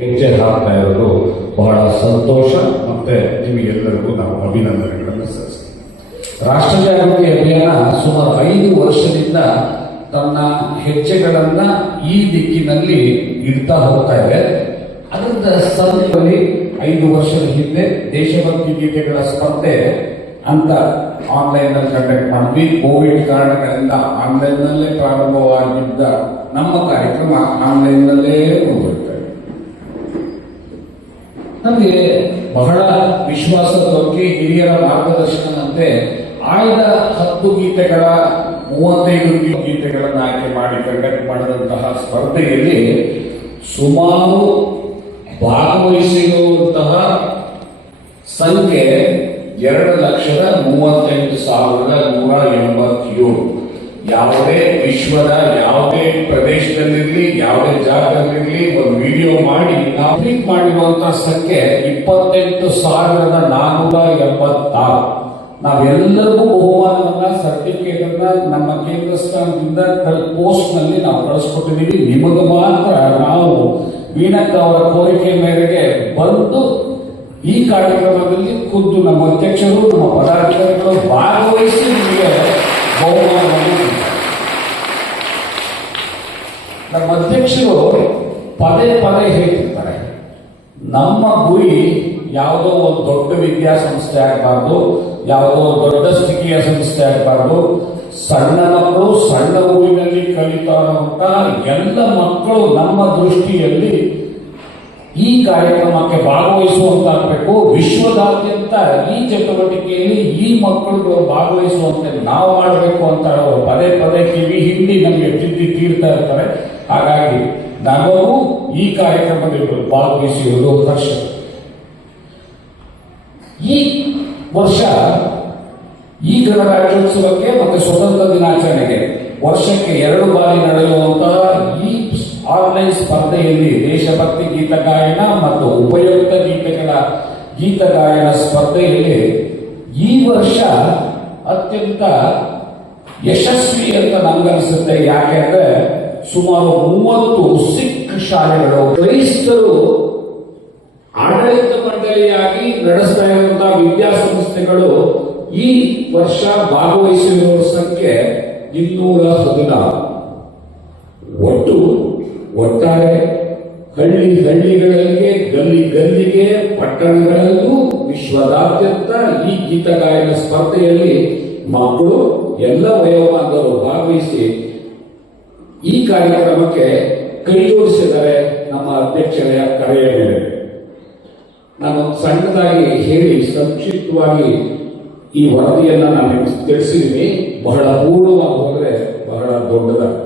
ಹೆಜ್ಜೆ ಹಾಕ್ತಾ ಇರೋದು ಬಹಳ ಸಂತೋಷ. ಮತ್ತೆ ನಿಮಗೆಲ್ಲರಿಗೂ ನಾವು ಅಭಿನಂದನೆಗಳನ್ನು ಸಲ್ಲಿಸ್ತೀವಿ. ರಾಷ್ಟ್ರ ಜಾಗೃತಿ ಅಭಿಯಾನ ಸುಮಾರು 5 ವರ್ಷದಿಂದ ತನ್ನ ಹೆಜ್ಜೆಗಳನ್ನ ಈ ದಿಕ್ಕಿನಲ್ಲಿ ಇಡ್ತಾ ಹೋಗ್ತಾ ಇದೆ. ಅದರಿಂದ ಸಂದರ್ಭದಲ್ಲಿ 5 ವರ್ಷದ ಹಿಂದೆ ದೇಶಭಕ್ತಿ ಗೀತೆಗಳ ಸ್ಪರ್ಧೆ ಅಂತ ಆನ್ಲೈನ್ ನಲ್ಲಿ ಕಂಡಕ್ಟ್ ಮಾಡಿದ್ವಿ. ಕೋವಿಡ್ ಕಾರಣಗಳಿಂದ ಆನ್ಲೈನ್ ನಲ್ಲೇ ಪ್ರಾರಂಭವಾಗಿದ್ದ ನಮ್ಮ ಕಾರ್ಯಕ್ರಮ ಆನ್ಲೈನ್ ನಲ್ಲೇ ಮುಂದುವರಿತಾ ಇದೆ. ನಮಗೆ ಬಹಳ ವಿಶ್ವಾಸದ ಬಗ್ಗೆ ಹಿರಿಯರ ಮಾರ್ಗದರ್ಶನದಂತೆ ಆಯ್ದ 10 ಗೀತೆಗಳ 35 ಗೀತೆಗಳನ್ನು ಆಯ್ಕೆ ಮಾಡಿ ಕಂಡಕ್ಟ್ ಮಾಡಿದಂತಹ ಸ್ಪರ್ಧೆಯಲ್ಲಿ ಸುಮಾರು ಭಾಗವಹಿಸಿರುವಂತಹ ಸಂಖ್ಯೆ 2,35,187. ಯಾವುದೇ ವಿಶ್ವದ ಯಾವುದೇ ಪ್ರದೇಶದಲ್ಲಿರಲಿ ಯಾವುದೇ ಜಾಗದಲ್ಲಿರಲಿ ಒಂದು ವಿಡಿಯೋ ಮಾಡಿ ನಾವು ಕ್ಲಿಕ್ ಮಾಡಿರುವಂತಹ ಸಂಖ್ಯೆ 28,486. ನಾವೆಲ್ಲರಿಗೂ ಬಹುಮಾನವನ್ನ ಸರ್ಟಿಫಿಕೇಟ್ ಅನ್ನ ನಮ್ಮ ಕೇಂದ್ರ ಸ್ಥಾನದಿಂದ ಪೋಸ್ಟ್ ನಲ್ಲಿ ನಾವು ಕಳಿಸ್ಕೊಟ್ಟಿದ್ದೀವಿ. ನಿಮಗೆ ಮಾತ್ರ ನಾವು ವೀಣಕ್ಕ ಅವರ ಕೋರಿಕೆ ಮೇರೆಗೆ ಬಂದು ಈ ಕಾರ್ಯಕ್ರಮದಲ್ಲಿ ಖುದ್ದು ನಮ್ಮ ಅಧ್ಯಕ್ಷರು ನಮ್ಮ ಪದಾಧಿಕಾರಿಗಳು ಭಾಗವಹಿಸಿ ನಿಮಗೆ ಬಹುಮಾನವನ್ನು ನಮ್ಮ ಅಧ್ಯಕ್ಷರು ಪದೇ ಪದೇ ಹೇಳ್ತಿರ್ತಾರೆ, ನಮ್ಮ ಗುರಿ ಯಾವುದೋ ಒಂದು ದೊಡ್ಡ ವಿದ್ಯಾಸಂಸ್ಥೆ ಆಗಬಾರ್ದು, ಯಾವುದೋ ದೊಡ್ಡ ಸ್ಥಿತಿಯ ಸಂಸ್ಥೆ ಆಗಬಾರ್ದು. ಸಣ್ಣ ಮಕ್ಕಳು ಸಣ್ಣ ಊರಿನಲ್ಲಿ ಕಲಿತಾ ಇರುವಂತಹ ಎಲ್ಲ ಮಕ್ಕಳು ನಮ್ಮ ದೃಷ್ಟಿಯಲ್ಲಿ ಈ ಕಾರ್ಯಕ್ರಮಕ್ಕೆ ಭಾಗವಹಿಸುವಂತಾಗಬೇಕು. ವಿಶ್ವದಾದ್ಯಂತ ಈ ಚಟುವಟಿಕೆಯಲ್ಲಿ ಈ ಮಕ್ಕಳುಗಳು ಭಾಗವಹಿಸುವಂತೆ ನಾವು ಮಾಡಬೇಕು ಅಂತ ಅವರು ಪದೇ ಪದೇ ಕಿವಿ ಹಿಂಡಿ ನಮಗೆ ತಿದ್ದಿ ತೀರ್ತಾ ಇರ್ತಾರೆ. ಹಾಗಾಗಿ ನಾವು ಈ ಕಾರ್ಯಕ್ರಮದಲ್ಲಿ ಭಾಗವಹಿಸುವುದು ಹರ್ಷ. ಈ ವರ್ಷ ಈ ಗಣರಾಜ್ಯೋತ್ಸವಕ್ಕೆ ಮತ್ತು ಸ್ವತಂತ್ರ ದಿನಾಚರಣೆಗೆ ವರ್ಷಕ್ಕೆ 2 ಬಾರಿ ನಡೆಯುವಂತಹ ಈ ಆನ್ಲೈನ್ ಸ್ಪರ್ಧೆಯಲ್ಲಿ ದೇಶಭಕ್ತಿ ಗೀತ ಗಾಯನ ಮತ್ತು ಉಪಯುಕ್ತ ಗೀತೆಗಳ ಗೀತ ಗಾಯನ ಸ್ಪರ್ಧೆಯಲ್ಲಿ ಈ ವರ್ಷ ಅತ್ಯಂತ ಯಶಸ್ವಿ ಅಂತ ನಮಗನಿಸುತ್ತೆ. ಯಾಕೆಂದ್ರೆ ಸುಮಾರು 30 ಸಿಖ್ ಶಾಲೆಗಳು ಕ್ರೈಸ್ತರು ಆಡಳಿತ ಮಂಡಳಿಯಾಗಿ ನಡೆಸ್ತಾ ಇರುವಂತಹ ವಿದ್ಯಾಸಂಸ್ಥೆಗಳು ಈ ವರ್ಷ ಭಾಗವಹಿಸಿರುವ ಸಂಖ್ಯೆ 216. ಒಟ್ಟಾರೆ ಹಳ್ಳಿಗಳಿಗೆ ಗಲ್ಲಿಗೆ ಪಟ್ಟಣಗಳಲ್ಲೂ ವಿಶ್ವದಾದ್ಯಂತ ಈ ಗೀತ ಗಾಯನ ಸ್ಪರ್ಧೆಯಲ್ಲಿ ಮಕ್ಕಳು ಎಲ್ಲ ವಯೋಮಾನದವರು ಭಾಗವಹಿಸಿ ಈ ಕಾರ್ಯಕ್ರಮಕ್ಕೆ ಕೈ ಜೋಡಿಸಿದ್ದಾರೆ. ನಮ್ಮ ಅಧ್ಯಕ್ಷರ ಕರೆಯ ಮೇಲೆ ನಾನು ಸಣ್ಣದಾಗಿ ಹೇಳಿ ಸಂಕ್ಷಿಪ್ತವಾಗಿ ಈ ವರದಿಯನ್ನ ನಾನು ತಿಳಿಸಿದ್ದೀನಿ. ಬಹಳ ಪೂರ್ಣವಾಗಿ ಹೋದರೆ ಬಹಳ ದೊಡ್ಡದಾಗುತ್ತೆ.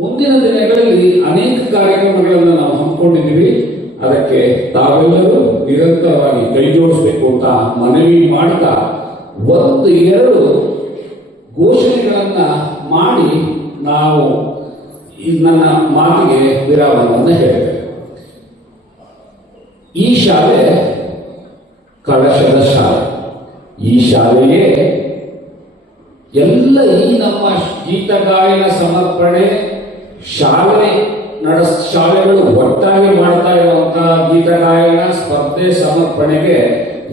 ಮುಂದಿನ ದಿನಗಳಲ್ಲಿ ಅನೇಕ ಕಾರ್ಯಕ್ರಮಗಳನ್ನು ನಾವು ಹಮ್ಮಿಕೊಂಡಿದ್ದೀವಿ. ಅದಕ್ಕೆ ತಾವೆಲ್ಲರೂ ನಿರಂತರವಾಗಿ ಕೈ ಜೋಡಿಸಬೇಕು ಅಂತ ಮನವಿ ಮಾಡ್ತಾ 1-2 ಘೋಷಣೆಗಳನ್ನ ಮಾಡಿ ನಾವು ನನ್ನ ಮಾತಿಗೆ ವಿರಾಮವನ್ನು ಹೇಳ್ತೇವೆ. ಈ ಶಾಲೆ ಕಳಶದ ಶಾಲೆ. ಈ ಶಾಲೆಗೆ ಎಲ್ಲ ಈ ನಮ್ಮ ಗೀತ ಗಾಯನ ಸಮರ್ಪಣೆ ಶಾಲೆಗಳು ಒಟ್ಟಾಗಿ ಮಾಡ್ತಾ ಇರುವಂತಹ ಗೀತ ಗಾಯನ ಸ್ಪರ್ಧೆ ಸಮರ್ಪಣೆಗೆ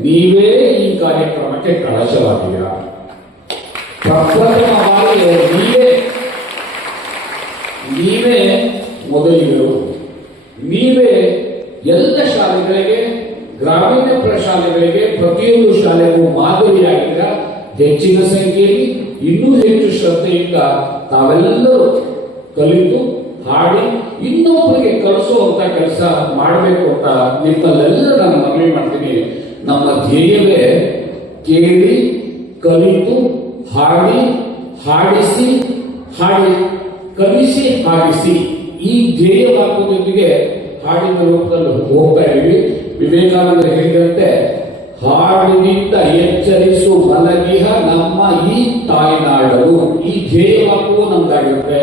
ನೀವೇ ಈ ಕಾರ್ಯಕ್ರಮಕ್ಕೆ ಕಳಶವಾಗಿದ್ದೀರಾ. ಪ್ರಪ್ರಥಮವಾಗಿ ನೀವೇ ಮೊದಲಿಗರು. ನೀವೇ ಎಲ್ಲ ಶಾಲೆಗಳಿಗೆ, ಗ್ರಾಮೀಣ ಶಾಲೆಗಳಿಗೆ, ಪ್ರತಿಯೊಂದು ಶಾಲೆಗೂ ಮಾದರಿಯಾಗಿದ್ದ ಹೆಚ್ಚಿನ ಸಂಖ್ಯೆಯಲ್ಲಿ ಇನ್ನೂ ಹೆಚ್ಚು ಶ್ರದ್ಧೆಯಿಂದ ತಾವೆಲ್ಲರೂ ಕಲಿತು ಹಾಡಿ ಇನ್ನೊಬ್ಬರಿಗೆ ಕಲಿಸುವಂತ ಕೆಲಸ ಮಾಡಬೇಕು ಅಂತ ನಿಮ್ಮಲ್ಲೆಲ್ಲ ನಾನು ಮನವಿ ಮಾಡ್ತೀನಿ. ನಮ್ಮ ಧ್ಯೇಯವೇ ಕೇಳಿ ಕಲಿತು ಹಾಡಿಸಿ ಕಲಿಸಿ ಹಾಡಿಸಿ. ಈ ಧ್ಯೇಯ ವಾಕ್ಯದೊಂದಿಗೆ ಹಾಡಿನ ರೂಪದಲ್ಲಿ ಹೋಗ್ತಾ ಇದ್ದೀವಿ. ವಿವೇಕಾನಂದ ಹೇಳಿದಂತೆ ಹಾಡಿನಿಂದ ಎಚ್ಚರಿಸು ಮಲಗಿಹ ನಮ್ಮ ಈ ತಾಯ್ನಾಡಲು. ಈ ಧ್ಯೇಯ ವಾಕ್ಯವು ನಮ್ದಾಗಿರುತ್ತೆ.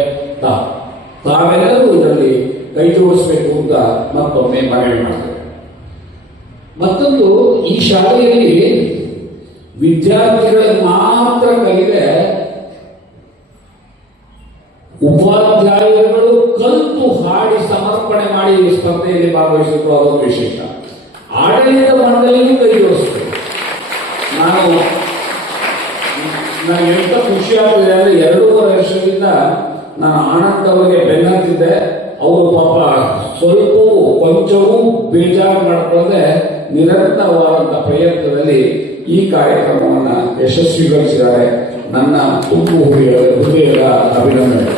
ತಾವೆಲ್ಲರೂ ಇದರಲ್ಲಿ ಕೈ ಜೋಡಿಸಬೇಕು ಅಂತ ಮತ್ತೊಮ್ಮೆ ಮನವಿ ಮಾಡ್ತೇವೆ. ಮತ್ತೊಂದು, ಈ ಶಾಲೆಯಲ್ಲಿ ವಿದ್ಯಾರ್ಥಿಗಳು ಮಾತ್ರ ಕಲಿದೆ, ಉಪಾಧ್ಯಾಯರುಗಳು ಕಲಿತು ಹಾಡಿ ಸಮರ್ಪಣೆ ಮಾಡಿ ಈ ಸ್ಪರ್ಧೆಯಲ್ಲಿ ಭಾಗವಹಿಸಿದ್ರು, ಅದೊಂದು ವಿಶೇಷ. ಆಡಳಿತ ಮಂಡಳಿಯೂ ಕೈ ಜೋಡಿಸಿದ್ರು. ನನಗೆ ಎಂತ ಖುಷಿ ಆಗ್ತದೆ ಅಂದ್ರೆ 2.5 ವರ್ಷದಿಂದ ನಾನು ಆನಂದ್ ಅವರಿಗೆ ಬೆನ್ನತ್ತಿದ್ದೆ. ಅವರು ಪಾಪ ಸ್ವಲ್ಪವೂ ಕೊಂಚವೂ ಬೇಜಾರು ಮಾಡಿಕೊಳ್ಳದೆ ನಿರಂತರವಾದಂಥ ಪ್ರಯತ್ನದಲ್ಲಿ ಈ ಕಾರ್ಯಕ್ರಮವನ್ನು ಯಶಸ್ವಿಗೊಳಿಸಿದ್ದಾರೆ. ನನ್ನ ತುಂಬು ಹೃದಯದ ಅಭಿನಂದನೆ.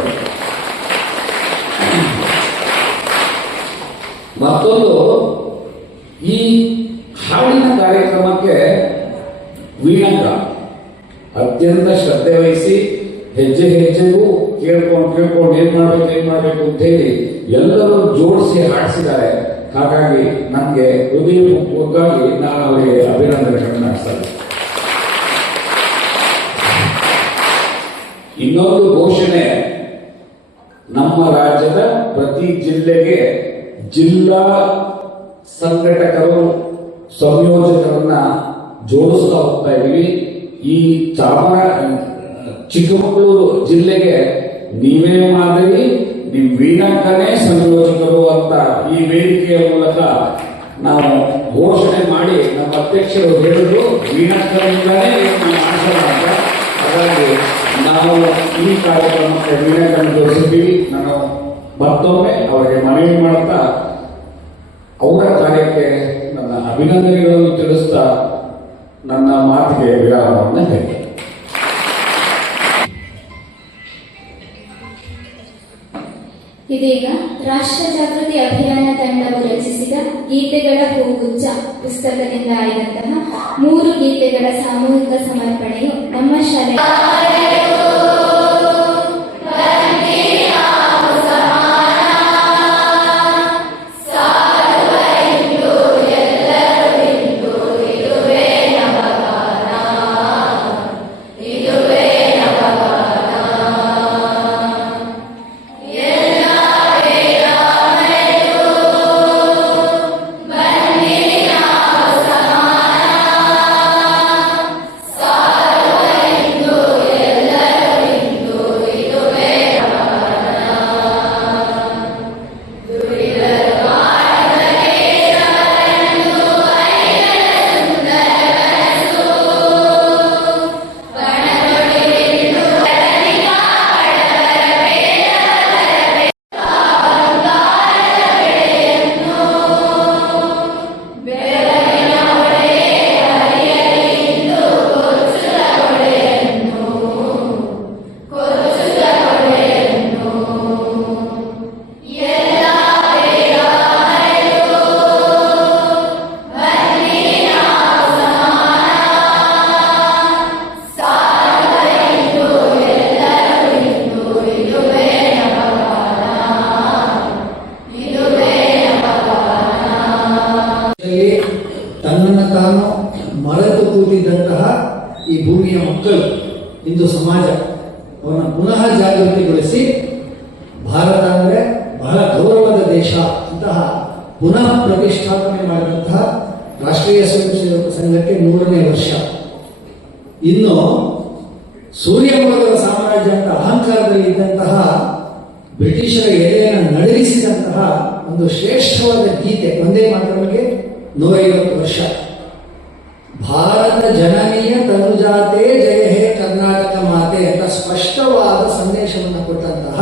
ಮತ್ತೊಂದು, ಈ ಹಾಡಿನ ಕಾರ್ಯಕ್ರಮಕ್ಕೆ ವೀಣಕ್ಕ ಅತ್ಯಂತ ಶ್ರದ್ಧೆ ವಹಿಸಿ ಹೆಜ್ಜೆ ಹೆಜ್ಜೆಗೂ ಕೇಳ್ಕೊಂಡು ಏನ್ ಮಾಡ್ಬೇಕು ಅಂತ ಹೇಳಿ ಎಲ್ಲರೂ ಜೋಡಿಸಿ ಹಾಡಿಸಿದ್ದಾರೆ. ಹಾಗಾಗಿ ನನಗೆ ಹೃದಯಪೂರ್ವಕವಾಗಿ ನಾನು ಅವರಿಗೆ ಅಭಿನಂದನೆಗಳನ್ನು ನಡೆಸ್ತೇನೆ. ಇನ್ನೊಂದು ಘೋಷಣೆ, ನಮ್ಮ ರಾಜ್ಯದ ಪ್ರತಿ ಜಿಲ್ಲೆಗೆ ಜಿಲ್ಲಾ ಸಂಘಟಕರು ಸಂಯೋಜಕರನ್ನ ಜೋಡಿಸ್ತಾ ಹೋಗ್ತಾ ಇದ್ದೀವಿ. ಈ ಚಿಕ್ಕಮಗಳೂರು ಜಿಲ್ಲೆಗೆ ನೀವೇ ಮಾದರಿ, ನಿಮ್ ವೀಣಕ್ಕನೇ ಸಂಯೋಜಕರು ಅಂತ ಈ ವೇದಿಕೆಯ ಮೂಲಕ ನಾವು ಘೋಷಣೆ ಮಾಡಿ ನಮ್ಮ ಅಧ್ಯಕ್ಷರು ಹೇಳಿದ್ರು, ವೀಣಕ್ಕನಿಂದಲೇ ಮಾಡೋಣ ಅಂತ. ಹಾಗಾಗಿ ನಾವು ಈ ಕಾರ್ಯಕ್ರಮಕ್ಕೆ ವೀಣಕ್ಕನ್ನು ಜೋಡಿಸಿದ್ದೀವಿ. ನಾನು ಮತ್ತೊಮ್ಮೆ ಅವರಿಗೆ ಮನವಿ ಮಾಡ್ತಾ ಅವರ ಕಾರ್ಯಕ್ಕೆ ನನ್ನ ಅಭಿನಂದನೆಗಳನ್ನು ತಿಳಿಸ್ತಾ ನನ್ನ ಮಾತಿಗೆ ವಿರಾಮವನ್ನು ಹೇಳಿ. ಇದೀಗ ರಾಷ್ಟ್ರ ಜಾಗೃತಿ ಅಭಿಯಾನ ತಂಡವು ರಚಿಸಿದ ಗೀತೆಗಳ ಹೂಗುಚ್ಛ ಪುಸ್ತಕದಿಂದ ಆಯ್ದಂತಹ 3 ಗೀತೆಗಳ ಸಾಮೂಹಿಕ ಸಮರ್ಪಣೆಯು ನಮ್ಮ ಶಾಲೆ ತನ್ನನ್ನು ತಾನು ಮರೆತು ಕೂತಿದ್ದಂತಹ ಈ ಭೂಮಿಯ ಮಕ್ಕಳು ಇಂದು ಸಮಾಜ ಅವನ್ನ ಪುನಃ ಜಾಗೃತಿಗೊಳಿಸಿ ಭಾರತ ಅಂದರೆ ಬಹಳ ಗೌರವದ ದೇಶ ಅಂತಹ ಪುನಃ ಪ್ರತಿಷ್ಠಾಪನೆ ಮಾಡಿದಂತಹ ರಾಷ್ಟ್ರೀಯ ಸ್ವಯಂ ಸೇವಕ ಸಂಘಕ್ಕೆ 100ನೇ ವರ್ಷ. ಇನ್ನು ಸೂರ್ಯಮುಖದ ಸಾಮ್ರಾಜ್ಯ ಅಂತ ಅಹಂಕಾರದಲ್ಲಿ ಇದ್ದಂತಹ ಬ್ರಿಟಿಷರ ಎದೆಯನ್ನು ನಡಗಿಸಿದಂತಹ ಒಂದು ಶ್ರೇಷ್ಠವಾದ ಗೀತೆ ಒಂದೇ ಮಾತ್ರಕ್ಕೆ 150 ವರ್ಷ. ಭಾರತ ಜನನೀಯ ತನುಜಾತೆ ಜಯ ಹೇ ಕರ್ನಾಟಕ ಮಾತೆ ಅಂತ ಸ್ಪಷ್ಟವಾದ ಸಂದೇಶವನ್ನು ಕೊಟ್ಟಂತಹ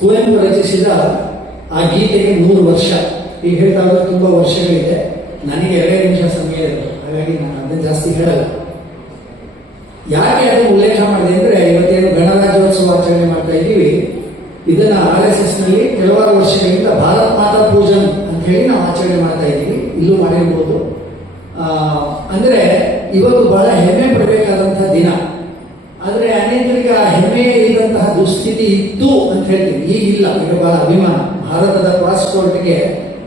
ಕುವೆಂಪು ರಚಿಸಿದ ಆ ಗೀತೆಗೆ 100 ವರ್ಷ. ಈಗ ಹೇಳ್ತಾ ಹೋದ್ರೆ ತುಂಬಾ ವರ್ಷಗಳಿದೆ. ನನಗೆ 2 ನಿಮಿಷ ಸಮಯ ಇದೆ, ಹಾಗಾಗಿ ನಾನು ಅದನ್ನು ಜಾಸ್ತಿ ಹೇಳಲ್ಲ. ಯಾಕೆ ಅದು ಉಲ್ಲೇಖ ಮಾಡಿದೆ ಅಂದ್ರೆ, ಇವತ್ತೇನು ಗಣರಾಜ್ಯೋತ್ಸವ ಆಚರಣೆ ಮಾಡ್ತಾ ಇದ್ದೀವಿ, ಇದನ್ನ RSS ನಲ್ಲಿ ಕೆಲವಾರು ವರ್ಷಗಳಿಂದ ಭಾರತ್ ಮಾತಾ ಪೂಜನ್ ಅಂತ ಹೇಳಿ ನಾವು ಆಚರಣೆ ಮಾಡ್ತಾ ಇದ್ದೀವಿ. ಇಲ್ಲೂ ಮಾಡಿರ್ಬೋದು. ಅಂದ್ರೆ ಇವತ್ತು ಬಹಳ ಹೆಮ್ಮೆ ಪಡಬೇಕಾದಂತಹ ದಿನ. ಆದ್ರೆ ಅನೇಕರಿಗೆ ಆ ಹೆಮ್ಮೆ ಇದ್ದಂತಹ ದುಸ್ಥಿತಿ ಇತ್ತು ಅಂತ ಹೇಳ್ತೀವಿ. ಈಗಿಲ್ಲ. ಈಗ ಬಹಳ ಅಭಿಮಾನ. ಭಾರತದ ಪಾಸ್ಪೋರ್ಟ್ಗೆ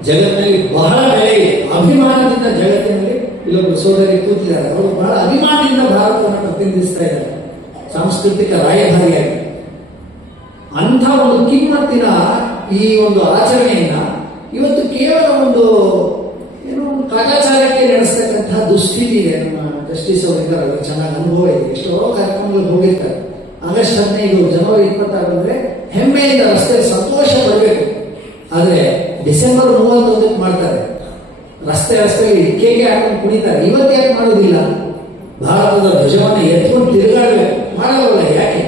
ಜಗತ್ತಿನಲ್ಲಿ ಬಹಳ ಬೆಲೆ ಇದೆ. ಅಭಿಮಾನದಿಂದ ಜಗತ್ತಿನಲ್ಲಿ ಇಲ್ಲೊಬ್ಬರು ಸೋದರಿ ಕೂತಿದ್ದಾರೆ. ಅವರು ಬಹಳ ಅಭಿಮಾನದಿಂದ ಭಾರತವನ್ನು ಪ್ರತಿನಿಧಿಸ್ತಾ ಇದ್ದಾರೆ, ಸಾಂಸ್ಕೃತಿಕ ರಾಯಭಾರಿಯಾಗಿ. ಅಂಥ ಒಂದು ಕಿಮ್ಮತ್ತಿನ ಈ ಒಂದು ಆಚರಣೆಯನ್ನ ಇವತ್ತು ಕೇವಲ ಒಂದು ಕಾಟಾಚಾರಕ್ಕೆ ನಡೆಸ್ತಕ್ಕಂತಹ ದುಸ್ಥಿತಿ ಇದೆ. ನಮ್ಮ ಜಸ್ಟಿಸ್ ಅವರು ಇದ್ದಾರೆ, ಚೆನ್ನಾಗಿ ಅನುಭವ ಇದೆ. ಎಷ್ಟೋ ಕಾರ್ಯಕ್ರಮಗಳು ಹೋಗಿರ್ತಾರೆ. ಆಗಸ್ಟ್ 15 ಜನವರಿ 26 ಅಂದ್ರೆ ಹೆಮ್ಮೆಯಿಂದ ರಸ್ತೆ ಸಂತೋಷ ಪಡಬೇಕು. ಆದರೆ ಡಿಸೆಂಬರ್ 31 ಮಾಡ್ತಾರೆ, ರಸ್ತೆಯಲ್ಲಿ ಕೇಕೆ ಹಾಕೊಂಡು ಕುಣಿತಾರೆ. ಇವತ್ತು ಯಾಕೆ ಮಾಡೋದಿಲ್ಲ? ಭಾರತದ ಧ್ವಜವನ್ನು ಎತ್ಕೊಂಡು ತಿರುಗಾಡಬೇಕು, ಮಾಡಲ್ಲ. ಯಾಕೆ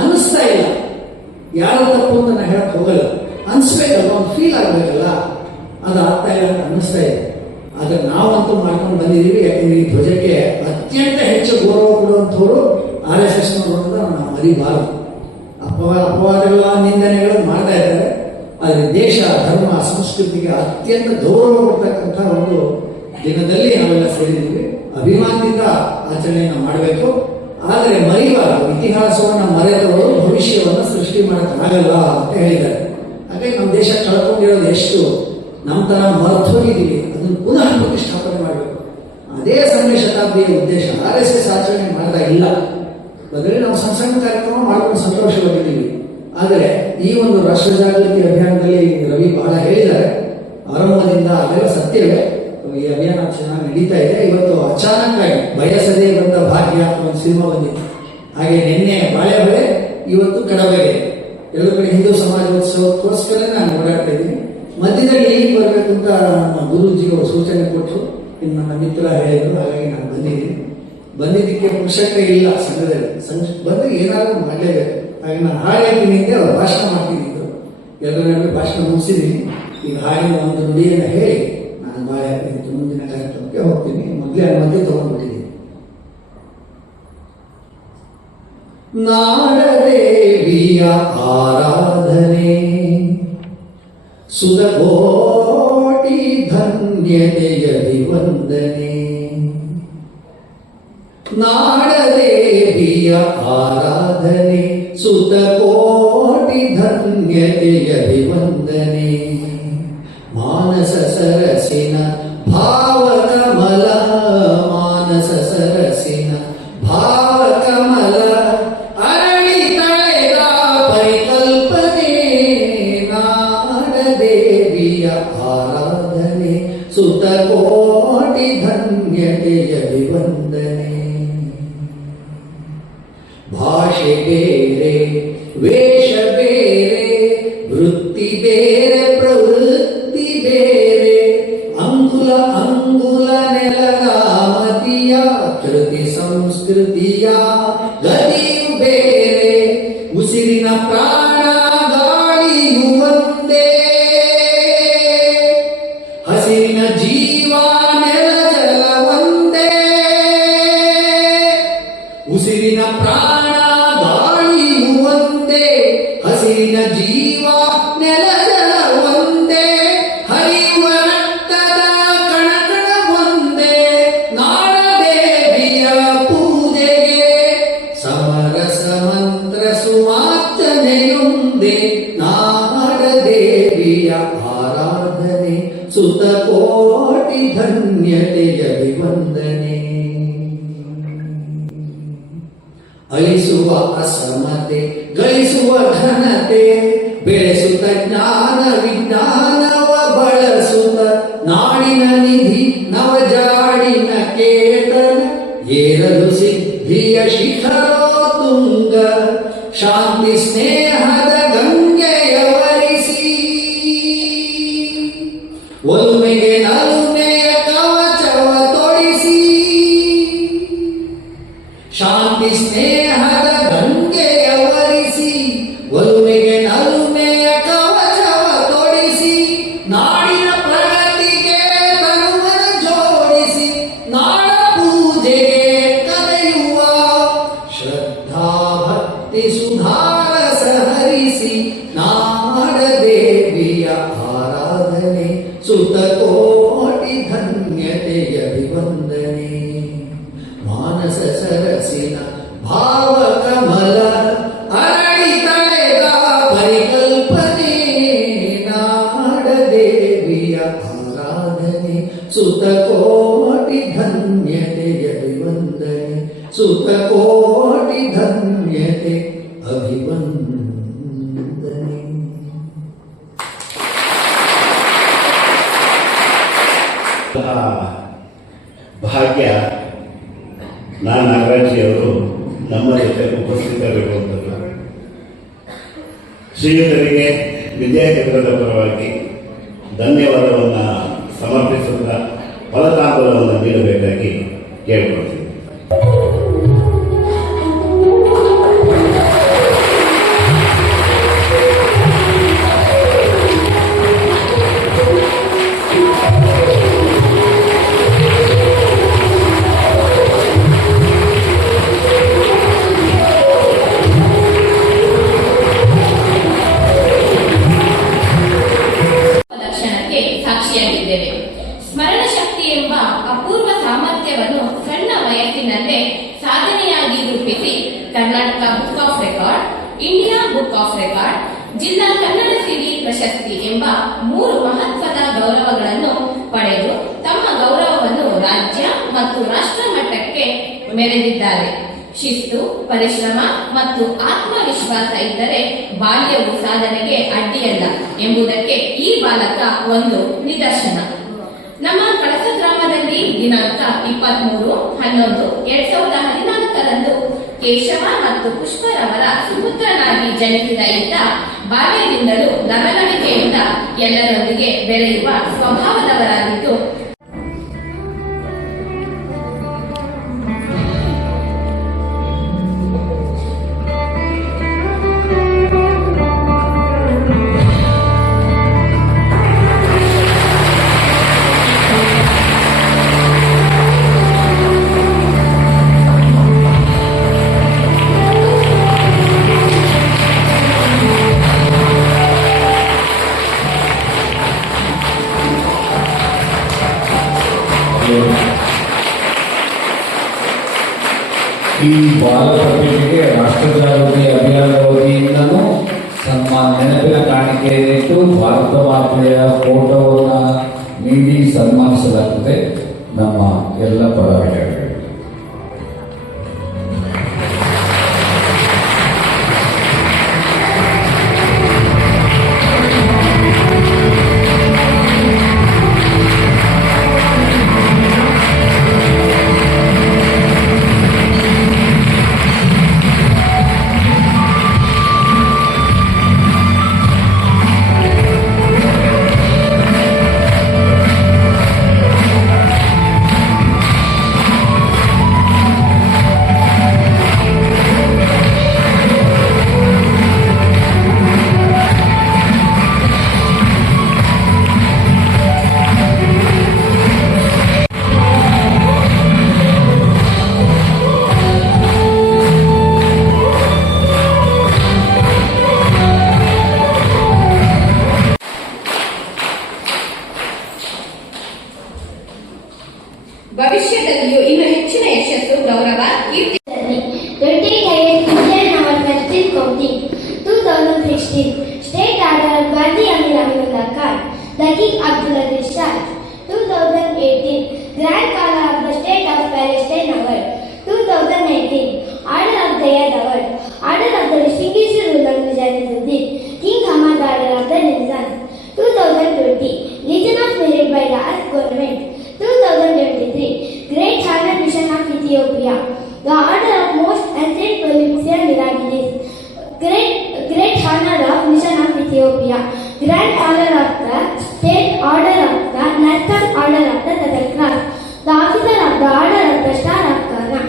ಅನ್ನಿಸ್ತಾ ಇಲ್ಲ? ಯಾರು ತಪ್ಪು ಅಂತ ನಾನು ಹೇಳಕ್ ಹೋಗಲ್ಲ, ಅನ್ಸ್ಬೇಕಲ್ಲ, ಒಂದು ಫೀಲ್ ಆಗ್ಬೇಕಲ್ಲ, ಅದು ಆಗ್ತಾ ಇಲ್ಲ ಅಂತ ಅನ್ನಿಸ್ತಾ ಇದೆ. ಆದ್ರೆ ನಾವಂತೂ ಮಾಡ್ಕೊಂಡು ಬಂದಿದ್ದೀವಿ. ಯಾಕಂದ್ರೆ ಈ ಧ್ವಜಕ್ಕೆ ಅತ್ಯಂತ ಹೆಚ್ಚು ಗೌರವ ಕೊಡುವಂಥವ್ರು RSS ನೋಡೋದನ್ನ ನಾವು ಮರಿಬಾರದು. ಅಪವಾದಗಳ ನಿಂದನೆಗಳನ್ನು ಮಾಡ್ತಾ ಇದ್ದಾರೆ. ಆದರೆ ದೇಶ, ಧರ್ಮ, ಸಂಸ್ಕೃತಿಗೆ ಅತ್ಯಂತ ಗೌರವ ಕೊಡ್ತಕ್ಕಂಥ ಒಂದು ದಿನದಲ್ಲಿ ನಾವೆಲ್ಲ ಸೇರಿದ್ದೀವಿ. ಅಭಿಮಾನದಿಂದ ಆಚರಣೆಯನ್ನು ಮಾಡಬೇಕು. ಆದರೆ ಮರಿಬಾರದು. ಇತಿಹಾಸವನ್ನು ಮರೆತವರು ಭವಿಷ್ಯವನ್ನು ಸೃಷ್ಟಿ ಮಾಡೋಕ್ಕಾಗಲ್ಲ ಅಂತ ಹೇಳಿದ್ದಾರೆ. ಹಾಗಾಗಿ ನಮ್ಮ ದೇಶ ಕಳ್ಕೊಂಡಿರೋದು ಎಷ್ಟು, ನಮ್ಮ ತರ ಮರ್ತೋಗಿದ್ದೀವಿ, ಅದನ್ನು ಪುನಃ ಪ್ರತಿಷ್ಠಾಪನೆ ಮಾಡಬೇಕು. ಅದೇ 10ನೇ ಶತಾಬ್ದಿಯ ಉದ್ದೇಶ. RSS ಆಚರಣೆ ಮಾಡ್ತಾ ಇಲ್ಲ. ಅದರಲ್ಲಿ ನಾವು ಸಣ್ಣ ಸಣ್ಣ ಕಾರ್ಯಕ್ರಮ ಮಾಡ್ಕೊಂಡು ಸಂತೋಷವಾಗಿದ್ದೀವಿ. ಆದರೆ ಈ ಒಂದು ರಾಷ್ಟ್ರ ಜಾಗೃತಿ ಅಭಿಯಾನದಲ್ಲಿ ರವಿ ಬಹಳ ಹೇಳಿದ್ದಾರೆ. ಆರಂಭದಿಂದ ಅದೆಲ್ಲ ಸತ್ಯವೇ. ಈ ಅಭಿಯಾನ ಚೆನ್ನಾಗಿ ನಡೀತಾ ಇದೆ. ಇವತ್ತು ಅಚಾನಕ್ಕಾಗಿ ಬಯಸದೇ ಬಂದ ಭಾಗ್ಯ ಒಂದು ಸಿನಿಮಾ ಬಂದಿತ್ತು. ಹಾಗೆ ನಿನ್ನೆ ಬಾಳೆಬೆಳೆ, ಇವತ್ತು ಕಡಬೆಲೆ. ಎಲ್ಲ ಕಡೆ ಹಿಂದೂ ಸಮಾಜೋತ್ಸವಕ್ಕೋಸ್ಕರ ನಾನು ಓಡಾಡ್ತಾ ಇದ್ದೀನಿ. ಮಧ್ಯದಲ್ಲಿ ಇಲ್ಲಿ ಬರಬೇಕು ಅಂತ ನಮ್ಮ ಗುರೂಜಿಯವರು ಸೂಚನೆ ಕೊಟ್ಟರು. ಇನ್ನು ನನ್ನ ಮಿತ್ರ ಹೇಳಿದ್ರು. ಹಾಗಾಗಿ ನಾನು ಬಂದಿದ್ದಕ್ಕೆ ಪುರುಷಕ್ಕೆ ಇಲ್ಲ ಸಂಘದಲ್ಲಿ. ಬಂದು ಏನಾದರೂ ಮಾಡಲೇಬೇಕು. ಹಾಗೆ ನಾನು ಹಾಡು ಹೇಳ್ತೀನಿ ಹಿಂದೆ ಅವ್ರು ಭಾಷಣ ಮಾಡ್ತಿದ್ದರು. ಎಲ್ಲರ ಭಾಷಣ ಮುಗಿಸಿದ್ದೀನಿ. ಈಗ ಹಾಡಿನ ಒಂದು ನುಡಿಯನ್ನು ಹೇಳಿ ನಾನು ಬಾಳೆ ಮುಂದಿನ ಕಾರ್ಯಕ್ರಮಕ್ಕೆ ಹೋಗ್ತೀನಿ. ಮೊದಲೇ ಅನುಮತಿ ತಗೊಂಡ್ಬಿಟ್ಟಿದ್ದೀನಿ. ನಾಡದೇವಿಯ ಆರಾಧನೆ ಸುರಕೋಟಿ ಧನ್ಯತೆಯದಿ ವಂದನೆ. ನಾಡದೇವಿಯ ಆರಾಧನೆ ಸುತಕೋಟಿ ಧನ್ಯತೆಯದಿ ವಂದನೆ. ಮಾನಸ ಸರಸಿನ ಭಾವಕಮಲ, ಮಾನಸ ಸರಸಿನ ಭಾವಕಮಲ ಅರಳಿ ತಳೆದ ಪರಿಕಲ್ಪನೆ. ನಾಡದೇವಿಯ ಆರಾಧನೆ ಸುತಕೋಟಿ ಧನ್ಯತೆಯದಿ ವಂದನೆ. ಭಾಷೆ ಬೇರೆ, ವೇಷ ಬೇರೆ, ವೃತ್ತಿ ಬೇರೆ, ಪ್ರವೃತ್ತಿ ಬೇರೆ. ಅಂಗುಲ ಅಂಗುಲ ನೆಲದ ಮತಿಯ ಕೃತಿ ಸಂಸ್ಕೃತಿಯ ಗತಿಯು ಬೇರೆ. ಉಸಿರಿನ ಪ್ರಾಣ ಗಾಳಿಯು ಒಂದೇ, ಹಸಿರಿನ ಜೀವ ನೆಲ ಜಲ ಒಂದೇ. ಉಸಿರಿನ ಪ್ರಾಣ ಗಾಳಿಯು ಒಂದೇ, ಹಸಿರಿನ ಜೀವ ನೆಲ ಜಲ ಒಂದೇ. ಹರಿಯುವ ರಕ್ತದ ಕಣಕಣ ಒಂದೇ. ನಾಡದೇವಿಯ ಪೂಜೆಗೆ ಸಮರಸ ಮಂತ್ರ ಸುಮಾರ್ಚನೆಯೊಂದೇ. ನಾಡದೇವಿಯ ಆರಾಧನೆ ಸುತಕೋಟಿ ಧನ್ಯತೆಯದಿ ವಂದನೆ. ಅಳಿಸುವ ಅಸಮತೆ, ಗಳಿಸುವ ಘನತೆ, ಬೆಳೆಸುತ್ತ ಜ್ಞಾನ ವಿಜ್ಞಾನವ ಬಳಸುತ್ತ ನಾಡಿನ ನಿಧಿ ನವಜಾಡಿನ ಕೇತನ. ಏರಲು ಸಿದ್ಧಿಯ ಶಿಖರೋ ತುಂಗ, ಶಾಂತಿ ಸ್ನೇಹದ ಗಂಗೆಯವರಿಸಿ. ಒಲುಮೆಗೆ ನಲುಮೆಯ ಕವಚವ ತೊಡಿಸಿ. ಶಾಂತಿ ಸ್ನೇಹದ ಗಂಗೆಯವರಿಸಿ. ಒಲುಮೆಗೆ ನಲುಮೆಯ ಕವಚವ ತೊಡಿಸಿ. ನಾಡಿನ ಪ್ರಗತಿಗೆ ತನುವನ ಜೋಡಿಸಿ. ನಾಡ ಪೂಜೆಗೆ ಕರೆಯುವ ಶ್ರದ್ಧಾ ಭಕ್ತಿ ಸುಧಾರಸ ಹರಿಸಿ. ನಾಡದೇವಿಯ ಆರಾಧನೆ ಸುತಕೋಟಿ ಧನ್ಯತೆಯದಿ ವಂದನೆ. ಮಾನಸ ಸರಸಿನ ಭಾವಕಮಲ ಅರಳಿ ತಳೆದ ಪರಿಕಲ್ಪನೆ. ನಾಡದೇವಿಯ ಆರಾಧನೆ ಸುತಕೋಟಿ ಧನ್ಯತೆಯದಿ ವಂದನೆ. ಸುತಕೋಟಿ ಧನ್ಯತೆ ಅಭಿವಂದನೆ. ಭಾಗ್ಯ ನಾಗರಾಜಿಯವರು ನಮ್ಮ ಜೊತೆ ಉಪಸ್ಥಿತರಿರುವಂಥದ್ದು. ಶ್ರೀಯುತರಿಗೆ ವಿದ್ಯಾರ್ಥಿಗಳ ಪರವಾಗಿ ಧನ್ಯವಾದವನ್ನು ಸಮರ್ಪಿಸುತ್ತಾ ಫಲತಾಂಬೂಲವನ್ನು ನೀಡಬೇಕಾಗಿ ಕೇಳಿಕೊಳ್ತೀನಿ. ಲಕ್ಷಣಕ್ಕೆ ಸಾಕ್ಷಿಯಾಗಿದ್ದೇವೆ. ಸ್ಮರಣ ಶಕ್ತಿ ಎಂಬ ಅಪೂರ್ವ ಸಾಮರ್ಥ್ಯವನ್ನು ಸಣ್ಣ ವಯಸ್ಸಿನಲ್ಲೇ ಸಾಧನೆಯಾಗಿ ರೂಪಿಸಿ Karnataka book of record, India book of record, ಜಿಲ್ಲಾ ಕನ್ನಡ ಸಿರಿ ಪ್ರಶಸ್ತಿ ಎಂಬ 3 ಮಹತ್ವದ ಗೌರವಗಳನ್ನು ಪಡೆದು ತಮ್ಮ ಗೌರವವನ್ನು ರಾಜ್ಯ ಮತ್ತು ರಾಷ್ಟ್ರ ಮಟ್ಟಕ್ಕೆ ಮೆರೆದಿದ್ದಾರೆ. ಶಿಸ್ತು, ಪರಿಶ್ರಮ ಮತ್ತು ಆತ್ಮವಿಶ್ವಾಸ ಇದ್ದರೆ ಬಾಲ್ಯವು ಸಾಧನೆಗೆ ಅಡ್ಡಿಯಲ್ಲ ಎಂಬುದಕ್ಕೆ ಈ ಬಾಲಕ ಒಂದು ನಿದರ್ಶನ. ನಮ್ಮ ಕಳಸ ಗ್ರಾಮದಲ್ಲಿ ದಿನಾಂಕ 23/11/2014 ಕೇಶವ ಮತ್ತು ಪುಷ್ಪರವರ ಸುಪುತ್ರನಾಗಿ ಜನಿಸಿದ ಈತ ಬಾಲ್ಯದಿಂದಲೂ ನಗನಡಿಕೆಯಿಂದ ಎಲ್ಲರೊಂದಿಗೆ ಬೆರೆಯುವ ಸ್ವಭಾವದವರಾಗಿದ್ದು ಈ ಬಾಲ ಪ್ರತಿಭೆಗೆ ರಾಷ್ಟ್ರ ಜಾಗೃತಿ ಅಭಿಯಾನದ ವತಿಯಿಂದನೂ ನೆನಪಿನ ಕಾಣಿಕೆಯನ್ನಿಟ್ಟು ಭಾರತ ಮಾತೆಯ ಫೋಟೋವನ್ನು ನೀಡಿ ಸನ್ಮಾನಿಸಲಾಗುತ್ತದೆ. ನಮ್ಮ ಎಲ್ಲ ಪದಾಧಿಕಾರಿಗಳು ಭವಿಷ್ಯದಲ್ಲಿಯೂ ಇನ್ನೂ ಹೆಚ್ಚಿನ ಯಶಸ್ಸು, ಗೌರವ, ಕೀರ್ತಿ 28th Indian Naval Festival Counting 2016 State Order of Gandhi Amir Hamidullah Khan, the King Abdulaziz Shah 2018 Grand Collar of the State of Palestine Award 2019 Order of the Year Award, Order of the Distinguished Ruler Mujahideen, King Hamad Order of the Nizam 2020 Legion of Merit by Raj Government 2023 Great Honor Mission of Ethiopia, the Order of Most Ancient Provincial Miraculous, Great Honor of Mission of Ethiopia, Grand Order of the State Order of the National Order of the Southern Cross, the Officer of the Order of the Star of Ghana,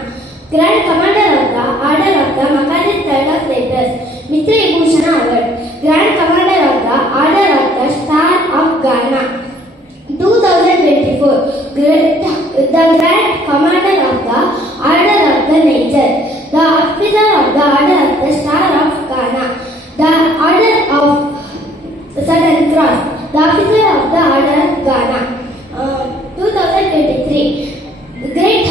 Grand Commander of the Order of the Makadis Third of Letters, Mitra Bhushan Award, Grand Commander of the Order of the Star of Ghana 2024, the Grand Commander of the Order of the Nature, the Officer of the Order of the Star of Ghana, the Order of Southern Cross, the Officer of the Order of Ghana 2023, Grand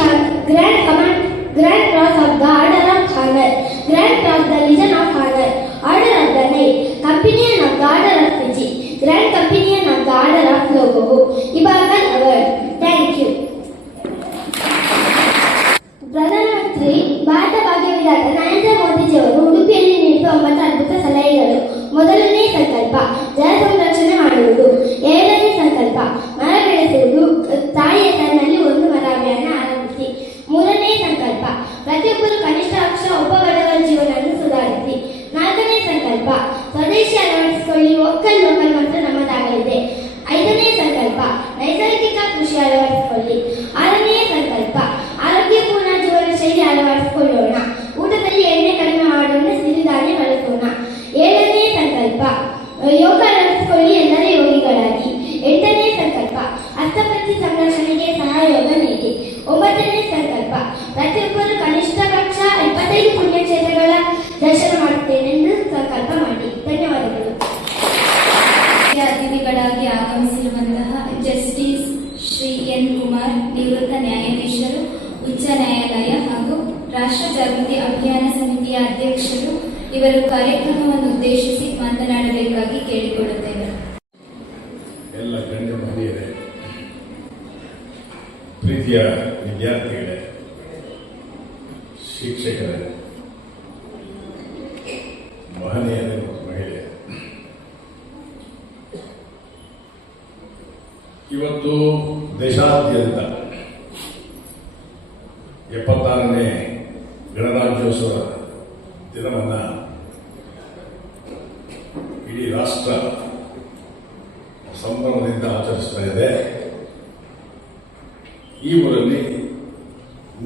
Cross of the Order of Honor, Grand Cross the Legion of Honor, Order of the Knight, Companion of the Order of Fiji, Grand Companion of the Order of Logogo, Ibagan Award. Thank you. ಪ್ರಧಾನಮಂತ್ರಿ ಭಾರತ ಭಾಗ್ಯವಿಧಾತ ನರೇಂದ್ರ ಮೋದಿಜಿಯವರು ಉಡುಪಿಯಲ್ಲಿ ನೀಡಿದ 9 ಅದ್ಭುತ ಸಲಹೆಗಳು. ಮೊದಲನೇ ಸಂಕಲ್ಪ ಜಲ ಸಂರಕ್ಷಣೆ ಮಾಡುವುದು. ಎರಡನೇ ಸಂಕಲ್ಪ ಮರ ಶ್ರೀ ಎನ್ ಕುಮಾರ್, ನಿವೃತ್ತ ನ್ಯಾಯಾಧೀಶರು, ಉಚ್ಚ ನ್ಯಾಯಾಲಯ ಹಾಗೂ ರಾಷ್ಟ್ರ ಜಾಗೃತಿ ಅಭಿಯಾನ ಸಮಿತಿಯ ಅಧ್ಯಕ್ಷರು ಇವರು ಕಾರ್ಯಕ್ರಮವನ್ನು ಉದ್ದೇಶಿಸಿ ಮಾತನಾಡಬೇಕಾಗಿ ಕೇಳಿಕೊಳ್ಳುತ್ತೇವೆ. ಎಲ್ಲ ಗಣ್ಯ ಮಹಿಳೆಯರೇ, ಪ್ರೀತಿಯ ವಿದ್ಯಾರ್ಥಿಗಳೇ, ಶಿಕ್ಷಕರೇ, ಮಹನೀಯರೇ ಮತ್ತು ಮಹಿಳೆಯರೇ, ಇವತ್ತು ದೇಶಾದ್ಯಂತ 76ನೇ ಗಣರಾಜ್ಯೋತ್ಸವ ದಿನವನ್ನು ಇಡೀ ರಾಷ್ಟ್ರ ಸಂಭ್ರಮದಿಂದ ಆಚರಿಸ್ತಾ ಇದೆ. ಈ ಊರಲ್ಲಿ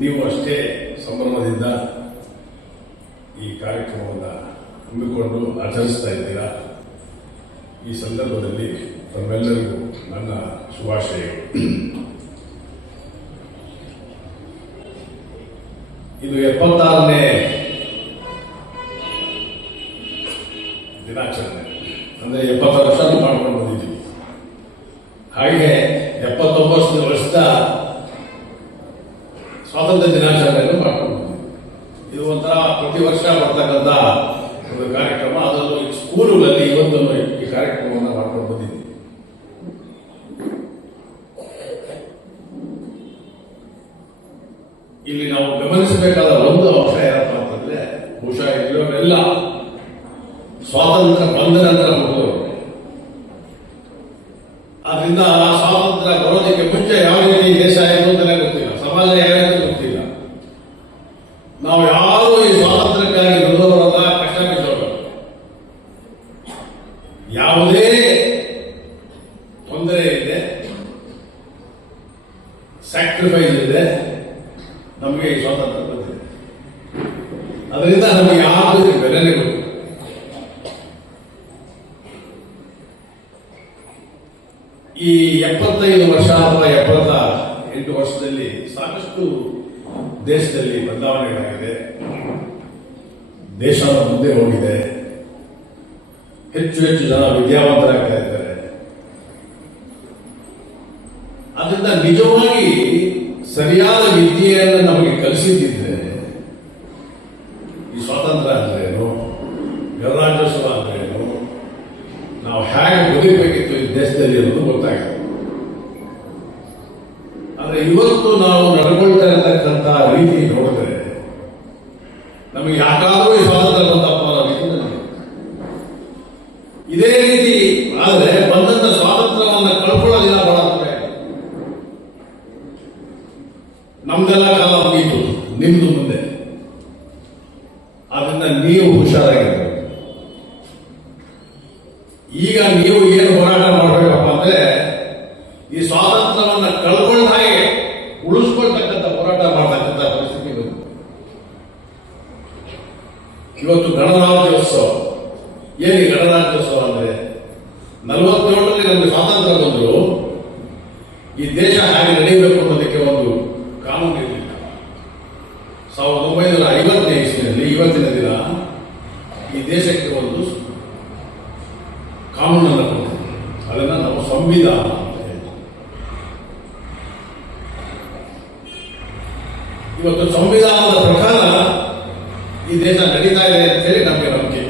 ನೀವು ಅಷ್ಟೇ ಸಂಭ್ರಮದಿಂದ ಈ ಕಾರ್ಯಕ್ರಮವನ್ನು ಹಮ್ಮಿಕೊಂಡು ಆಚರಿಸ್ತಾ ಇದ್ದೀರಾ. ಈ ಸಂದರ್ಭದಲ್ಲಿ ತಮ್ಮೆಲ್ಲರಿಗೂ ನನ್ನ ಶುಭಾಶಯಗಳು. ಇದು 76ನೇ ದಿನಾಚರಣೆ, ಅಂದ್ರೆ 70 ವರ್ಷ ಮಾಡ್ಕೊಂಡು ಬಂದಿದ್ದೀವಿ. ಹಾಗೆ 79 ವರ್ಷದ ಸ್ವಾತಂತ್ರ್ಯ ದಿನಾಚರಣೆಯನ್ನು ಮಾಡ್ಕೊಂಡು ಬಂದಿದ್ದೀವಿ. ಇದು ಒಂಥರ ಪ್ರತಿ ವರ್ಷ ಬರ್ತಕ್ಕಂಥ ಒಂದು ಕಾರ್ಯಕ್ರಮ. ಅದನ್ನು ಸ್ಕೂಲುಗಳಲ್ಲಿ ಇವತ್ತು ಈ ಕಾರ್ಯಕ್ರಮವನ್ನು ಮಾಡ್ಕೊಂಡು ಬಂದಿದ್ದೀವಿ. ಇಲ್ಲಿ ನಾವು ಗಮನಿಸಬೇಕಾದ ಒಂದು ಅಂಶ ಏನಪ್ಪ ಅಂತಂದ್ರೆ, ಬಹುಶಃ ಇಲ್ಲಿಯವರೆಲ್ಲ ಸ್ವಾತಂತ್ರ್ಯ ಬಂದ ನಂತರ ಹುಟ್ಟಿದವರು. ಆದ್ರಿಂದ ಸ್ವಾತಂತ್ರ್ಯ ಬರೋದಕ್ಕೆ ಮುಂಚೆ ಯಾವ ರೀತಿ ದೇಶ ಆಯಿತು ಅಂತಾನೆ ಗೊತ್ತಿಲ್ಲ, ಸಮಾಜ ಯಾವ್ದು ಗೊತ್ತಿಲ್ಲ. ನಾವು ಯಾರು ಈ ಸ್ವಾತಂತ್ರ್ಯಕ್ಕಾಗಿ ದುಡಿದವರಲ್ಲ, ಕಷ್ಟ ಬಿದ್ದವರು. ಯಾವುದೇ ತೊಂದರೆ ಇದೆ, ಸ್ಯಾಕ್ರಿಫೈಸ್ ಇದೆ, ನಮಗೆ ಈ ಸ್ವಾತಂತ್ರ್ಯ ಬಂದಿದೆ. ಅದರಿಂದ ನಮಗೆ ಯಾವುದು ಬೆಲೆನೇ ಗೊತ್ತಿಲ್ಲ. ಈ 75 ವರ್ಷ ಅಥವಾ 78 ವರ್ಷದಲ್ಲಿ ಸಾಕಷ್ಟು ದೇಶದಲ್ಲಿ ಬದಲಾವಣೆಗಳಾಗಿದೆ. ದೇಶ ಮುಂದೆ ಹೋಗಿದೆ. ಹೆಚ್ಚು ಹೆಚ್ಚು ಜನ ವಿದ್ಯಾವಂತರಾಗ್ತಾ ಇದ್ದಾರೆ. ಅದರಿಂದ ನಿಜವಾಗಿ ಸರಿಯಾದ ವಿದ್ಯೆಯನ್ನು ನಮಗೆ ಕಲಿಸಿದ್ದಿದ್ರೆ ಈ ಸ್ವಾತಂತ್ರ್ಯ ಅಂದ್ರೇನು, ಗಣರಾಜ್ಯೋತ್ಸವ ಅಂದ್ರೇನು, ನಾವು ಹೇಗೆ ಬದುಕಬೇಕಿತ್ತು ಈ ದೇಶದಲ್ಲಿ ಅನ್ನೋದು ಗೊತ್ತಾಗ್ತದೆ. ಆದ್ರೆ ಇವತ್ತು ನಾವು ನಡ್ಕೊಳ್ತಾ ಇರತಕ್ಕಂಥ ರೀತಿ ನೋಡಿದ್ರೆ ನಮಗೆ ಯಾಕಾದ್ರೂ ಈ ಸ್ವಾತಂತ್ರ್ಯ ಬಂತಪ್ಪ ಅನ್ನೋ ರೀತಿ ನನಗೆ. ಇದೇ ರೀತಿ ಆದ್ರೆ ಬಂದಂತ ಸ್ವಾತಂತ್ರ್ಯವನ್ನು ಕಳ್ಕೊಳ್ಳೋದಿಲ್ಲ. ಬಹಳ ತೊಂದರೆ. ನಮ್ದೆಲ್ಲ ಕಾಲ ಮುಗೀತು, ನಿಮ್ದು ಮುಂದೆ. ಆದ್ರಿಂದ ನೀವು ಹುಷಾರಾಗಿರ್ಬೇಕು. ಈಗ ನೀವು ಏನು ಹೋರಾಟ ಮಾಡಬೇಕಪ್ಪ ಅಂದ್ರೆ ಈ ಸ್ವಾತಂತ್ರ್ಯವನ್ನ ಕಳ್ಕೊಂಡ ಹಾಗೆ ಉಳಿಸ್ಕೊಳ್ತಕ್ಕಂಥ ಹೋರಾಟ ಮಾಡತಕ್ಕಂಥ ಪರಿಸ್ಥಿತಿ ಬಂತು. ಇವತ್ತು ಗಣರಾಜ್ಯೋತ್ಸವ. ಏನು ಗಣರಾಜ್ಯೋತ್ಸವ ಅಂದ್ರೆ 47ರಲ್ಲಿ ನಮಗೆ ಸ್ವಾತಂತ್ರ್ಯ ಬಂದ್ರು ಈ ದೇಶ ಹಾಗೆ ನಡೆಯಬೇಕು ಅನ್ನೋದಕ್ಕೆ ಒಂದು ಕಾನೂನು ಇರಲಿಲ್ಲ. 1950ನೇ ಇಸ್ವಿಯಲ್ಲಿ ಇವತ್ತಿನ ದಿನ ಈ ದೇಶಕ್ಕೆ ಒಂದು ಕಾನೂನನ್ನು ಕೊಡ್ತೀವಿ. ಅದನ್ನ ನಾವು ಸಂವಿಧಾನ ಅಂತ ಹೇಳ್ತೀವಿ. ಇವತ್ತು ಸಂವಿಧಾನದ ಪ್ರಕಾರ ಈ ದೇಶ ನಡೀತಾ ಇದೆ ಅಂತ ಹೇಳಿ ನಮಗೆ ನಂಬಿಕೆ.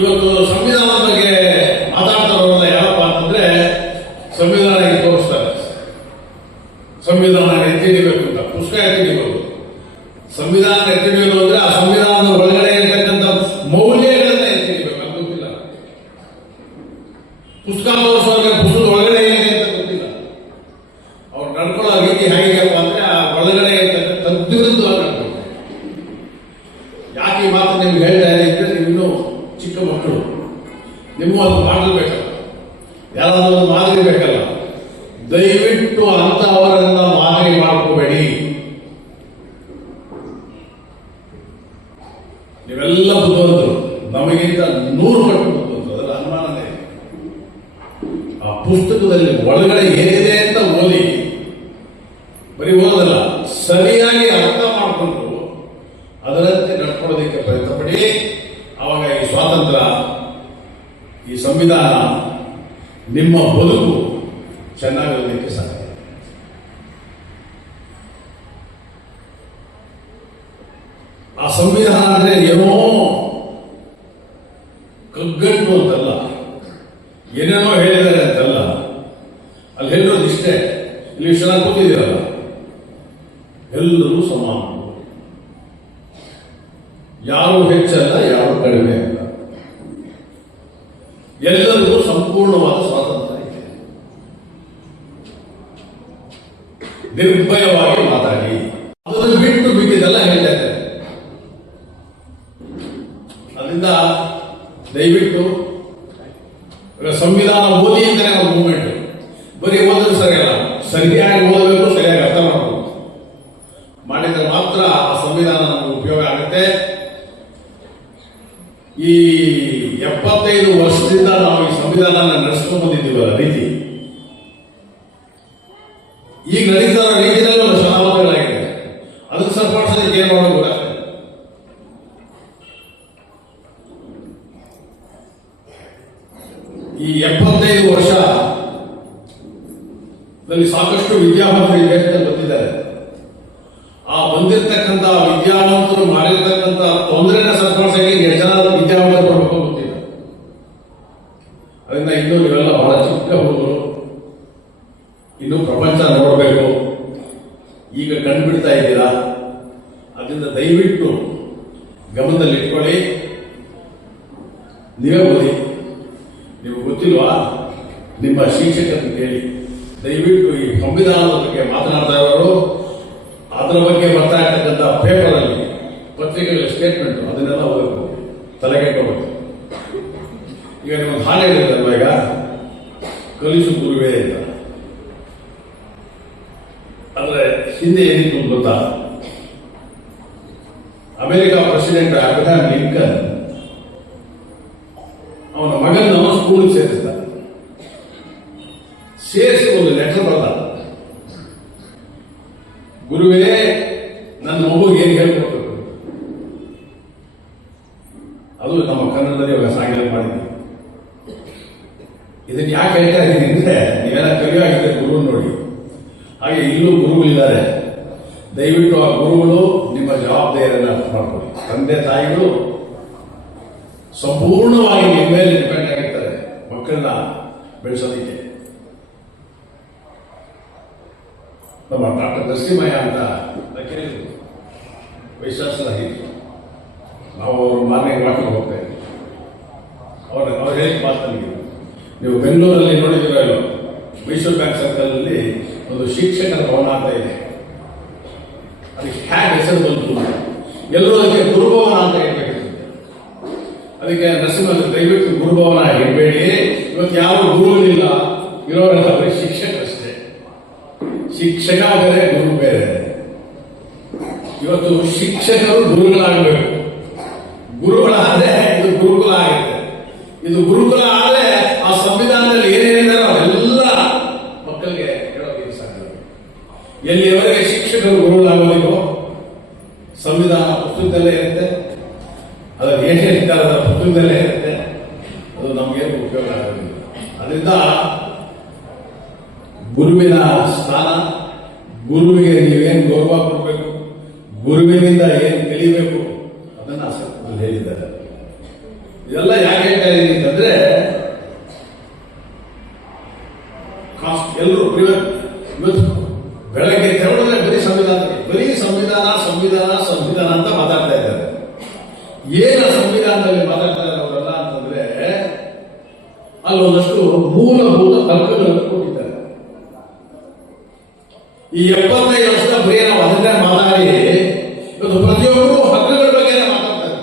ಇವತ್ತು ಸಂವಿಧಾನದ ಬಗ್ಗೆ ಮಾತಾಡ್ತಾರಲ್ಲ ಯಾರಪ್ಪ ಅಂತಂದ್ರೆ ಸಂವಿಧಾನ ತೋರಿಸ್ತಾರೆ. ಸಂವಿಧಾನ ಎತ್ತಿಡಿಬೇಕು ಅಂತ ಪುಸ್ತಕ ಎತ್ತಿಡಿಬೇಕು. ಸಂವಿಧಾನ ಎತ್ತಿಡಿಬೇಕು ಅಂದ್ರೆ ಆ ಸಂವಿಧಾನದ ಒಳಗಡೆ ಇರತಕ್ಕಂಥ ಮೌಲ್ಯಗಳನ್ನ ಎತ್ತಿಡಿಬೇಕು. ಅದು ಗೊತ್ತಿಲ್ಲ. ಪುಸ್ತಕ ತೋರಿಸೋರಿಗೆ ಪುಸ್ತಕದ ಒಳಗಡೆ ಏನಿದೆ ಅಂತ ಗೊತ್ತಿಲ್ಲ. ಅವ್ರು ನಡ್ಕೊಳ್ಳೋ ರೀತಿ ಹೇಗಿದೆಯಪ್ಪ ಅಂದ್ರೆ ಆ ಒಳಗಡೆ ತದ್ವಿರುದ್ಧವಾಗಿ ನಡ್ಕೊಳ್ತಾರೆ. ಯಾಕೆ ಈ ಮಾತು ನಿಮ್ಗೆ ಹೇಳ್ತಾ ಇದೆ ಅಂದ್ರೆ ನೀವು ಇನ್ನೂ ಚಿಕ್ಕ ಮಕ್ಕಳು, ನಿಮ್ಮ ಒಂದು ಮಾದರಿ ಬೇಕಲ್ಲ, ಯಾರಾದ್ರೂ ಒಂದು ಮಾದರಿ ಬೇಕಲ್ಲ. ದಯವಿಟ್ಟು ಅಂತಹವರನ್ನ ಮಾದರಿ ಮಾಡ್ಕೋಬೇಡಿ. ನೀವೆಲ್ಲ ಬುದ್ಧಿವಂತರು, ನಮಗಿಂತ 100 ಪಟ್ಟು ಬುದ್ಧಿವಂತರು, ಅದರ ಅನುಮಾನನೇ. ಆ ಪುಸ್ತಕದಲ್ಲಿ ಒಳಗಡೆ ಏನಿದೆ ಅಂತ ಓದಿ, ಬರೀ ಓದಲ್ಲ, ಸರಿಯಾಗಿ ಅರ್ಥ ಮಾಡಿಕೊಂಡು ಅದರಂತೆ ನಡ್ಕೊಳ್ಳೋದಕ್ಕೆ ಪ್ರಯತ್ನ ಪಡಿ. ಆವಾಗ ಈ ಸ್ವಾತಂತ್ರ್ಯ, ಈ ಸಂವಿಧಾನ ನಿಮ್ಮ ಬದುಕು ಚೆನ್ನಾಗಿರಲಿಕ್ಕೆ ಸಾಧ್ಯ. ಆ ಸಂವಿಧಾನ ಅಂದ್ರೆ ಏನೋ ಕಗ್ಗಟ್ಟು ಅಂತಲ್ಲ, ಏನೇನೋ ಹೇಳಿದ್ದಾರೆ ಅಂತಲ್ಲ. ಅಲ್ಲಿ ಹೇಳೋದು ಇಷ್ಟೇ, ಇಲ್ಲಿ ಇಷ್ಟ ಕೂತಿದ್ದೀರಲ್ಲ, ಎಲ್ಲರೂ ಸಮಾನರು, ಯಾರು ಹೆಚ್ಚಲ್ಲ, ಯಾರು ಕಡಿಮೆ ಅಲ್ಲ, ಎಲ್ಲರಿಗೂ ಸಂಪೂರ್ಣವಾದ ಸ್ವಾತಂತ್ರ್ಯ ಇದೆ. ನಿರ್ಭಯವಾಗಿ ಮಾತಾಡಿ, ಅದನ್ನು ಬಿಟ್ಟು ಬಿಟ್ಟಿದ್ದೆಲ್ಲ ಹೇಳ್ತಾ ಇದ್ದಾರೆ. ಅದರಿಂದ ದಯವಿಟ್ಟು ಸಂವಿಧಾನ ಓದಿ ಅಂತಾನೆ ಒಂದು ಮೂವ್ಮೆಂಟ್. ಬರೀ ಓದಿದ್ರೆ ಸರಿಯಲ್ಲ, ಸರಿಯಾಗಿ ಓದಬೇಕು, ಸರಿಯಾಗಿ ಅರ್ಥ ಮಾಡಬೇಕು. ಮಾಡಿದ್ರೆ ಮಾತ್ರ ಆ ಸಂವಿಧಾನ ನಮಗೆ ಉಪಯೋಗ ಆಗುತ್ತೆ. ಈ 75 ವರ್ಷದಿಂದ ನಾವು ಈ ಸಂವಿಧಾನ ನಡೆಸ್ಕೊಂಡು ಬಂದಿದ್ದೀವಲ್ಲ ರೀತಿ, ಈಗ ನಡೀತಾ ಇರೋ ರೀತಿಯಲ್ಲೂ ಶತಾಬ್ದಗಳಾಗಿದೆ. ಅದಕ್ಕೆ ಸರಿಪಡಿಸೋದಕ್ಕೆ ಏನ್ ಮಾಡೋದು ಗೊತ್ತಾಗ್ತದೆ. ಈ 75 ವರ್ಷದಲ್ಲಿ ಸಾಕಷ್ಟು ವಿದ್ಯಾವಂತರು ಈ ದೇಶದಲ್ಲಿ ಬಂದಿದ್ದಾರೆ. ಆ ಬಂದಿರತಕ್ಕಂಥ ವಿದ್ಯಾವಂತರು ಮಾಡಿರ್ತಕ್ಕಂಥ ತೊಂದರೆನ ಸರಿಪಡಿಸೋಕೆ ಎಷ್ಟು ಜನ ವಿದ್ಯಾವಂತರು ಕೊಡಬೇಕು ಗೊತ್ತಿಲ್ಲ. ಅದರಿಂದ ಇನ್ನೂ ನೀವೆಲ್ಲ ಬಹಳ ಚಿಕ್ಕ ಹುಡುಗರು, ಇನ್ನೂ ಪ್ರಪಂಚ ನೋಡಬೇಕು, ಈಗ ಕಂಡುಬಿಡ್ತಾ ಇದ್ದೀರಾ. ಅದರಿಂದ ದಯವಿಟ್ಟು ಗಮನದಲ್ಲಿ ಇಟ್ಕೊಳ್ಳಿ. ನೀವೇ ಓದಿ, ನೀವು ಗೊತ್ತಿಲ್ವಾ ನಿಮ್ಮ ಶಿಕ್ಷಕರನ್ನು ಕೇಳಿ. ದಯವಿಟ್ಟು ಈ ಸಂವಿಧಾನದ ಬಗ್ಗೆ ಮಾತನಾಡ್ತಾ ಇರೋರು ಅದರ ಬಗ್ಗೆ ಬರ್ತಾ ಇರ್ತಕ್ಕಂಥ ಪೇಪರ್ ಅಲ್ಲಿ, ಪತ್ರಿಕೆಗಳ ಸ್ಟೇಟ್ಮೆಂಟ್, ಅದನ್ನೆಲ್ಲ ಓದಬೇಕು, ತಲೆಗೆಟ್ಟೋಗುತ್ತೆ. ಈಗ ನಿಮಗೆ ಹಾಡು ಹೇಳಿದ್ರಲ್ವ, ಈಗ ಕಲಿಸು ಗುರುವೇ ಅಂತ. ಅಂದ್ರೆ ಹಿಂದೆ ಏನಿತ್ತು ಗೊತ್ತಾ? ಅಮೆರಿಕ ಪ್ರೆಸಿಡೆಂಟ್ ಅಬ್ರಹಾಂ ಲಿಂಕನ್ ಅವನ ಮಗನ ಸ್ಕೂಲ್ ಸೇರಿಸಿದ. ಸೇರಿಸಿ ಒಂದು ಲೆಟರ್ ಬರೆದ, ಗುರುವೇ ನನ್ನ ಮಗುಗೆ ಏನು ಹೇಳ್ಕೊಡ್ಬೇಕು. ಅದು ನಮ್ಮ ಕನ್ನಡದಲ್ಲಿ ಇವಾಗ ಸಾಗಿಲೆ ಮಾಡಿದ್ವಿ. ಇದನ್ನ ಯಾಕೆ ಹೇಳ್ತಾ ಇದ್ದೀನಿ ಅಂದ್ರೆ, ನೀವೆಲ್ಲ ಕಲಿಯಾಗಿದೆ ಗುರು ನೋಡಿ. ಹಾಗೆ ಇಲ್ಲೂ ಗುರುಗಳಿದ್ದಾರೆ. ದಯವಿಟ್ಟು ಆ ಗುರುಗಳು ನಿಮ್ಮ ಜವಾಬ್ದಾರಿಯನ್ನು ಅರ್ಥ ಮಾಡ್ಕೊಳ್ಳಿ. ತಂದೆ ತಾಯಿಗಳು ಸಂಪೂರ್ಣವಾಗಿ ನಿಮ್ಮ ಮೇಲೆ ಡಿಪೆಂಡ್ ಆಗಿರ್ತಾರೆ ಮಕ್ಕಳನ್ನ ಬೆಳೆಸೋದಕ್ಕೆ. ನಮ್ಮ ಡಾಕ್ಟರ್ ನರಸಿಂಹಯ್ಯ ಅಂತ ಕೇಳಿದ್ರು, ವೈಶಾಖರಾಗಿದ್ರು. ನಾವು ಅವರು ಮಾರ್ನಿಂಗ್ ವಾಕಿಂಗ್ ಹೋಗ್ತಾ ಇದ್ವಿ. ಅವ್ರು ಹೇಳಿ ಮಾತನಾಡಿದ್ರು, ನೀವು ಬೆಂಗಳೂರಲ್ಲಿ ನೋಡಿದಿರೋ ಇಲ್ಲೋ, ಮೈಸೂರು ಬ್ಯಾಂಕ್ ಸರ್ಕಲ್ ಅಲ್ಲಿ ಒಂದು ಶಿಕ್ಷಕರ ಭವನ ಅಂತ ಇದೆ. ಅದಕ್ಕೆ ಹ್ಯಾಗ್ ಹೆಸರು ಬಂತು, ಎಲ್ಲರೂ ಅದಕ್ಕೆ ಗುರುಭವನ ಅಂತ ಇರಬೇಕಿತ್ತು. ಅದಕ್ಕೆ ನರಸಿಂಹ ದಯವಿಟ್ಟು ಗುರುಭವನ ಇರಬೇಡಿ. ಇವತ್ತು ಯಾರು ಗುರುಗಳಿಲ್ಲ, ಇರೋರೆಲ್ಲ ಬರೀ ಶಿಕ್ಷಕರಷ್ಟೇ. ಶಿಕ್ಷಕ ಬೇರೆ, ಗುರು ಬೇರೆ. ಇವತ್ತು ಶಿಕ್ಷಕರು ಗುರುಗಳಾಗಬೇಕು. ಗುರುಗಳಾದ್ರೆ ಇದು ಗುರುಕುಲ ಆಗುತ್ತೆ. ಇದು ಗುರುಕುಲ ಆದ್ರೆ ಆ ಸಂವಿಧಾನದಲ್ಲಿ ಏನೇನಿದಾರೋ ಅದೆಲ್ಲ ಮಕ್ಕಳಿಗೆ ಹೇಳೋದಕ್ಕೆ ಸಾಧ್ಯ. ಎಲ್ಲಿಯವರೆಗೆ ಶಿಕ್ಷಕರು ಗುರುಗಳಾಗೋದಿಲ್ವೋ ಸಂವಿಧಾನ ಪುಸ್ತಕದಲ್ಲೇ ಇರುತ್ತೆ, ಅದರಲ್ಲಿ ಏನೇ ಇರ್ತಾರೆ ಅದರ ಪುಸ್ತಕದಲ್ಲೇ ಇರುತ್ತೆ, ಅದು ನಮಗೇನು ಉಪಯೋಗ ಆಗೋದಿಲ್ಲ. ಅದರಿಂದ ಗುರುವಿನ ಸ್ಥಾನ, ಗುರುವಿಗೆ ನೀವೇನು ಗೌರವ ಕೊಡಬೇಕು, ಗುರುವಿನಿಂದ ಏನು ಕಲಿಬೇಕು ಅದನ್ನ ಆಸಕ್ತಿಯಲ್ಲಿ ಹೇಳಿದ್ದಾರೆ. ಇದೆಲ್ಲ ಯಾಕೆ ಹೇಳ್ತಾ ಇದ್ದೀನಿ ಅಂತಂದ್ರೆ, ಎಲ್ಲರೂ ಇವತ್ತು ಬೆಳಗ್ಗೆ ತೆರಳಿದ್ರೆ ಬರೀ ಸಂವಿಧಾನ ಅಂತ ಮಾತಾಡ್ತಾ ಇದ್ದಾರೆ. ಏನ ಸಂವಿಧಾನದಲ್ಲಿ ಮಾತಾಡ್ತಾ ಇರೋರಲ್ಲ ಅಂತಂದ್ರೆ, ಅಲ್ಲೊಂದಷ್ಟು ಮೂಲಭೂತ ತರ್ಕಗಳನ್ನು ಕೊಟ್ಟಿದ್ದಾರೆ. ಈ 75 ವರ್ಷದ ಬರೀ ನಾವು ಅದನ್ನೇ ಮಾತಾಡಿ ಇವತ್ತು ಪ್ರತಿಯೊಬ್ಬರು ಹಕ್ಕುಗಳ ಬಗ್ಗೆ ಮಾತಾಡ್ತಾರೆ,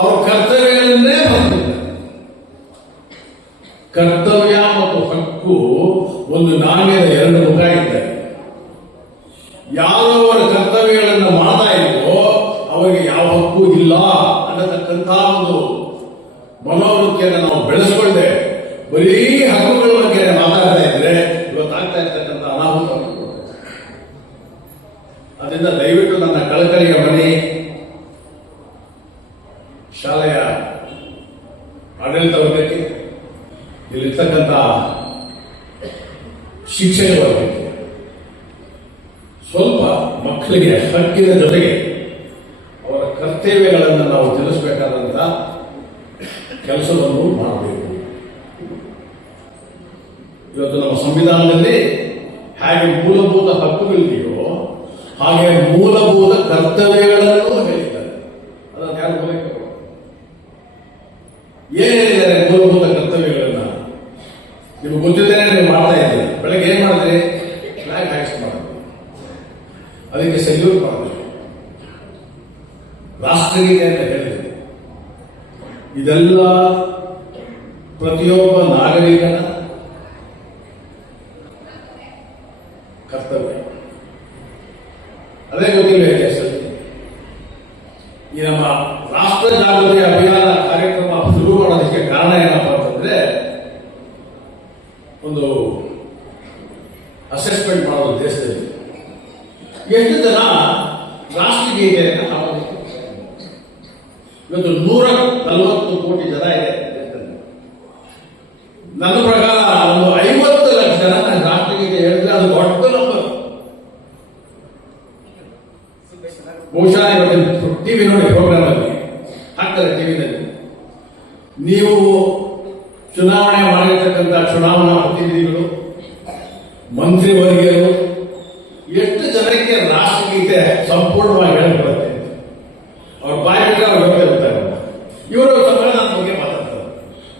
ಅವ್ರ ಕರ್ತವ್ಯಗಳನ್ನೇ ಬರ್ತಿದ್ದಾರೆ. ಕರ್ತವ್ಯ ಮತ್ತು ಹಕ್ಕು ಒಂದು ನಾಣ್ಯದ 2 ಮುಖ ಇದ್ದಾರೆ. ಯಾರು ಅವರ ಕರ್ತವ್ಯಗಳನ್ನು ಮಾಡ್ತಾ ಇಲ್ವೋ ಅವರಿಗೆ ಯಾವ ಹಕ್ಕು ಇಲ್ಲ ಅನ್ನತಕ್ಕಂಥ ಒಂದು ಮನೋವೃತ್ತಿಯನ್ನು ನಾವು ಬೆಳೆಸಿಕೊಳ್ಳದೆ ಬರೀ ಹಕ್ಕುಗಳ ಬಗ್ಗೆ ಮಾತಾಡ್ತಾ ಇದ್ರೆ ಇವತ್ತಾಗ್ತಾ ಇರ್ತಕ್ಕಂಥ ಅನಾಹುತ. ಅದರಿಂದ ದಯವಿಟ್ಟು ನನ್ನ ಕಳಕಳಿಯ ಮನೆ ಶಾಲೆಯ ಆಡಳಿತ ವರ್ಗಕ್ಕೆ ಇಲ್ಲಿರ್ತಕ್ಕಂಥ ಶಿಕ್ಷಕರ ಬಗ್ಗೆ ಸ್ವಲ್ಪ ಮಕ್ಕಳಿಗೆ ಹಕ್ಕಿನ ಜೊತೆಗೆ ಅವರ ಕರ್ತವ್ಯಗಳನ್ನು ನಾವು ತಿಳಿಸಬೇಕಾದಂತ ಕೆಲಸವನ್ನು ಮಾಡಬೇಕು. ಇವತ್ತು ನಮ್ಮ ಸಂವಿಧಾನದಲ್ಲಿ ಹಾಗೆ ಮೂಲಭೂತ ಹಕ್ಕುಗಳಿದೆಯೋ ಹಾಗೆ ಮೂಲಭೂತ ಕರ್ತವ್ಯಗಳನ್ನು ಹೇಳಿದ್ದಾರೆ. ಅದನ್ನು ಯಾರು ಬೇಕು? ಏನ್ ಹೇಳಿದ್ದಾರೆ ಮೂಲಭೂತ ಕರ್ತವ್ಯಗಳನ್ನ? ನಿಮ್ಗೆ ಗೊತ್ತಿದ್ದೇನೆ, ನೀವು ಮಾಡ್ತಾ ಇದ್ದೀರಿ. ಬೆಳಗ್ಗೆ ಏನ್ ಮಾಡಿದ್ರಿ? ಫ್ಲಾಗ್ ಹಾಕ್ಸ್ ಮಾಡಿದ್ರಿ, ಅದಕ್ಕೆ ಸೆಲ್ಯೂಟ್ ಮಾಡಿದ್ರಿ, ರಾಷ್ಟ್ರಗೀತೆ ಅಂತ ಹೇಳಿದ್ರಿ. ಇದೆಲ್ಲ ಪ್ರತಿಯೊಬ್ಬ ನಾಗರಿಕನ ಕರ್ತವ್ಯ. ಅದೇ ಗೊತ್ತಿಲ್ಲ ದೇಶದಲ್ಲಿ. ಈ ನಮ್ಮ ರಾಷ್ಟ್ರ ಜಾಗೃತಿ ಅಭಿಯಾನ ಕಾರ್ಯಕ್ರಮ ಶುರು ಮಾಡೋದಕ್ಕೆ ಕಾರಣ ಏನಪ್ಪಾ ಅಂತಂದ್ರೆ, ಒಂದು ಅಸೆಸ್ಮೆಂಟ್ ಮಾಡೋದು ದೇಶದಲ್ಲಿ ಎಷ್ಟು ಜನ ರಾಷ್ಟ್ರಗೀತೆಯನ್ನು ಹಾಕೋದಕ್ಕೆ. ಇವತ್ತು 140 ಕೋಟಿ ಜನ ಇದೆ ದೇಶದಲ್ಲಿ. ನನ್ನ ಪ್ರಕಾರ ಒಂದು 50 ಲಕ್ಷ ಜನ ರಾಷ್ಟ್ರಗೀತೆ ಹೇಳಿದ್ರೆ ಅದು ದೊಡ್ಡ ನಂಬರ್. ಬಹುಶಃ ಇವತ್ತು ಟಿವಿ ನೋಡಿ, ಪ್ರೋಗ್ರಾಮ್ ಅಲ್ಲಿ ಹಾಕ್ತಾರೆ ಟಿವಿನಲ್ಲಿ. ನೀವು ಚುನಾವಣೆ ಮಾಡಿರ್ತಕ್ಕಂಥ ಚುನಾವಣಾ ಪ್ರತಿನಿಧಿಗಳು, ಮಂತ್ರಿವರ್ಗರು ಎಷ್ಟು ಜನಕ್ಕೆ ರಾಷ್ಟ್ರಗೀತೆ ಸಂಪೂರ್ಣವಾಗಿ ಹೇಳ್ಕೊಡುತ್ತೆ? ಅವ್ರ ಬಾಯಿ ಬಿಟ್ಟರೆ ಅವ್ರು ಗೊತ್ತಿರ್ತಾರೆ. ಇವರು ಸಂವಿಧಾನದ ಬಗ್ಗೆ ಮಾತಾಡ್ತಾರೆ.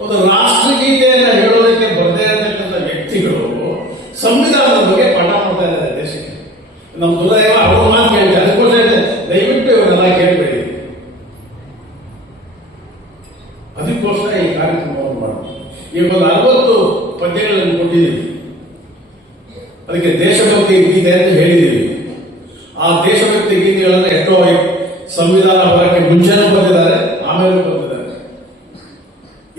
ಒಂದು ರಾಷ್ಟ್ರಗೀತೆಯನ್ನು ಹೇಳೋದಕ್ಕೆ ಬರದೇ ಇರತಕ್ಕಂಥ ವ್ಯಕ್ತಿಗಳು ಸಂವಿಧಾನದ ಬಗ್ಗೆ ಪಾಠ ಮಾಡ್ತಾ ಇದ್ದಾರೆ ದೇಶಕ್ಕೆ. ನಮ್ಮ ದುರ್ದೈವ ಅವ್ರ ಮಾತು ಕೇಳ್ತಾರೆ. ಅದಕ್ಕೋಸ್ಕರ ದಯವಿಟ್ಟು ಇವನ್ನೆಲ್ಲ ಕೇಳಬೇಡಿ. ಅದಕ್ಕೋಸ್ಕರ ಈ ಕಾರ್ಯಕ್ರಮವನ್ನು ಮಾಡೋದು. ಈಗ ಒಂದು 60 ಪದ್ಯಗಳನ್ನು ಕೊಟ್ಟಿದ್ದೀವಿ. ಅದಕ್ಕೆ ದೇಶಭಕ್ತಿ ಗೀತೆ ಅಂತ ಹೇಳಿದ್ದೀವಿ. ಆ ದೇಶಭಕ್ತಿ ಗೀತೆಗಳನ್ನು ಎಷ್ಟೋ ಸಂವಿಧಾನ ಬರಕ್ಕೆ ಮುಂಚೆನೂ ಬಂದಿದ್ದಾರೆ, ಆಮೇಲೆ ಬಂದಿದ್ದಾರೆ.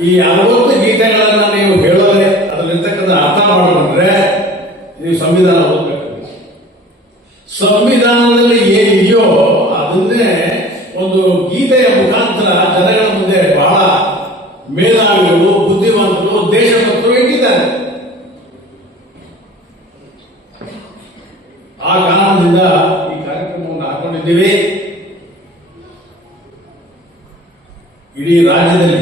ಈ 60 ಗೀತೆಗಳನ್ನ ನೀವು ಹೇಳೋದೇ ಅದರಲ್ಲಿರ್ತಕ್ಕಂಥ ಅರ್ಥ ಮಾಡಿಕೊಂಡ್ರೆ ನೀವು ಸಂವಿಧಾನ ಓದಬೇಕು. ಸಂವಿಧಾನದಲ್ಲಿ ಏನಿದೆಯೋ ಅದನ್ನೇ ಒಂದು ಗೀತೆಯ ಮುಖಾಂತರ ಜನಗಳ ಮುಂದೆ ಬಹಳ ಮೇಧಾವಿಗಳು, ಬುದ್ಧಿವಂತರು, ದೇಶಭಕ್ತರು ಇಟ್ಟಿದ್ದಾರೆ. ಆ ಕಾರಣದಿಂದ ಈ ಕಾರ್ಯಕ್ರಮವನ್ನು ಹಾಕೊಂಡಿದ್ದೀವಿ. ಇಡೀ ರಾಜ್ಯದಲ್ಲಿ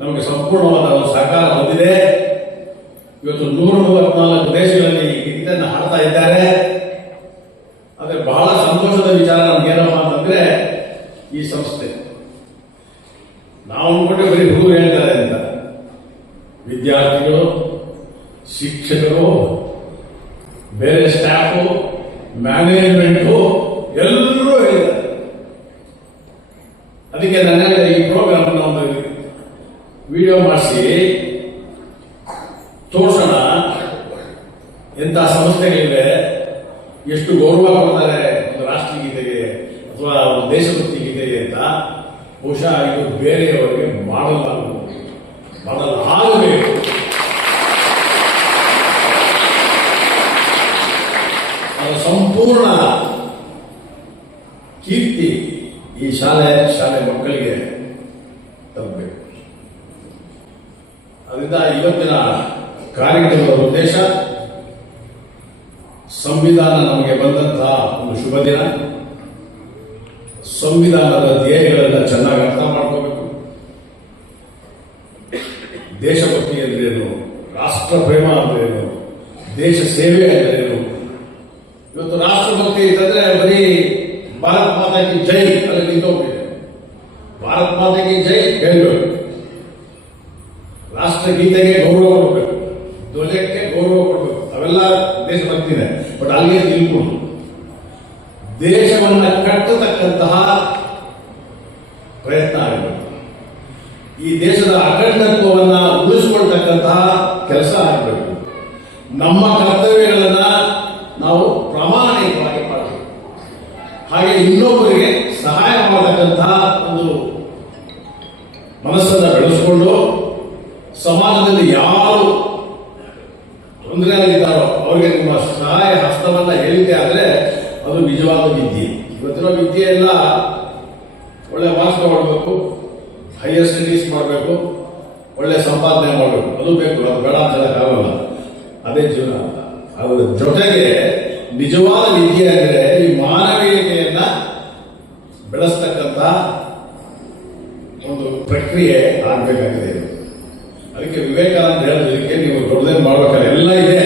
ನಮಗೆ ಸಂಪೂರ್ಣವಾದ ಒಂದು ಸಹಕಾರ ಬಂದಿದೆ. ಇವತ್ತು 134 ದೇಶಗಳಲ್ಲಿ ಗೀತೆಯನ್ನು ಹಾಡ್ತಾ ಇದ್ದಾರೆ. ಆದರೆ ಬಹಳ ಸಂತೋಷದ ವಿಚಾರ ನಮ್ಗೇನಪ್ಪ ಅಂತಂದ್ರೆ, ಈ ಸಂಸ್ಥೆ ನಾವು ಅನ್ಕೊಂಡೆ ಬರೀ ಹುಡುಗರು ಹೇಳ್ತಾರೆ ಅಂತ. ವಿದ್ಯಾರ್ಥಿಗಳು, ಶಿಕ್ಷಕರು, ಬೇರೆ ಸ್ಟಾಫು, ಮ್ಯಾನೇಜ್ಮೆಂಟು ಎಲ್ಲರೂ ಹೇಳಿದ್ದಾರೆ. ಅದಕ್ಕೆ ನನ್ನ ಈ ಪ್ರೋಗ್ರಾಮ್ ಒಂದು ವಿಡಿಯೋ ಮಾಡಿಸಿ ತೋರ್ಸೋಣ. ಎಂಥ ಸಂಸ್ಥೆಗಳಿವೆ, ಎಷ್ಟು ಗೌರವ ಕೊಡ್ತಾರೆ ಒಂದು ರಾಷ್ಟ್ರಗೀತೆಗೆ ಅಥವಾ ಒಂದು ದೇಶಭಕ್ತಿ ಗೀತೆಗೆ ಅಂತ. ಬಹುಶಃ ಇದು ಬೇರೆಯವರಿಗೆ ಮಾಡಲಾಗಬೇಕು. ಅದರ ಸಂಪೂರ್ಣ ಕೀರ್ತಿ ಈ ಶಾಲೆ ಮಕ್ಕಳಿಗೆ ತರಬೇಕು. ಅದರಿಂದ ಇವತ್ತಿನ ಕಾರ್ಯಕ್ರಮದ ಉದ್ದೇಶ, ಸಂವಿಧಾನ ನಮಗೆ ಬಂದಂತಹ ಒಂದು ಶುಭ ದಿನ. ಸಂವಿಧಾನದ ಧ್ಯೇಯಗಳನ್ನು ಚೆನ್ನಾಗಿ ಅರ್ಥ ಮಾಡ್ಕೋಬೇಕು. ದೇಶಭಕ್ತಿ ಅಂದ್ರೇನು, ರಾಷ್ಟ್ರ ಪ್ರೇಮ ಅಂದ್ರೇನು, ದೇಶ ಸೇವೆ ಅಂದ್ರೇನು. ಇವತ್ತು ರಾಷ್ಟ್ರಭಕ್ತಿ ಅಂತಂದ್ರೆ ಬರೀ ಭಾರತ್ ಮಾತಾ ಕಿ ಜೈ ಅಲ್ಲಿ ನಿಂತೋಗ್ತಿದೆ. ಭಾರತ್ ಮಾತಾ ಕಿ ಜೈ ಹೇಳಬೇಕು, ರಾಷ್ಟ್ರಗೀತೆಗೆ ಗೌರವ ಕೊಡಬೇಕು, ಧ್ವಜಕ್ಕೆ ಗೌರವ ಕೊಡಬೇಕು, ಅವೆಲ್ಲ ದೇಶಭಕ್ತಿನೇ. ಬಟ್ ಅಲ್ಲಿಗೆ ನಿಲ್ಕೊಂಡು ದೇಶವನ್ನ ಕಟ್ಟತಕ್ಕಂತಹ ಪ್ರಯತ್ನ ಆಗಬೇಕು. ಈ ದೇಶದ ಅಖಂಡತ್ವವನ್ನ ಉಳಿಸಿಕೊಳ್ತಕ್ಕಂತಹ ಕೆಲಸ ಆಗಬೇಕು. ನಮ್ಮ ಕರ್ತವ್ಯಗಳನ್ನ ನಾವು ಪ್ರಾಮಾಣಿಕವಾಗಿ ಮಾಡಬೇಕು. ಹಾಗೆ ಇನ್ನೊಬ್ಬರಿಗೆ ಸಹಾಯ ಮಾಡತಕ್ಕಂತಹ ಒಂದು ಮನಸ್ಸನ್ನು ಬೆಳೆಸಿಕೊಂಡು ಸಮಾಜದಲ್ಲಿ ಯಾರು ತೊಂದರೆಯಾಗಿದ್ದಾರೋ ಅವರಿಗೆ ನಿಮ್ಮ ಸಹಾಯ ಹಸ್ತವನ್ನ ಹೇಳಿಕೆ ಆದರೆ ಅದು ನಿಜವಾದ ವಿದ್ಯೆ. ಇವತ್ತಿನ ವಿದ್ಯೆ ಎಲ್ಲ ಒಳ್ಳೆ ಮಾರ್ಕ್ಸ್ ತಗೊಳ್ಬೇಕು, ಹೈಯರ್ ಸ್ಟಡೀಸ್ ಮಾಡಬೇಕು, ಒಳ್ಳೆ ಸಂಪಾದನೆ ಮಾಡಬೇಕು, ಅದು ಬೇಕು, ಅದು ಬೇಡ ಅಂತ ಹೇಳಕ್ಕಾಗಲ್ಲ, ಅದೇ ಜೀವನ ಅಂತ. ಅದರ ಜೊತೆಗೆ ನಿಜವಾದ ವಿದ್ಯೆ ಅಂದರೆ ಈ ಮಾನವೀಯತೆಯನ್ನ ಬೆಳೆಸ್ತಕ್ಕಂಥ ಒಂದು ಪ್ರಕ್ರಿಯೆ ಆಗಬೇಕಾಗಿದೆ. ಅದಕ್ಕೆ ವಿವೇಕಾನಂದ ಹೇಳೋದಕ್ಕೆ ನೀವು ದೊಡ್ಡದೇನು ಮಾಡ್ಬೇಕಾದ್ರೆ ಎಲ್ಲ ಇದೆ,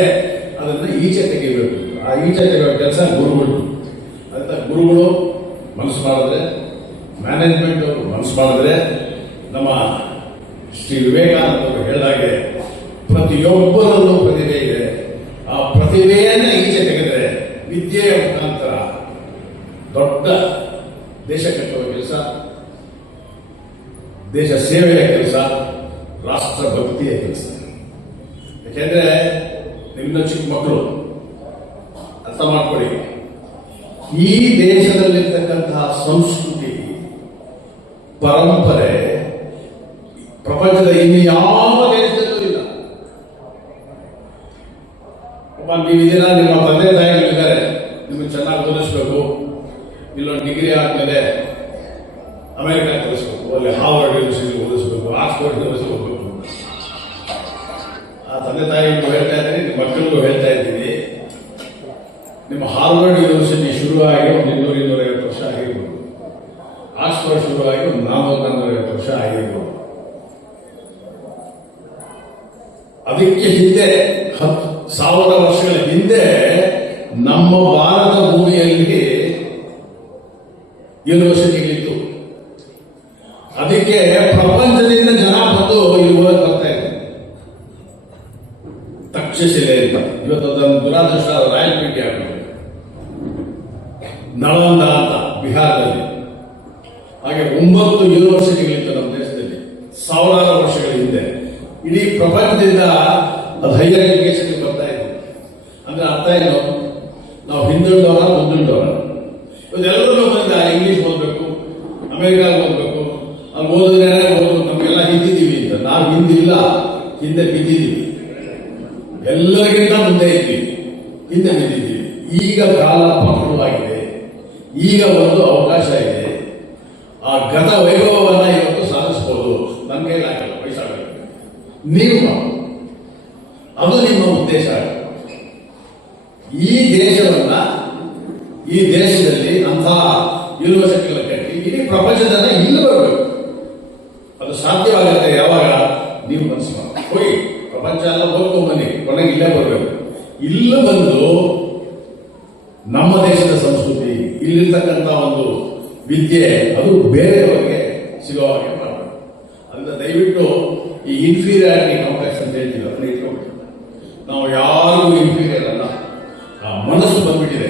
ಅದನ್ನು ಈಚೆ ತೆಗಿಬೇಕು. ಆ ಈಚೆ ತೆಗೆಯುವ ಕೆಲಸ ಗುರುಗಳು. ಅಂತ ಗುರುಗಳು ಮನಸ್ಸು ಮಾಡಿದ್ರೆ, ಮ್ಯಾನೇಜ್ಮೆಂಟ್ ಅವರು ಮನಸ್ಸು ಮಾಡಿದ್ರೆ, ನಮ್ಮ ಶ್ರೀ ವಿವೇಕಾನಂದರು ಹೇಳಿದಾಗೆ ಪ್ರತಿಯೊಬ್ಬರಲ್ಲೂ ಪ್ರತಿಭೆ ಇದೆ. ಆ ಪ್ರತಿಭೆಯನ್ನ ಈಚೆ ತೆಗೆದರೆ ವಿದ್ಯೆಯ ಮುಖಾಂತರ ದೊಡ್ಡ ದೇಶ ಕಟ್ಟುವ ಕೆಲಸ, ದೇಶ ಸೇವೆಯ ಕೆಲಸ, ರಾಷ್ಟ್ರ ಭಕ್ತಿಯ ಕೆಲಸ. ಯಾಕೆಂದ್ರೆ ನಿನ್ನ ಚಿಕ್ಕ ಮಕ್ಕಳು ಅರ್ಥ ಮಾಡ್ಕೊಳ್ಳಿ, ಈ ದೇಶದಲ್ಲಿರ್ತಕ್ಕಂತಹ ಸಂಸ್ಕೃತಿ ಪರಂಪರೆ ಪ್ರಪಂಚದ ಇನ್ನು ಯಾವ ದೇಶದಲ್ಲೂ ಇಲ್ಲ. ನೀವು ಇದನ್ನ ನಿಮ್ಮ ತಂದೆ ತಾಯಿಗಳಿದ್ದಾರೆ, ನಿಮಗೆ ಚೆನ್ನಾಗಿ ಓದಿಸ್ಬೇಕು, ಇಲ್ಲೊಂದು ಡಿಗ್ರಿ ಆದ್ಮೇಲೆ ಅಮೆರಿಕ ಕಳಿಸ್ಬೇಕು, ಅಲ್ಲಿ ಹಾರ್ವರ್ಡ್ ಯೂನಿವರ್ಸಿಟಿ ಓದಿಸ್ಬೇಕು, ಆಕ್ಸ್ಫರ್ಡ್ ಯೂನಿವರ್ಸಿಟಿ ಹೋಗ್ಬೇಕು. ಆ ತಂದೆ ತಾಯಿಗಳು ಹೇಳ್ತಾ ಇದ್ದೀನಿ, ನಿಮ್ಮ ಮಕ್ಕಳಿಗೂ ಹೇಳ್ತಾ ಇದ್ದೀನಿ, ನಿಮ್ಮ ಹಾರ್ವರ್ಡ್ ಯೂನಿವರ್ಸಿಟಿ ಶುರುವಾಗಿ ಒಂದು 200-250 ವರ್ಷ ಆಗಿರ್ಬೋದು, ಆಕ್ಸ್ಫರ್ಡ್ ಶುರುವಾಗಿ ಒಂದು 400-450 ವರ್ಷ ಆಗಿರ್ಬೋದು. ಅದಕ್ಕೆ ಹಿಂದೆ 10,000 ವರ್ಷಗಳ ಹಿಂದೆ ನಮ್ಮ ಭಾರತ ಭೂಮಿಯಲ್ಲಿ ಯೂನಿವರ್ಸಿಟಿಗಳಿತ್ತು. ಅದಕ್ಕೆ ಪ್ರಪಂಚದಿಂದ ಜನ ಬಂದು ಇಲ್ಲಿ ಓದಕ್ಕೆ ಬರ್ತಾ ಇದ್ದಾರೆ. ತಕ್ಷಶಿಲೆ ಅಂತ ಇವತ್ತು ಅದನ್ನು ದುರಾದೃಷ್ಟ ರಾಯಲ್ಪೇಟೆ ಆಗಿದೆ. ನಳಂದ ಅಂತ ಬಿಹಾರದಲ್ಲಿ. ಹಾಗೆ 9 ಯೂನಿವರ್ಸಿಟಿಗಳಿತ್ತು ನಮ್ಮ ದೇಶದಲ್ಲಿ ಸಾವಿರಾರು ವರ್ಷಗಳ ಹಿಂದೆ. ಇಡೀ ಪ್ರಪಂಚದಿಂದ ಅದು ಹೈಯರ್ ಎಜುಕೇಶನ್ ಬರ್ತಾ ಇದೆ. ಅಂದ್ರೆ ಅರ್ಥ ಏನು, ನಾವು ಹಿಂದುಳಿದವರ ಮುಂದುಳಿದವರ. ಇವತ್ತೆಲ್ಲರೂ ಬಂದ ಇಂಗ್ಲಿಷ್ ಓದಬೇಕು, ಅಮೆರಿಕಾಗೆ ಓದಬೇಕು, ಅಲ್ಲಿ ಓದಿದ್ರೆ ಓದೋದು, ನಮಗೆಲ್ಲ ಹಿಂದಿದ್ದೀವಿ ಅಂತ. ನಾವು ಹಿಂದಿಲ್ಲ, ಹಿಂದೆ ಬಿದ್ದಿದ್ದೀವಿ. ಎಲ್ಲರಿಗಿಂತ ಮುಂದೆ ಇದ್ವಿ, ಹಿಂದೆ ಬಿದ್ದಿದ್ದೀವಿ. ಈಗ ಕಾಲ ಪಕ್ವವಾಗಿದೆ, ಈಗ ಒಂದು ಅವಕಾಶ ಇದೆ. ಆ ಗತ ವೈಭವವನ್ನ ಇವತ್ತು ಸಾಧಿಸಬಹುದು. ನನ್ನ ಕೈಲಾಗಲ್ಲ, ವಯಸ್ಸಾಗಲ್ಲ, ನೀವು ಅದು ನಿಮ್ಮ ಉದ್ದೇಶ. ಈ ದೇಶವನ್ನ, ಈ ದೇಶದಲ್ಲಿ ಅಂತಹ ಯೂನಿವರ್ಸಿಟಿಗಳ ಕಟ್ಟಿ ಇಡೀ ಪ್ರಪಂಚದನ್ನ ಇಲ್ಲಿ ಬರಬೇಕು. ಅದು ಸಾಧ್ಯವಾಗುತ್ತೆ ಯಾವಾಗ ನೀವು ಮನಸ್ಸು ಮಾಡಿ ಹೋಗಿ ಪ್ರಪಂಚ ಎಲ್ಲ ಓದ್ಕೊಂಡ್ಬನ್ನಿ, ಕೊನೆಗೆ ಇಲ್ಲೇ ಬರಬೇಕು. ಇಲ್ಲಿ ಬಂದು ನಮ್ಮ ದೇಶದ ಸಂಸ್ಕೃತಿ, ಇಲ್ಲಿರ್ತಕ್ಕಂಥ ಒಂದು ವಿದ್ಯೆ ಅದು ಬೇರೆಯವರಿಗೆ ಸಿಗೋ ಹಾಗೆ ಮಾಡಬೇಕು. ಅಂತ ದಯವಿಟ್ಟು ಈ ಇನ್ಫೀರಿಯಾರಿಟಿ ಕಾಂಪ್ಲೆಕ್ಸ್ ಅಂತ ಹೇಳ್ತೀವಿ, ಅದನ್ನ ಇಟ್ಕೊಬೇಕು. ನಾವು ಯಾರಿಗೂ ಇನ್ಫೀರಿಯರ್ ಅಲ್ಲ, ಆ ಮನಸ್ಸು ಬಂದ್ಬಿಟ್ಟಿದೆ.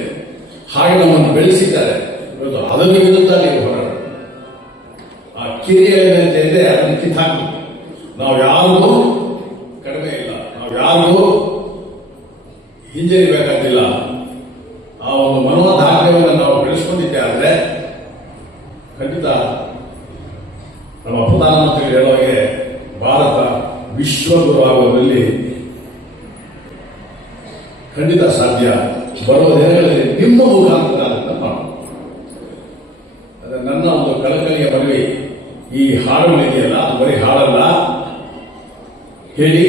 ಹಾಗೆ ನಮ್ಮನ್ನು ಬೆಳೆಸಿದ್ದಾರೆ. ಇವತ್ತು ಅದನ್ನು ವಿರುದ್ಧ ನೀವು ಹೋರಾಡ, ಆ ಕಿರಿಯಂತೆ ಇದೆ, ಅದನ್ನು ಕಿತ್ತಾಕಬೇಕು. ನಾವು ಯಾರಿಗೂ ಕಡಿಮೆ ಇಲ್ಲ, ನಾವು ಯಾರಿಗೂ ಹಿಂಜರಿಬೇಕಾಗಿಲ್ಲ. ಆ ಒಂದು ಮನೋದಾರ್ಢ್ಯವನ್ನು ನಾವು ಬೆಳೆಸ್ಕೊಂಡಿದ್ದೆ ಆದರೆ ಖಂಡಿತ ನಮ್ಮ ಪ್ರಧಾನಮಂತ್ರಿಗಳು ಹೇಳುವಾಗೆ ಭಾರತ ವಿಶ್ವಗುರು ಆಗೋದ್ರಲ್ಲಿ ಖಂಡಿತ ಸಾಧ್ಯ. ಬರುವ ದಿನಗಳಲ್ಲಿ ನಿಮ್ಮ ಮುಖಾಂತರ ಅದನ್ನು ಮಾಡಿ. ನನ್ನ ಒಂದು ಕಳಕಳಿಯ ಮನವಿ, ಈ ಹಾಡುಗಳಿದೆಯಲ್ಲ, ಅದು ಬರೀ ಹಾಡಲ್ಲ, ಹೇಳಿ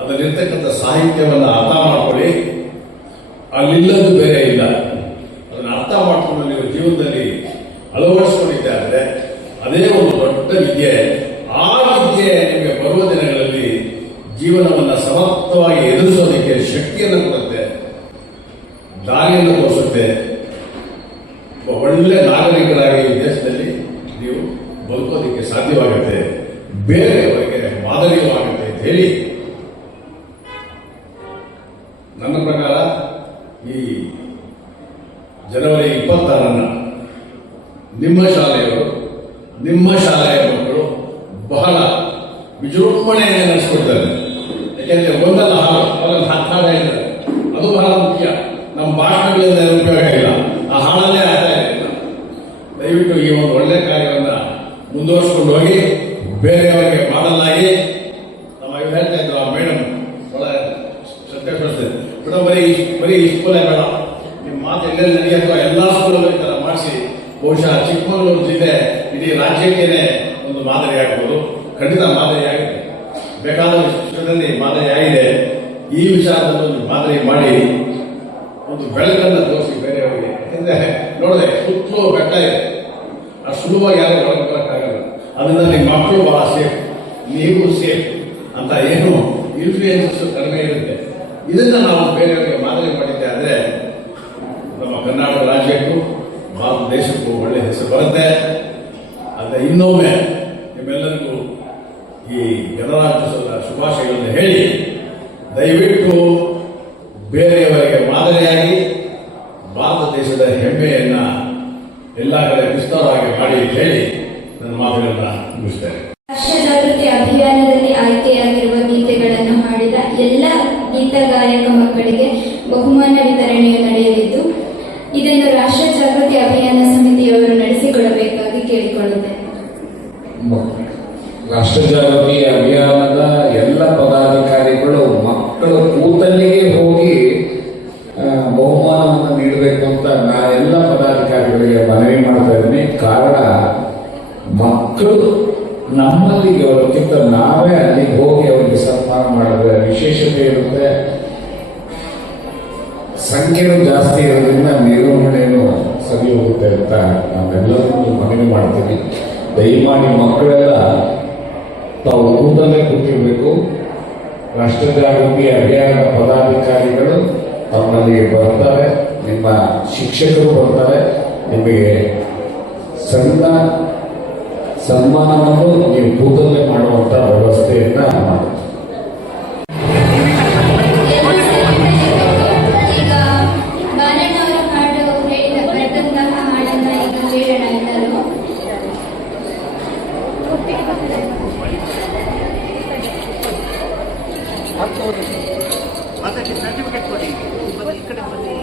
ಅದರಲ್ಲಿರ್ತಕ್ಕಂಥ ಸಾಹಿತ್ಯವನ್ನು ಅರ್ಥ ಮಾಡ್ಕೊಳ್ಳಿ. ಅಲ್ಲಿಲ್ಲದ್ದು ಬೇರೆ ಇಲ್ಲ. ಅದನ್ನು ಅರ್ಥ ಮಾಡಿಕೊಂಡು ನೀವು ಜೀವನದಲ್ಲಿ ಅಳವಡಿಸಿಕೊಂಡಿದ್ದೆ ಆದರೆ ಅದೇ ಒಂದು ದೊಡ್ಡ ವಿದ್ಯೆ. ಆ ವಿದ್ಯೆ ನಿಮಗೆ ಬರುವ ದಿನಗಳಲ್ಲಿ ಜೀವನವನ್ನು ಸಮರ್ಥವಾಗಿ ಎದುರಿಸೋದಕ್ಕೆ ಶಕ್ತಿಯನ್ನು ಕೊಡುತ್ತೆ, ದಾರಿಯನ್ನು ತೋರಿಸುತ್ತೆ. ಒಳ್ಳೆ ನಾಗರಿಕರಾಗಿ ಈ ದೇಶದಲ್ಲಿ ನೀವು ಬದುಕೋದಕ್ಕೆ ಸಾಧ್ಯವಾಗುತ್ತೆ, ಬೇರೆಯವರಿಗೆ ಮಾದರಿಯವಾಗುತ್ತೆ ಅಂತ ಹೇಳಿ ನನ್ನ ಪ್ರಕಾರ ಈ ಜನವರಿ 26 ನಿಮ್ಮ ಶಾಲೆಯವರು, ನಿಮ್ಮ ಶಾಲೆಯ ಮಕ್ಕಳು ಬಹಳ ವಿಜೃಂಭಣೆಯನ್ನು ನಡೆಸಿಕೊಡ್ತಾರೆ. ಯಾಕೆಂದ್ರೆ ಒಂದಲ್ಲ ಹಾಡ ಇದ್ದಾರೆ, ಅದು ಬಹಳ ಮುಖ್ಯ. ನಮ್ಮ ಭಾಷಣಗಳಿಂದ ಉಪಯೋಗ ಇಲ್ಲ, ಆ ಹಾಡಲ್ಲೇ ಅರ್ಥ ಇಲ್ಲ. ದಯವಿಟ್ಟು ಈ ಒಂದು ಒಳ್ಳೆ ಕಾರ್ಯವನ್ನು ಮುಂದುವರಿಸಿಕೊಂಡು ಹೋಗಿ, ಬೇರೆಯವರಿಗೆ ಮಾಡಲಾಗಿ. ನಮ್ಮ ಇವ್ರು ಹೇಳ್ತಾ ಇದ್ರು, ಆ ಮೇಡಮ್ ಒಳ್ಳೆ ಸತ್ಯಪಡಿಸಿದೆ ಮೇಡಮ್, ಬರೀ ಈ ಸ್ಕೂಲೇ ಬೇಡ, ನಿಮ್ಮ ಮಾತು ಎಲ್ಲೆಲ್ಲಿ ನಡೆಯುತ್ತೋ ಎಲ್ಲ ಸ್ಕೂಲಲ್ಲೂ ಈ ಥರ ಮಾಡಿಸಿ, ಬಹುಶಃ ಚಿಕ್ಕಮಗಳೂರು ಜಿಲ್ಲೆ ಇಡೀ ರಾಜ್ಯಕ್ಕೇನೆ ಒಂದು ಮಾದರಿ ಆಗ್ಬೋದು. ಖಂಡಿತ ಮಾದರಿ ಆಗುತ್ತೆ. ಬೇಕಾದ ವಿಷಯದಲ್ಲಿ ಮಾದರಿಯಾಗಿದೆ. ಈ ವಿಚಾರದಲ್ಲಿ ಒಂದು ಮಾದರಿ ಮಾಡಿ ಒಂದು ಬೆಳಕನ್ನು ತೋರಿಸಿ ಬೇರೆಯವರಿಗೆ. ಯಾಕಂದ್ರೆ ನೋಡಿದೆ ಸುತ್ತಲೂ ಬೆಟ್ಟ ಇದೆ, ಅಷ್ಟು ಸುಲಭವಾಗಿ ಯಾರು ಒಳಗೆ ಬರೋಕ್ಕಾಗಲ್ಲ. ಅದರಿಂದ ನಿಮ್ಮ ಮಕ್ಕಳು ಬಹಳ ಸೇಫ್, ನೀವು ಸೇಫ್ ಅಂತ ಏನು ಇನ್ಫ್ಲೂಯೆನ್ಸಸ್ ಕಡಿಮೆ ಇರುತ್ತೆ. ಇದನ್ನ ನಾವು ಬೇರೆಯವರಿಗೆ ಮಾದರಿ ಮಾಡಿದ್ದೆ ಆದರೆ ನಮ್ಮ ಕರ್ನಾಟಕ ರಾಜ್ಯಕ್ಕೂ ಭಾರತ ದೇಶಕ್ಕೂ ಒಳ್ಳೆಯ ಹೆಸರು ಬರುತ್ತೆ. ಆದರೆ ಇನ್ನೊಮ್ಮೆ ನಿಮ್ಮೆಲ್ಲರಿಗೂ ಈ ಗಣರಾಜ್ಯೋತ್ಸವದ ಶುಭಾಶಯಗಳನ್ನು ಹೇಳಿ, ದಯವಿಟ್ಟು ಬೇರೆಯವರಿಗೆ ಮಾದರಿಯಾಗಿ ಭಾರತ ದೇಶದ ಹೆಮ್ಮೆಯನ್ನ ಎಲ್ಲ ಕಡೆ ವಿಸ್ತಾರವಾಗಿ ಮಾಡಿ ಅಂತ ಹೇಳಿ ನನ್ನ ಮಾತುಗಳನ್ನ ಮುಗಿಸ್ತೇನೆ. ರಾಷ್ಟ್ರ ಜಾಗೃತಿ ಅಭಿಯಾನದಲ್ಲಿ ಆಯ್ಕೆಯಾಗಿರುವ ಗೀತೆಗಳನ್ನು ಹಾಡಿದ ಎಲ್ಲ ಗೀತ ಗಾಯಕ ಮಕ್ಕಳಿಗೆ ಬಹುಮಾನ ವಿತರಣೆಯು ನಡೆಯಲಿದ್ದು, ಇದನ್ನು ರಾಷ್ಟ್ರ ಜಾಗೃತಿ ಅಭಿಯಾನ ಸಮಿತಿಯವರು ನಡೆಸಿಕೊಡಬೇಕಾಗಿ ಕೇಳಿಕೊಳ್ಳುತ್ತೇನೆ. ರಾಷ್ಟ್ರ ಜಾಗೃತಿ ಅಭಿಯಾನದ ಎಲ್ಲ ಪದಾಧಿಕಾರಿಗಳು ಮಕ್ಕಳ ಕೂತಲ್ಲಿಗೆ ಹೋಗಿ ಬಹುಮಾನವನ್ನು ನೀಡಬೇಕು ಅಂತ ನಾ ಎಲ್ಲ ಪದಾಧಿಕಾರಿಗಳಿಗೆ ಮನವಿ ಮಾಡ್ತಾ ಇದ್ದೀನಿ. ಕಾರಣ, ಮಕ್ಕಳು ನಮ್ಮಲ್ಲಿ ಅವರಿಗಿಂತ ನಾವೇ ಅಲ್ಲಿಗೆ ಹೋಗಿ ಅವರಿಗೆ ಸನ್ಮಾನ ಮಾಡಿದ್ರೆ ವಿಶೇಷತೆ ಇರುತ್ತೆ. ಸಂಖ್ಯೆನೂ ಜಾಸ್ತಿ ಇರೋದ್ರಿಂದ ನಿರ್ವಹಣೆಯೂ ಸರಿ ಹೋಗುತ್ತೆ ಅಂತ ನಾವೆಲ್ಲರೂ ಮನವಿ ಮಾಡ್ತೀವಿ. ದಯಮಾಡಿ ಮಕ್ಕಳೆಲ್ಲ ತಾವು ಕೂತಲ್ಲೇ ಕೂತಿರ್ಬೇಕು. ರಾಷ್ಟ್ರ ಜಾಗೃತಿ ಅಭಿಯಾನ ಪದಾಧಿಕಾರಿಗಳು ತಮ್ಮಲ್ಲಿಗೆ ಬರ್ತಾರೆ, ನಿಮ್ಮ ಶಿಕ್ಷಕರು ಬರ್ತಾರೆ, ನಿಮಗೆ ಸಣ್ಣ ಸನ್ಮಾನವನ್ನು ನೀವು ಕೂತಲ್ಲೇ ಮಾಡುವಂತ ವ್ಯವಸ್ಥೆಯನ್ನ ಮಾಡಿ. ಈಗ ಬಾಲಣ್ಣವರು ಹಾಡು ಹೇಳಿದ ಬರೆದಂತಹ ಹಾಡನ್ನ ಈಗ ಹೇಳೋಣ ಎಲ್ಲರೂ. ಸರ್ಟಿಫಿಕೇಟ್ ಕೊಡಿ, ಈ ಕಡೆ ಬನ್ನಿ.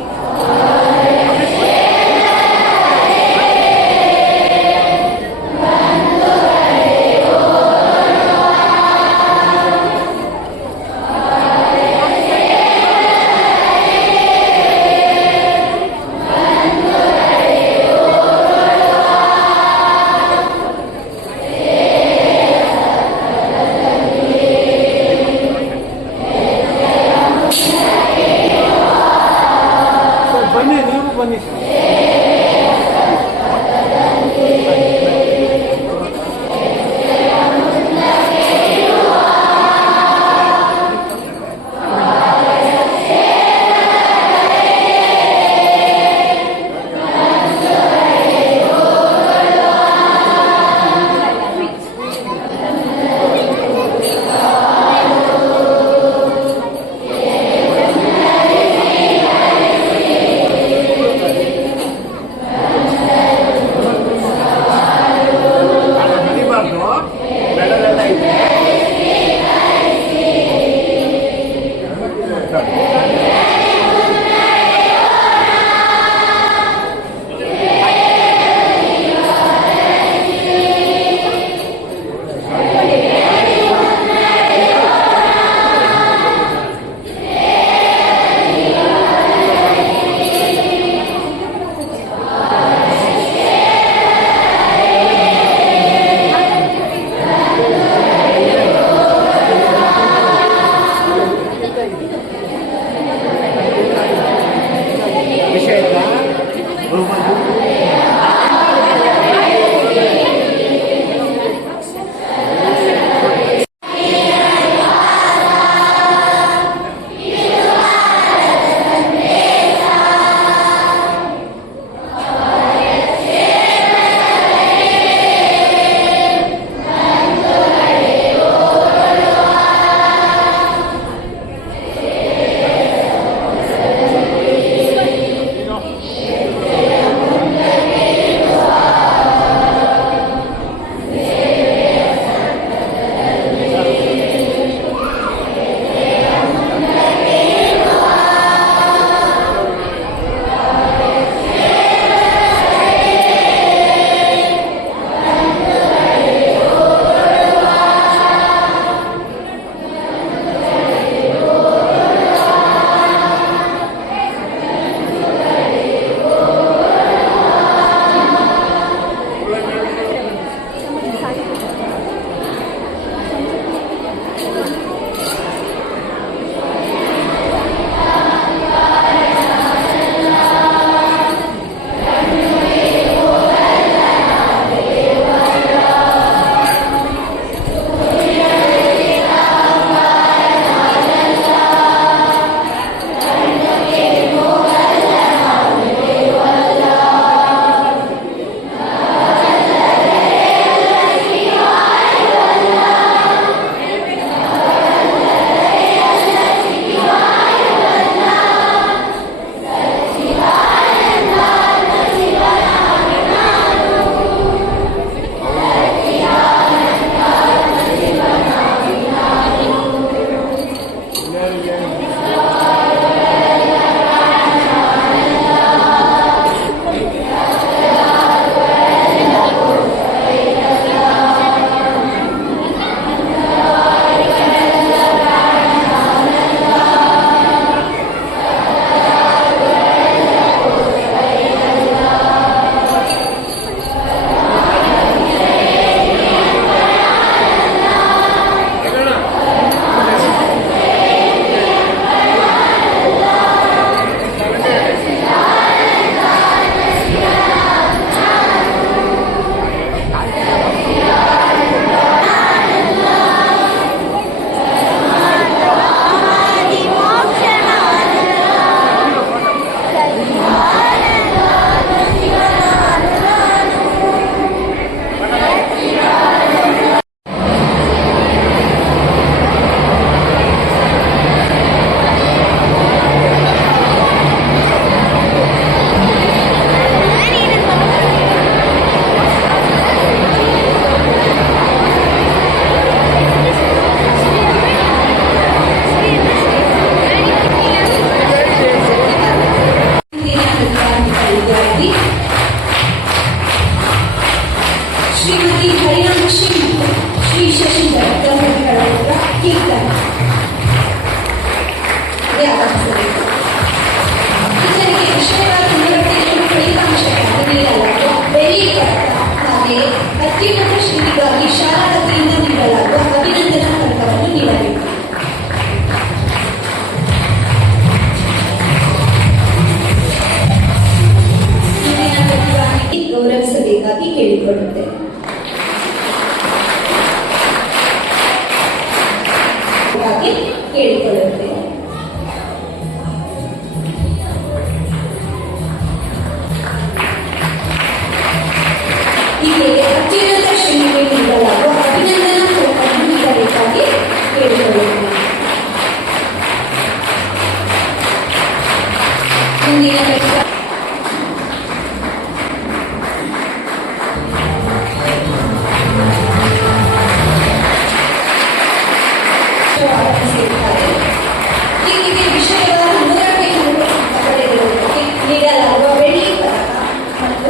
ಮಾಡಬೇಕಾಗಿ ಕೇಳಿಕೊಳ್ಳುತ್ತೇನೆ. ಹೀಗೆ ಅತ್ಯುನ್ನತ ಶ್ರೇಣಿಗೆ ನೀಡಲಾಗುವ ಅಭಿನಂದನಾ ಪತ್ರವನ್ನು ನೀಡಬೇಕಾಗಿ ಕೇಳಿಕೊಳ್ಳುತ್ತೇನೆ. ಮುಂದಿನ ಆರಂಭಿಸಿರುತ್ತಾರೆ. ಹೀಗೆ ವಿಷಯಗಳ 100ಕ್ಕೆ 100 ಅಂಕ ಪಡೆದಿರುವುದಕ್ಕೆ ನೀಡಲಾಗುವ ಬೆಳ್ಳಿ ಪದಕ ಮತ್ತು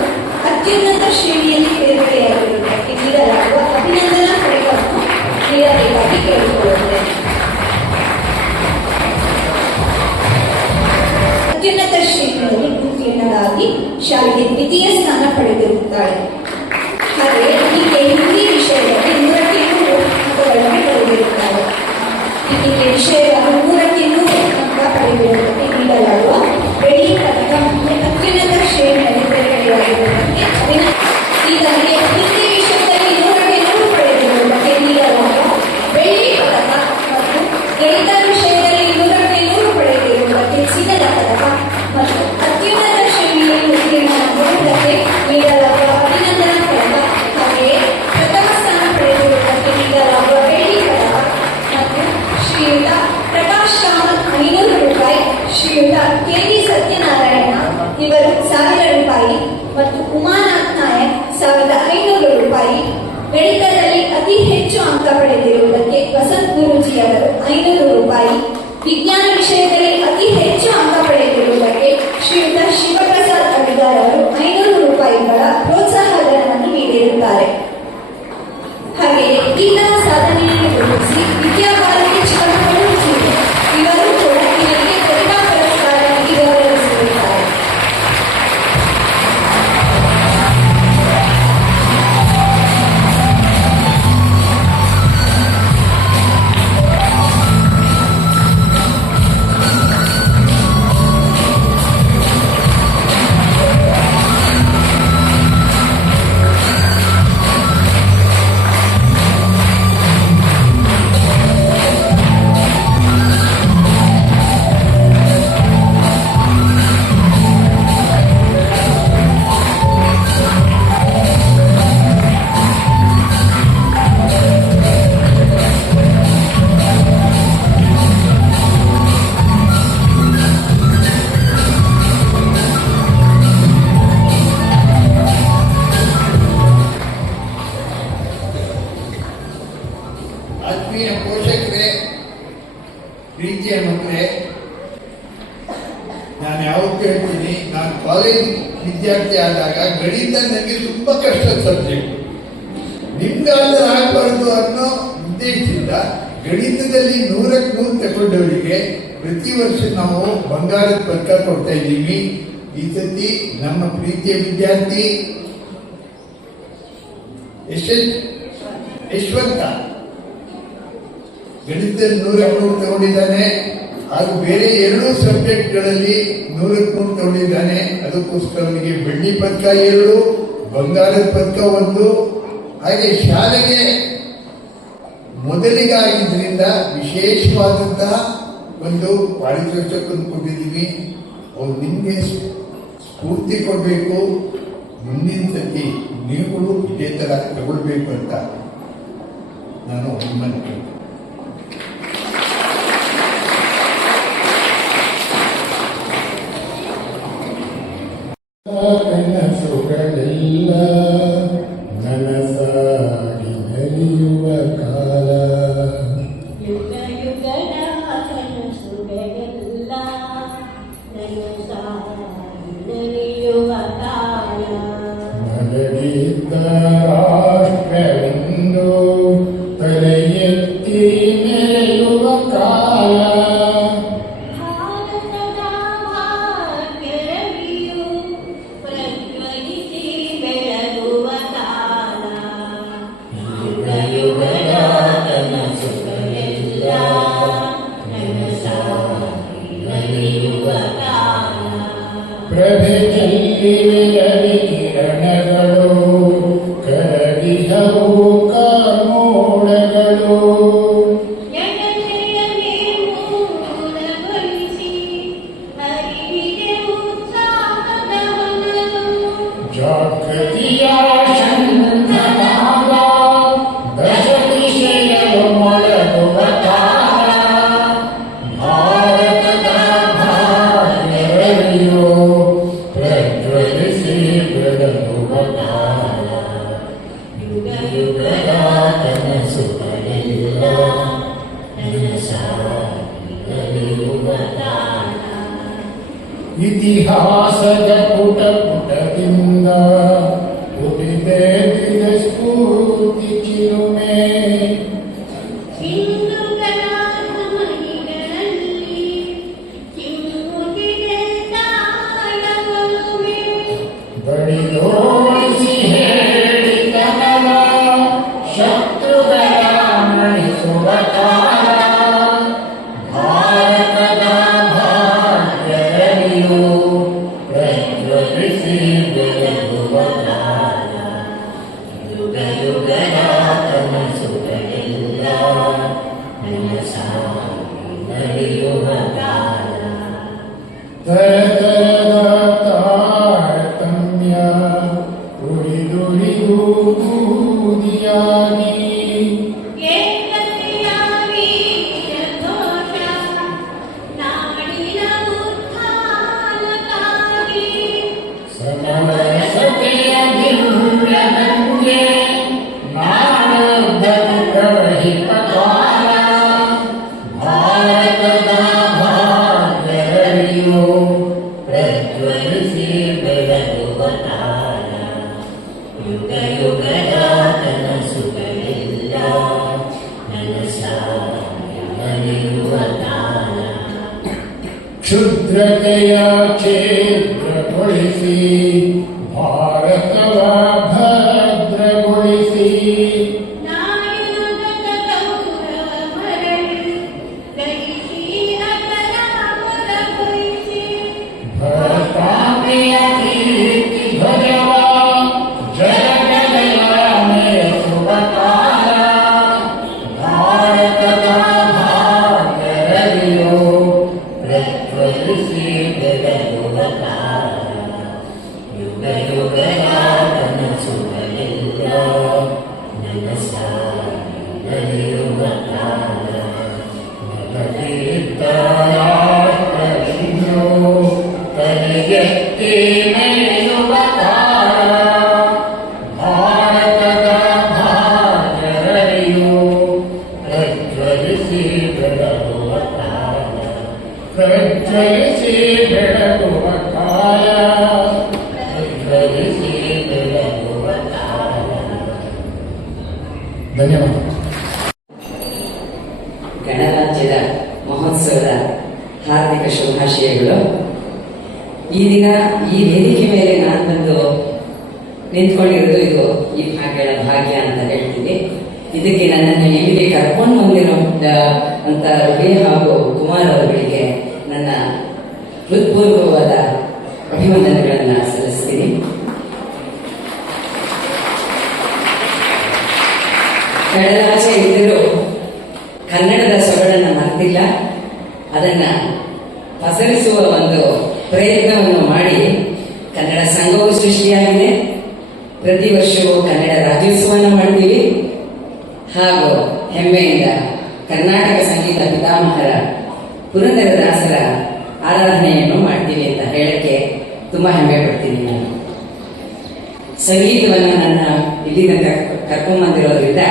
ಅತ್ಯುನ್ನತ ಶ್ರೇಣಿಯಲ್ಲಿ ತೇರ್ಗಡೆಯಾಗಿರುವುದಕ್ಕೆ ನೀಡಲಾಗುವ ಅಭಿನಂದನಾ ಪದಕವನ್ನು ನೀಡಬೇಕಾಗಿ ಕೇಳಿಕೊಳ್ಳುತ್ತೇನೆ. ಅತ್ಯುನ್ನತ ಶ್ರೇಣಿಯಲ್ಲಿ ಉತ್ತೀರ್ಣರಾಗಿ ಶಾಲೆಗೆ ದ್ವಿತೀಯ ಸ್ಥಾನ ಪಡೆದಿರುತ್ತಾಳೆ. ಹಾಗೆ ಹೀಗೆ ಹಿಂದಿ ವಿಷಯದಲ್ಲಿ 100ಕ್ಕೆ 100 ಅಂಕಗಳನ್ನು ಪಡೆದಿರುತ್ತಾಳೆ. ಹೀಗೆ ವಿಷಯವನ್ನು 100ಕ್ಕೆ 100 ಅಂಕ ಪಡೆದಿರುವುದಕ್ಕೆ ನೀಡಲಾಗುವ ಬೆಳ್ಳಿ ಪದಕ ಮತ್ತು ಅತ್ಯುನ್ನತ ಶ್ರೇಣಿಯಲ್ಲಿ ತೇರ್ಗಡೆಯಾಗಿರುವುದಕ್ಕೆ ಈಗಾಗಲೇ ಹಿಂದಿ ವಿಷಯದಲ್ಲಿ 100ಕ್ಕೆ 100 ಪಡೆದಿರುವುದಕ್ಕೆ ನೀಡಲಾಗುವ ಬೆಳ್ಳಿ ಪದಕ ಮತ್ತು ಗಣಿತ ವಿಷಯದಲ್ಲಿ 100ಕ್ಕೆ 100 ಪಡೆದಿರುವುದಕ್ಕೆ ಚಿನ್ನದ ಪದಕ ಮತ್ತು ಅತ್ಯುನ್ನತ ಶ್ರೇಣಿಯಲ್ಲಿ ಉತ್ತೀರ್ಣರಾಗಿರುವುದಕ್ಕೆ ನೀಡಲಾಗುವ ಅಭಿನಂದನಾ ಪದಕ, ಹಾಗೆಯೇ ಪ್ರಥಮ ಸ್ಥಾನ ಪಡೆದಿರುವುದಕ್ಕೆ ನೀಡಲಾಗುವ ಬೆಳ್ಳಿ ಪದಕ ಮತ್ತು ಶ್ರೀಯುತ ಪ್ರಕಾಶ್ ಕಾಮತ್ 500 ರೂಪಾಯಿ, ಶ್ರೀಯುತ ಕೆ.ವಿ. ಸತ್ಯನಾರಾಯಣ ಇವರು 1000 ರೂಪಾಯಿ ಮತ್ತು ಉಮಾನಾಥ್ ನಾಯಕ್ 1500 ರೂಪಾಯಿ. ಗಣಿತದಲ್ಲಿ ಅತಿ ಹೆಚ್ಚು ಅಂಕ ಪಡೆದಿರುವುದಕ್ಕೆ ವಸಂತ್ ಗುರೂಜಿ ಅವರು 500 ರೂಪಾಯಿ. ವಿಜ್ಞಾನ ವಿಷಯದಲ್ಲಿ ಅತಿ ಹೆಚ್ಚು ಅಂಕ ಪಡೆದಿರುವುದಕ್ಕೆ ಶ್ರೀಯುತ ಶಿವಪ್ರಸಾದ್ ಅಡಿಗಾರ್ ಅವರು 500 ರೂಪಾಯಿಗಳ ಪ್ರೋತ್ಸಾಹಧನವನ್ನು ನೀಡಿರುತ್ತಾರೆ. ಹಾಗೆಯೇ ಈತನ ಸಾಧನೆಯನ್ನು ಗುರುತಿಸಿ ವಿದ್ಯಾಭಾರತಿ ಚಿಕ್ಕಮಗಳೂರು ಇವರು ಕೂಡ ಇವರಿಗೆ ಪ್ರತಿಭಾ ಪುರಸ್ಕಾರ ನೀಡಿ ಗೌರವಿಸಿರುತ್ತಾರೆ. ಆತ್ಮೀಯ ಪೋಷಕರೇ, ಪ್ರೀತಿಯ ಮಕ್ಕಳೇ, ನಾನು ಯಾವತ್ತೂ ಹೇಳ್ತೀನಿ, ನಾನು ಕಾಲೇಜ್ ವಿದ್ಯಾರ್ಥಿ ಆದಾಗ ಗಣಿತ ನನಗೆ ತುಂಬಾ ಕಷ್ಟದ ಸಬ್ಜೆಕ್ಟ್. ನಿಮ್ಗಾದ್ರೆ ಆಗಬಾರ್ದು ಅನ್ನೋ ಉದ್ದೇಶದಿಂದ ಗಣಿತದಲ್ಲಿ 100ಕ್ಕೆ 100 ತಗೊಂಡವರಿಗೆ ಪ್ರತಿ ವರ್ಷ ನಾವು ಬಂಗಾರದ ಪದಕ ಕೊಡ್ತಾ ಇದ್ದೀವಿ. ಈ ಸತಿ ನಮ್ಮ ಪ್ರೀತಿಯ ವಿದ್ಯಾರ್ಥಿ ಯಶವಂತ ಗಣಿತದಲ್ಲಿ 100ಕ್ಕೆ 100 ತಗೊಂಡಿದ್ದಾನೆ. ಹಾಗೂ ಬೇರೆ 2 ಸಬ್ಜೆಕ್ಟ್ಗಳಲ್ಲಿ 100ಕ್ಕೆ 100 ತಗೊಂಡಿದ್ದಾನೆ. ಅದಕ್ಕೋಸ್ಕರ ಅವನಿಗೆ ಬೆಳ್ಳಿ ಪದಕ 2, ಬಂಗಾರದ ಪದಕ 1. ಹಾಗೆ ಶಾಲೆಗೆ ಮೊದಲಿಗಾಗಿದ್ದರಿಂದ ವಿಶೇಷವಾದಂತಹ ಒಂದು ಪಾರಿತೋಷಕವನ್ನು ಕೊಟ್ಟಿದ್ದೀವಿ. ಅವ್ರು ನಿಮಗೆ ಸ್ಫೂರ್ತಿ ಕೊಡಬೇಕು. ಮುಂದಿನ ಸತಿ ನೀವುಗಳು ಇದೇ ತರ ತಗೊಳ್ಬೇಕು ಅಂತ ನಾನು ನಿಮ್ಮನ್ನು ಕೇಳ್ತೀನಿ. ಕನಸುಗಳೆಲ್ಲ ನನಸಾಗಿ ನಡೆಯುವ ಕಾಲ, ಯುಗ ಯುಗದ ಕನಸುಗಳೆಲ್ಲ ನನಸಾಗಿ ನಡೆಯುವ ಕಾಲ, ಮಲಗಿದ್ದ ರಾಷ್ಟ್ರವೆಂದು ತಲೆ ಎತ್ತಿ ಮೆರೆಯುವ ಕಾಲ, ಭಾರತದ ಭಾಗ್ಯರವಿಯು ಪ್ರಜ್ವಲಿಸಿ ಬೆಳಗುವ ಕಾಲ, ಯುಗ ಯುಗದ ಕನಸುಗಳೆಲ್ಲ ನನಸಾಗಿ ನಡೆಯುವ ಕಾಲ, ಪ್ರಭೆ ಚೆಲ್ಲಿವೆ ರವಿ ಕಿರಣಗಳು ಕರಗಿಹವು ಕಾರ್ಮೋಡಗಳು, ಎಡನೆಯ ಇತಿಹಾಸದ ಪುಟ ಪುಟದಿಂದ ಪುಟಿದೆದ್ದಿದ ಸ್ಫೂರ್ತಿ ಚಿಲುಮೆ. ಸಿಂಧುಗಳ ಮಹಿಗಳಲ್ಲಿ ಚಿಮ್ಮುತ್ತಿದೆ ತಾಳವೊಲುಮೆ. ಬಡಿದೋಡಿಸಿ ಹೇಳಿದನವ ಶತ್ರುಗಳ ಮಣಿಸುವ ಕಾಲ. ಭಾರತದ ಭಾಗ್ಯದಲ್ಲಿಯೂ ಪ್ರಜ್ವಲಿಸಿ ಬೆಳಗುವ ಕಾಲ. ಯುಗ ಯುಗದ ಕನಸುಗಳೆಲ್ಲ ನನಸಾಗಿ ನಡೆಯುವ ಕಾಲ. ತರತರದ ತಾರತಮ್ಯ ಉಳಿದುಳಿದು ಬೂದಿಯಾಗಿ ಏಕತೆಯ ವೀರಘೋಷ ನಾಡಿನ ಉತ್ಥಾನಕ್ಕಾಗಿ. ಸಮರಸತೆಯ ದಿವ್ಯಗಂಗೆ ನಾಡದ್ದನ್ನು ಪ್ರವಹಿಪ ಕಾಲ. ಭಾರತದ ಭಾಗ್ಯದಲ್ಲಿಯೂ ಪ್ರಜ್ವಲಿಸಿ ಬೆಳಗುವ ಕಾಲ. ಯುಗ ಯುಗದ ಕನಸುಗಳೆಲ್ಲ ನನಸಾಗಿ ನಡೆಯುವ ಕಾಲ. ಕ್ಷುದ್ರತೆಯ ಛೇದ್ರಗೊಳಿಸಿ ಭಾರತವ ಭದ್ರಗೊಳಿಸಿ. ನಾಡಿನುಗತ ಗೌರವ ಮರಳಿ ಗ್ರಹಿಸಿ ಅಪರಾಮರಗೊಳಿಸಿ. ಭರತಾಂಬೆಯ ಕೀರ್ತಿ ಧ್ವಜವ ಜಗದೆಲ್ಲ ಮೆರೆಸುವ ಕಾಲ. ಭಾರತದ ಭಾಗ್ಯದಲ್ಲಿಯೂ ಪ್ರಜ್ವಲಿಸಿ ಬೆಳಗುವ ಕಾಲ. ಯುಗ ಯುಗದ ಕನಸುಗಳೆಲ್ಲ ನನಸಾಗಿ ನಡೆಯುವ ಕಾಲ. ನಲಗಿದ್ದ ರಾಷ್ಟ್ರವಿಂದು ತಲೆಗೆತ್ತಿ ಮೆರೆಯುವ ಕಾಲ. ಭಾರತದ ಭಾಗ್ಯದಲ್ಲಿಯೂ ಪ್ರಜ್ವಲಿಸಿ ಬೆಳಗುವ ಕಾಲ. ಪ್ರಜ್ವಲಿಸಿ ಬೆಳಗುವ ಕಾಲ. ಪ್ರಜ್ವಲಿಸಿ ಬೆಳಗುವ ಕಾಲ. ಧನ್ಯವಾದ. ಗಣರಾಜ್ಯದ ಮಹೋತ್ಸವದ ಹಾರ್ದಿಕ ಶುಭಾಶಯಗಳು. ಈ ದಿನ ಈ ವೇದಿಕೆ ಮೇಲೆ ನಾನು ಬಂದು ನಿಂತ್ಕೊಂಡಿರೋದು ಇದು ಈ ಭಾಗ್ಯಗಳ ಭಾಗ್ಯ ಅಂತ ಹೇಳ್ತೀನಿ. ಇದಕ್ಕೆ ನನ್ನನ್ನು ಇಲ್ಲಿಗೆ ಕರ್ಕೊಂಡು ಬಂದಿರೋ ಅಂತ ರವಿ ಹಾಗೂ ಕುಮಾರ್ ಅವರಿಗೆ ನನ್ನ ಹೃತ್ಪೂರ್ವವಾದ ಅಭಿವಂದನೆಗಳನ್ನು ಸಲ್ಲಿಸ್ತೀನಿ. ಕಡಲಾಚೆ ಇದ್ದರೂ ಕನ್ನಡದ ಸೊಗಡನ್ನು ಮರೆತಿಲ್ಲ. ಅದನ್ನ ಪಸರಿಸುವ ಒಂದು ಪ್ರಯತ್ನವನ್ನು ಮಾಡಿ ಕನ್ನಡ ಸಂಘವು ಸೃಷ್ಟಿಯಾಗಿದೆ. ಪ್ರತಿ ವರ್ಷವೂ ಕನ್ನಡ ರಾಜ್ಯೋತ್ಸವವನ್ನು ಮಾಡ್ತೀವಿ ಹಾಗೂ ಹೆಮ್ಮೆಯಿಂದ ಕರ್ನಾಟಕ ಸಂಗೀತ ಪಿತಾಮಹರ ಪುರಂದರದಾಸರ ಆರಾಧನೆಯನ್ನು ಮಾಡ್ತೀವಿ ಅಂತ ಹೇಳಕ್ಕೆ ತುಂಬಾ ಹೆಮ್ಮೆ ಪಡ್ತೀನಿ. ನಾನು ಸಂಗೀತವನ್ನು ನನ್ನ ಇಲ್ಲಿ ತನಕ ಕರ್ಕೊಂಡ್ಬಂದಿರೋದ್ರಿಂದ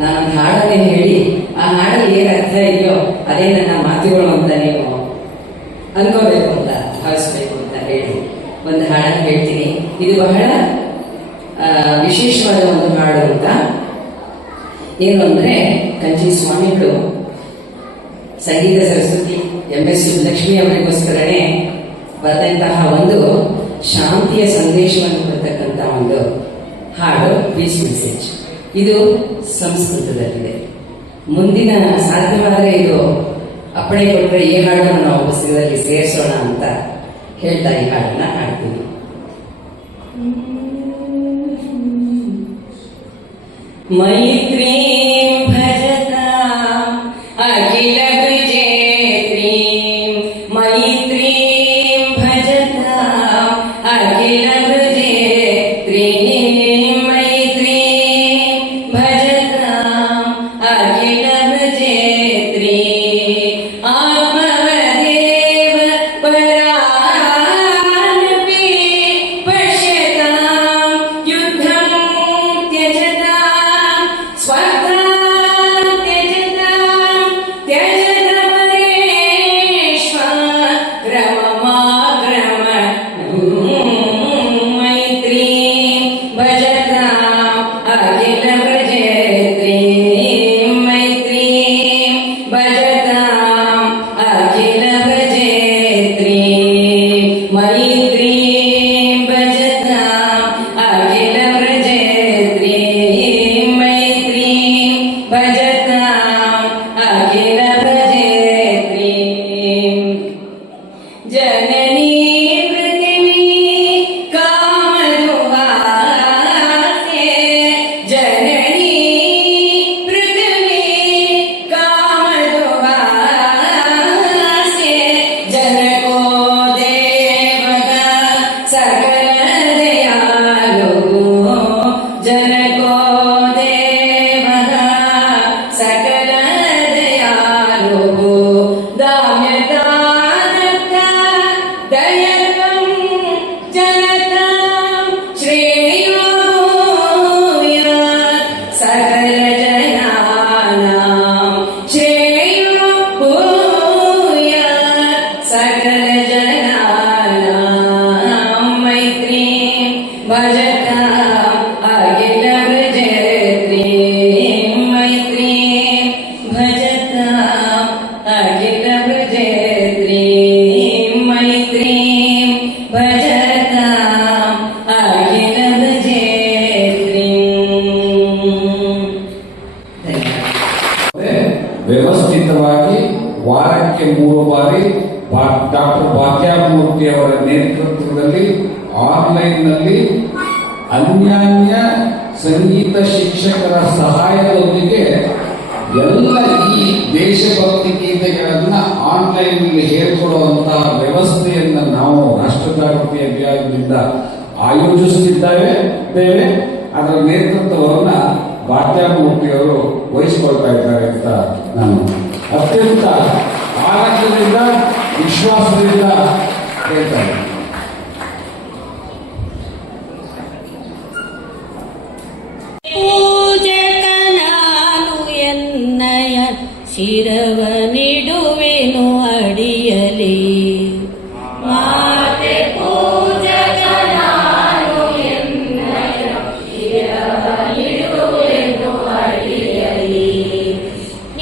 ನಾನೊಂದು ಹಾಡನ್ನೇ ಹೇಳಿ ಆ ಹಾಡಲ್ಲಿ ಏನು ಅರ್ಥ ಇದೆಯೋ ಅದೇ ನನ್ನ ಮಾತುಗಳು ಅಂತ ನೀವು ಅನ್ಕೋಬೇಕು ಅಂತ ಭಾವಿಸ್ಬೇಕು ಅಂತ ಹೇಳಿ ಒಂದು ಹಾಡನ್ನು ಹೇಳ್ತೀನಿ. ಇದು ಬಹಳ ವಿಶೇಷವಾದ ಒಂದು ಹಾಡು ಅಂತ. ಏನು ಅಂದ್ರೆ ಕಂಚಿ ಸ್ವಾಮಿಗಳು ಸಂಗೀತ ಸರಸ್ವತಿ MS ಲಕ್ಷ್ಮಿ ಅವರಿಗೋಸ್ಕರನೇ ಬರೆದಂತಹ ಒಂದು ಶಾಂತಿಯ ಸಂದೇಶವನ್ನು ಕೊಡ್ತಕ್ಕಂಥ ಒಂದು ಹಾಡು ಪೀಸ್ ಮೆಸೇಜ್. ಇದು ಸಂಸ್ಕೃತದಲ್ಲಿದೆ. ಮುಂದಿನ ಸಾಧ್ಯವಾದರೆ ಇದು ಅಪ್ಪಣೆ ಕೊಟ್ಟರೆ ಈ ಹಾಡನ್ನು ನಾವು ಪುಸ್ತಕದಲ್ಲಿ ಸೇರಿಸೋಣ ಅಂತ ಹೇಳ್ತಾ ಈ ಹಾಡನ್ನ ಹಾಡ್ತೀವಿ. ಮೈತ್ರಿ ಭಜತಾ ಅಖಿಲ ವಿಜೇತ್ರಿ. ಮೈತ್ರಿ ಭಜತಾ ಅಖಿಲ ವಿಜೇತ್ರಿ. ಮೈತ್ರಿ ಭಜತಾ ಅಖಿಲ ವಿಜೇತ್ರಿ. ಆತ್ಮವದೇವ ಪರಾನಪಿ ಪಶ್ಯತಾಂ ಯುದ್ಧಂ ತ್ಯಜತಾಂ ಸ್ವರ್ಗಾಂ ತ್ಯಜತಾಂ ತ್ಯಜತಮರೇಣ ವಾರಕ್ಕೆ 3 ಬಾರಿ ಡಾಕ್ಟರ್ ಭಾಗ್ಯಮೂರ್ತಿ ಅವರ ನೇತೃತ್ವದಲ್ಲಿ ಆನ್ಲೈನ್ನಲ್ಲಿ ಅನ್ಯಾನ್ಯ ಸಂಗೀತ ಶಿಕ್ಷಕರ ಸಹಾಯದೊಂದಿಗೆ ಎಲ್ಲ ಈ ದೇಶಭಕ್ತಿ ಗೀತೆಗಳನ್ನ ಆನ್ಲೈನ್ನಲ್ಲಿ ಹೇಳ್ಕೊಡುವಂತಹ ವ್ಯವಸ್ಥೆಯನ್ನು ನಾವು ರಾಷ್ಟ್ರ ಜಾಗೃತಿ ಅಭಿಯಾನದಿಂದ ಆಯೋಜಿಸುತ್ತಿದ್ದೇವೆ. ಅದರ ನೇತೃತ್ವವನ್ನ ಭಾಗ್ಯಮೂರ್ತಿಯವರು ವಹಿಸಿಕೊಳ್ತಾ ಇದ್ದಾರೆ ಅಂತ ನಾನು ಅತ್ಯಂತ ಆನಂದದಿಂದ ವಿಶ್ವಾಸದಿಂದ ಹೇಳ್ತಾರೆ. ಪೂಜಕನಾನು ಎನ್ನಯ ಶಿರವ ನಿಡುವೆನು ಅಡಿಯಲಿ ಮಾತೆ ಪೂಜಕನಾನು ಎನ್ನಯ ಶಿರವ ನಿಡುವೆನು ಅಡಿಯಲಿ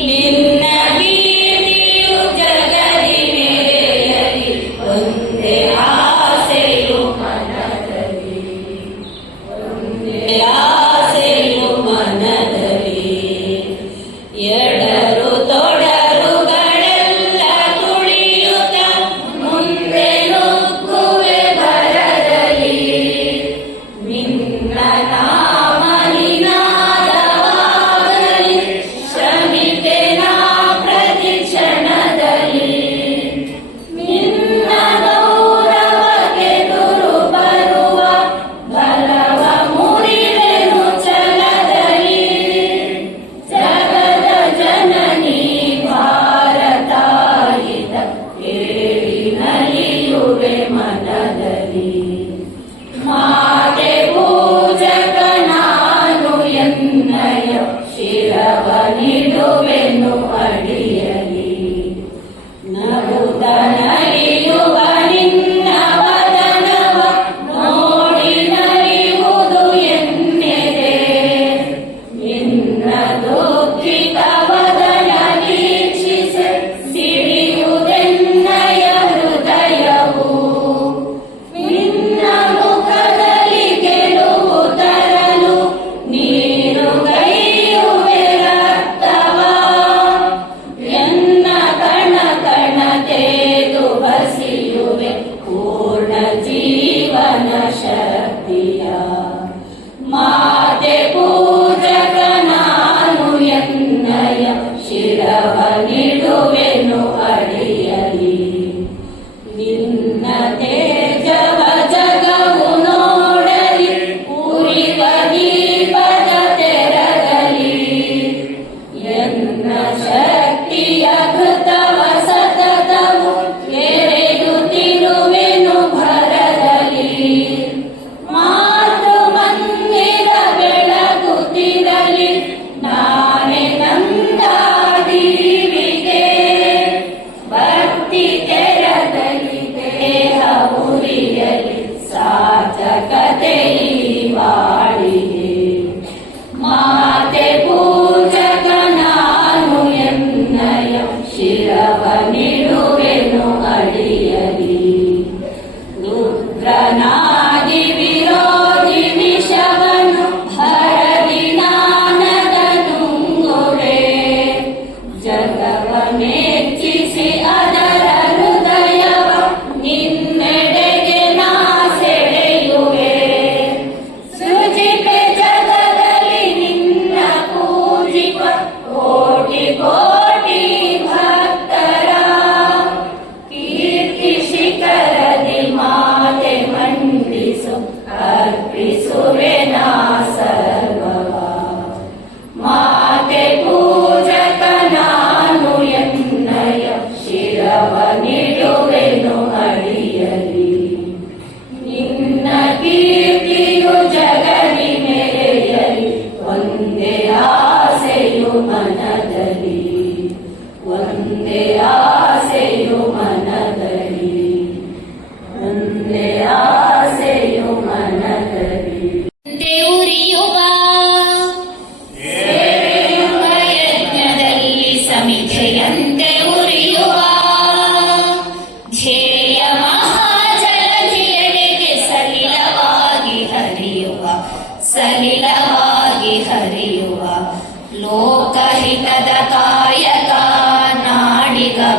ನಿನ್ನ ಕೀರ್ತಿಯು ಜಗದಿ ಮೇರೆಯಲಿ ಒಂದೇ ಆಸೆಯು ಮನದಲ್ಲಿ ಒಂದೇ ಆಸೆಯು ಮನದಲ್ಲಿ ಎಡರು ತೊಡರುಗಳೆಲ್ಲ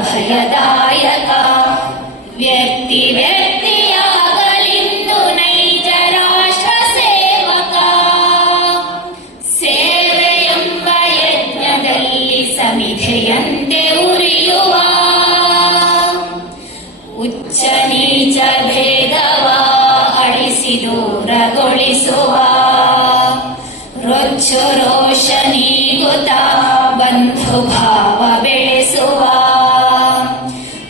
ಭಯದಾಯಕ. ವ್ಯಕ್ತಿ ವ್ಯಕ್ತಿಯಾಗಲಿಂದು ನೈಜ ರಾಷ್ಟ್ರ ಸೇವಕ. ಸೇವೆ ಎಂಬ ಯಜ್ಞದಲ್ಲಿ ಸಮಿಧೆಯಂತೆ ಉರಿಯುವ, ಉಚ್ಚ ನೀಚ ಭೇದವ ಅಳಿಸಿ ದೂರಗೊಳಿಸುವ, ರೊಚ್ಚು ರೋಷ ನೀಗುತ್ತ ಬಂಧು ಭಾವ ಬೆಳೆಸುವ,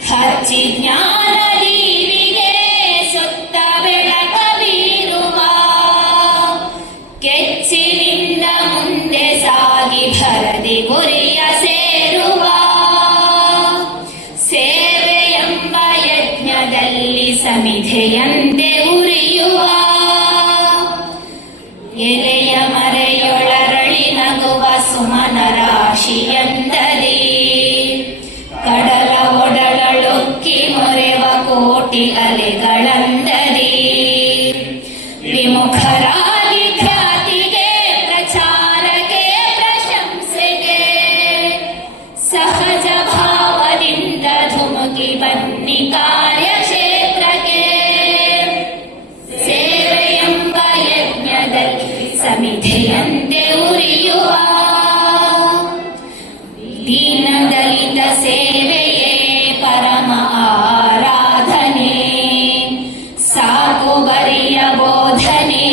ಹಚ್ಚಿ ಜ್ಞಾನ ದೀವಿಗೆ ಸುತ್ತ ಬೆಳಕ ಬೀರುವ, ಕೆಚ್ಚಿನಿಂದ ಮುಂದೆ ಸಾಗಿ ಭರದಿ ಗುರಿಯ ಸೇರುವ, ಸೇವೆ ಎಂಬ ಯಜ್ಞದಲ್ಲಿ ಸಮಿಧೆಯಂತೆ ಉರಿಯುವ, ಎಲೆಯ ಮರೆಯೊಳರಳಿ ನಗುವ ಸುಮನ ರಾಶಿಯಂದರಿ, ಕಡಲ ಒಡಲೊಳುಕ್ಕಿ ಮೊರೆವ ಕೋಟಿ ಅಲೆಗಳಂದರಿ, ವಿಮುಖರಾಗಿ ಖ್ಯಾತಿಗೆ ಪ್ರಚಾರಕ್ಕೆ ಪ್ರಶಂಸೆಗೆ, ಸಹಜ ಭಾವದಿಂದ ಧುಮುಕಿ ಬನ್ನಿ ಕಾರ್ಯಕ್ಷೇತ್ರಕ್ಕೆ, ಸೇವೆ ಎಂಬ ಯಜ್ಞದಲ್ಲಿ ಸಮಿಧೆಯಂತೆ ಉರಿಯುವ, ದೀನ ದಲಿತ ಸೇವೆಯೇ ಪರಮ ಆರಾಧನೆ, ಸಾಕು ಬರಿಯ ಬೋಧನೆ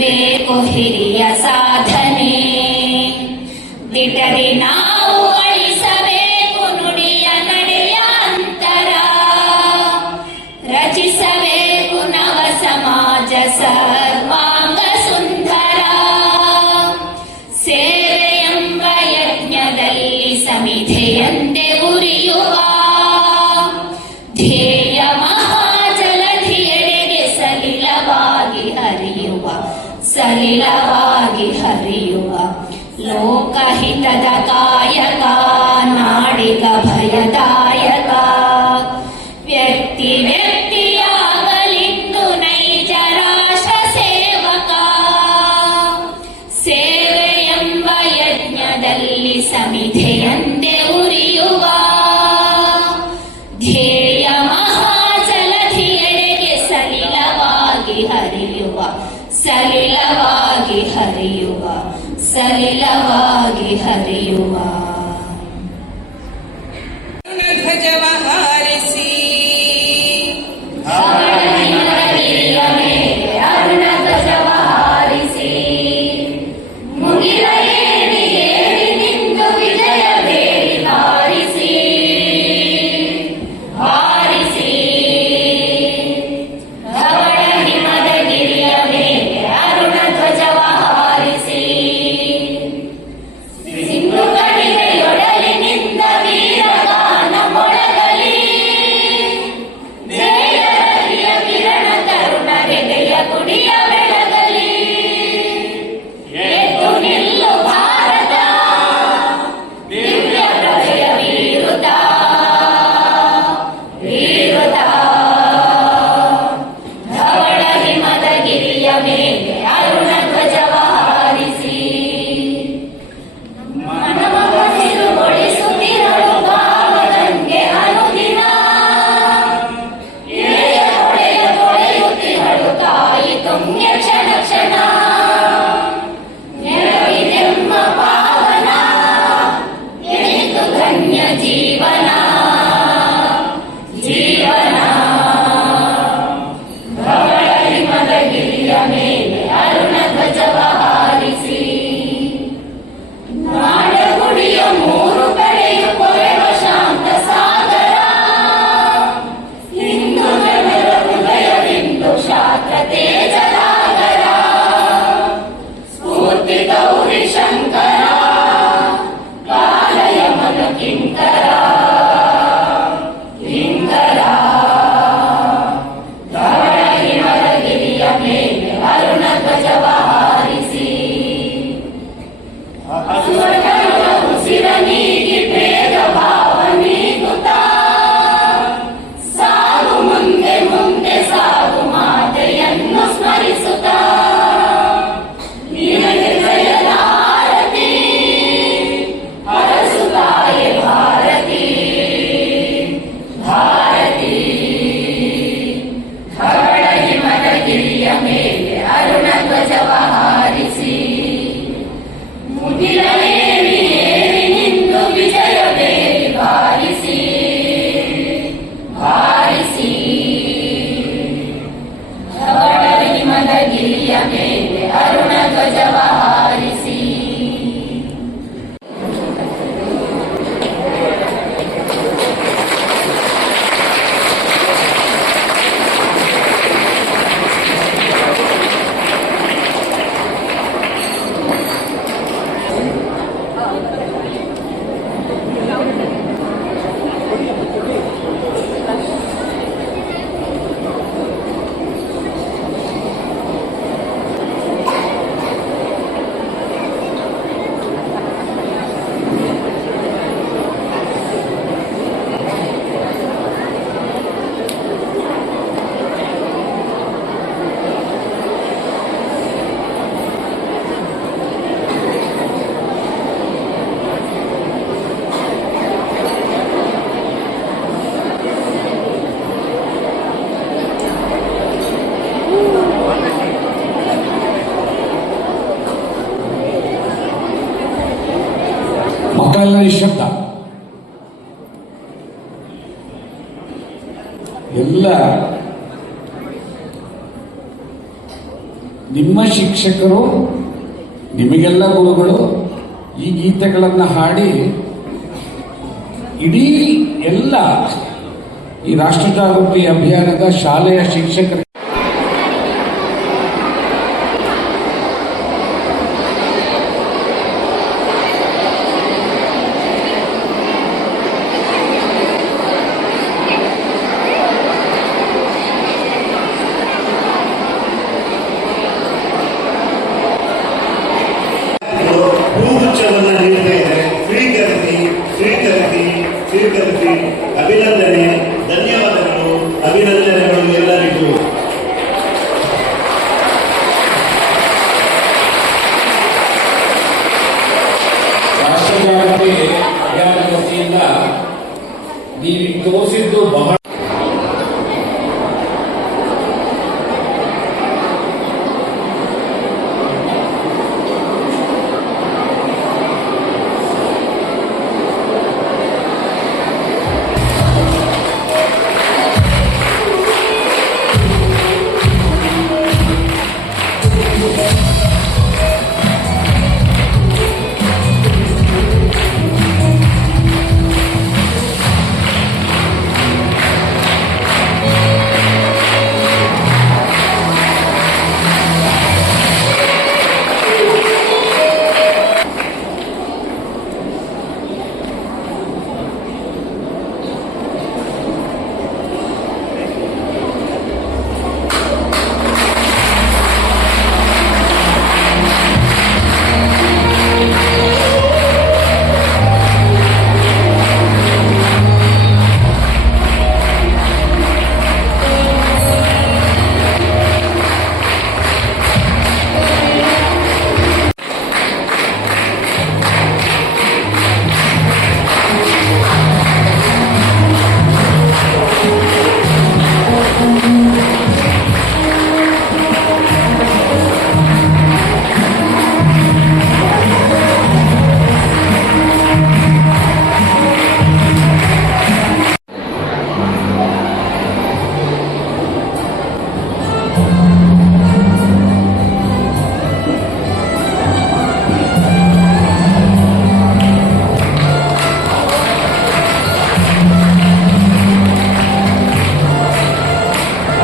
ಬೇಕು ಹಿರಿಯ ಸಾಧನೆ, ದಿಟರಿ ನಾವು ಅಳಿಸಬೇಕು ನುಡಿಯ ನಡೆಯ ಅಂತರ, ರಚಿಸಬೇಕು ನವ ಸಮಾಜ ಸರ್ವಾಂಗ ಸುಂದರ, ಸೇವೆ ಎಂಬ ಯಜ್ಞದಲ್ಲಿ ಸಮಿಧೆಯಂತೆ ಉರಿಯುವ, ಧ್ಯೇಯ ಮಹಾಜಲಧಿಯೆಡೆಗೆ ಸಲಿಲವಾಗಿ ಹರಿಯುವ, ಸಲಿಲವಾಗಿ ಹರಿಯುವ, ಲೋಕಹಿತದ ಕಾಯಕ ನಾಡಿಗ ಭಯದಾಯಕ, ವ್ಯಕ್ತಿ ವ್ಯಕ್ತಿಯಾಗಲಿಂದು ನೈಜ ರಾಷ್ಟ್ರ ಸೇವಕ, ಸೇವೆ ಎಂಬ ಯಜ್ಞದಲ್ಲಿ ಸಮಿಧೆಯಂತೆ ಉರಿಯುವ, ಧ್ಯೇಯ ಮಹಾಜಲಧಿಯೆಡೆಗೆ ಸಲಿಲವಾಗಿ ಹರಿಯುವ, ಸಲಿಲವಾಗಿ ಹರಿಯುವ, ಸಲಿಲವಾಗಿ ಹರಿಯುವ. ಧ್ವಜವ ಹಾರಿಸಿ ಗಿರಿಯ ಮೇಲೆ ಅರುಣ ಧ್ವಜವ ಹಾರಿಸಿ, ಮುಗಿಲ ಏರಿ ಏರಿ ನಿಂತು ವಿಜಯ ಬೇಡಿ ಹಾರಿಸಿ, ಹಾರಿಸಿ ಧವಳ ಹಿಮದ ಗಿರಿಯ ಮೇಲೆ ಅರುಣ ಧ್ವಜವ ಹಾರಿಸಿ, ಸಿಂಧು ಕಣಿವೆ ಮಕ್ಕಳೆಲ್ಲ ನಿಶ್ಶಬ್ದ. ಎಲ್ಲ ನಿಮ್ಮ ಶಿಕ್ಷಕರು, ನಿಮಗೆಲ್ಲ ಗುರುಗಳು ಈ ಗೀತೆಗಳನ್ನು ಹಾಡಿ ಇಡೀ ಎಲ್ಲ ಈ ರಾಷ್ಟ್ರ ಜಾಗೃತಿ ಅಭಿಯಾನದ ಶಾಲೆಯ ಶಿಕ್ಷಕರು ಹೂಗುಚ್ಛವನ್ನು ನೀಡ್ತಾ ಇದ್ದಾರೆ. ಸ್ವೀಕರಿಸಿ ಸ್ವೀಕರಿಸಿ ಸ್ವೀಕರಿಸಿ. ಅಭಿನಂದನೆ, ಧನ್ಯವಾದಗಳು, ಅಭಿನಂದನೆಗಳು ಎಲ್ಲರಿಗೂ. ರಾಷ್ಟ್ರ ಜಾಗೃತಿ ಅಭಿಯಾನದ ವತಿಯಿಂದ ನೀವು ತೋರಿಸಿದ್ದು ಬಹಳ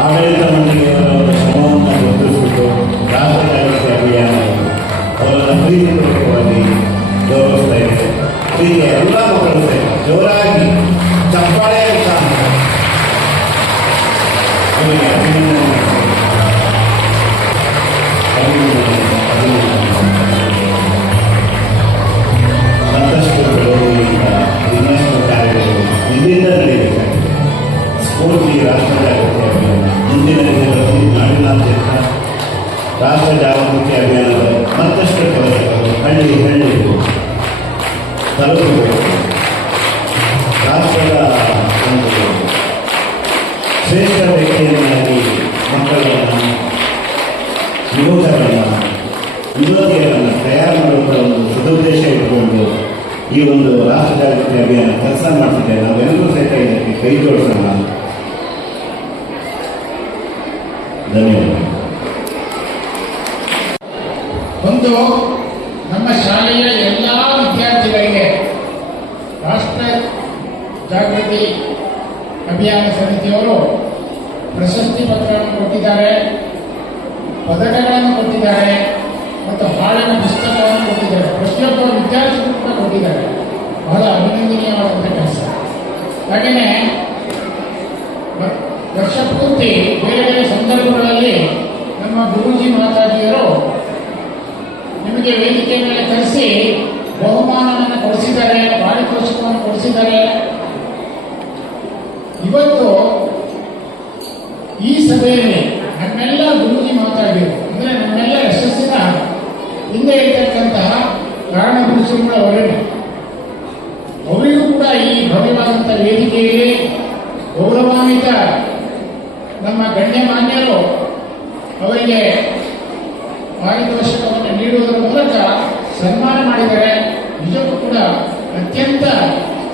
ಆಡಳಿತ ಮಂಡಳಿಯವರ ಶ್ರಮವನ್ನು ಗುರುತಿಸಿಬಿಟ್ಟು ರಾಷ್ಟ್ರ ಜಾಗೃತಿ ಅಭಿಯಾನವನ್ನು ಅವರನ್ನು ಪ್ರೀತಿಪೂರ್ವಕವಾಗಿ ಗೌರವಿಸ್ತಾ ಇದೆ. ಹೀಗೆ ಎಲ್ಲ ಮಕ್ಕಳು ಸಹಿತ ಜೋರಾಗಿ ಚಪ್ಪಾಳೆ ಅವರಿಗೆ ಅಭಿನಂದನೆ ಮತ್ತಷ್ಟು ಬೆಳವಣಿಗೆಯಿಂದ ಇನ್ನಷ್ಟು ಕಾರ್ಯಗಳು ಮುಂದಿನ ನಡೆಯಬೇಕಾಗಿದೆ. ಸ್ಫೂರ್ತಿ ರಾಷ್ಟ್ರ ಜಾಗೃತಿ ಅಭಿಯಾನ ಮುಂದಿನ ದಿನಗಳಲ್ಲಿ ನಾಡಿನಾದ್ಯಂತ ರಾಷ್ಟ್ರ ಜಾಗೃತಿ ಅಭಿಯಾನದ ಮತ್ತಷ್ಟು ಕೆಲಸಗಳು ಹಳ್ಳಿ ಹಳ್ಳಿಗೂ ತಲುಪಬೇಕು. ರಾಷ್ಟ್ರದ ಒಂದು ಶ್ರೇಷ್ಠ ವ್ಯಕ್ತಿಯನ್ನಾಗಿ ಮಕ್ಕಳನ್ನು, ಯುವತಿಯರನ್ನು ತಯಾರು ಮಾಡುವ ಒಂದು ಸದುದ್ದೇಶ ಇಟ್ಟುಕೊಂಡು ಈ ಒಂದು ರಾಷ್ಟ್ರ ಜಾಗೃತಿ ಅಭಿಯಾನ ಕೆಲಸ ಮಾಡ್ತಿದ್ದೇವೆ. ನಾವೆಲ್ಲರೂ ಸಹಿತ ಇದಕ್ಕೆ ಕೈ ಜೋಡಿಸೋಣ. ಧನ್ಯವಾದ. ಒಂದು ನಮ್ಮ ಶಾಲೆಯ ಎಲ್ಲ ವಿದ್ಯಾರ್ಥಿಗಳಿಗೆ ರಾಷ್ಟ್ರ ಜಾಗೃತಿ ಅಭಿಯಾನ ಸಮಿತಿಯವರು ಪ್ರಶಸ್ತಿ ಪತ್ರವನ್ನು ಕೊಟ್ಟಿದ್ದಾರೆ, ಪದಕಗಳನ್ನು ಕೊಟ್ಟಿದ್ದಾರೆ ಮತ್ತು ಹಾಡಿನ ಪುಸ್ತಕವನ್ನು ಕೊಟ್ಟಿದ್ದಾರೆ. ಪ್ರತಿಯೊಬ್ಬ ವಿದ್ಯಾರ್ಥಿಗಳು ಕೂಡ ಕೊಟ್ಟಿದ್ದಾರೆ. ಬಹಳ ಅಭಿನಂದನೀಯವಾದಂಥ ಕೆಲಸ. ಹಾಗೆಯೇ ವರ್ಷ ಪೂರ್ತಿ ಬೇರೆ ಬೇರೆ ಸಂದರ್ಭಗಳಲ್ಲಿ ನಮ್ಮ ಗುರೂಜಿ ಮಾತಾಜಿಯರು ನಿಮಗೆ ವೇದಿಕೆ ಮೇಲೆ ಕರೆಸಿ ಬಹುಮಾನವನ್ನು ಕೊಡಿಸಿದ್ದಾರೆ, ಪಾರಿತೋಷಿಕವನ್ನು ಕೊಡಿಸಿದ್ದಾರೆ. ಇವತ್ತು ಈ ಸಭೆಯಲ್ಲಿ ನಮ್ಮೆಲ್ಲ ಗುರೂಜಿ ಮಾತಾಡಿದರು ಅಂದರೆ ನಮ್ಮೆಲ್ಲ ಯಶಸ್ಸಿನ ಹಿಂದೆ ಇರತಕ್ಕಂತಹ ಕಾರಣಪುರುಷರುಗಳವರೇ. ಅವರಿಗೂ ಕೂಡ ಈ ಭವ್ಯವಾದಂಥ ವೇದಿಕೆಯಲ್ಲಿ ಗೌರವಾನ್ವಿತ ನಮ್ಮ ಗಣ್ಯಮಾನ್ಯರು ಅವರಿಗೆ ಪಾರಿತೋಷಕವನ್ನು ನೀಡುವುದರ ಮೂಲಕ ಸನ್ಮಾನ ಮಾಡಿದ್ದಾರೆ. ನಿಜಕ್ಕೂ ಕೂಡ ಅತ್ಯಂತ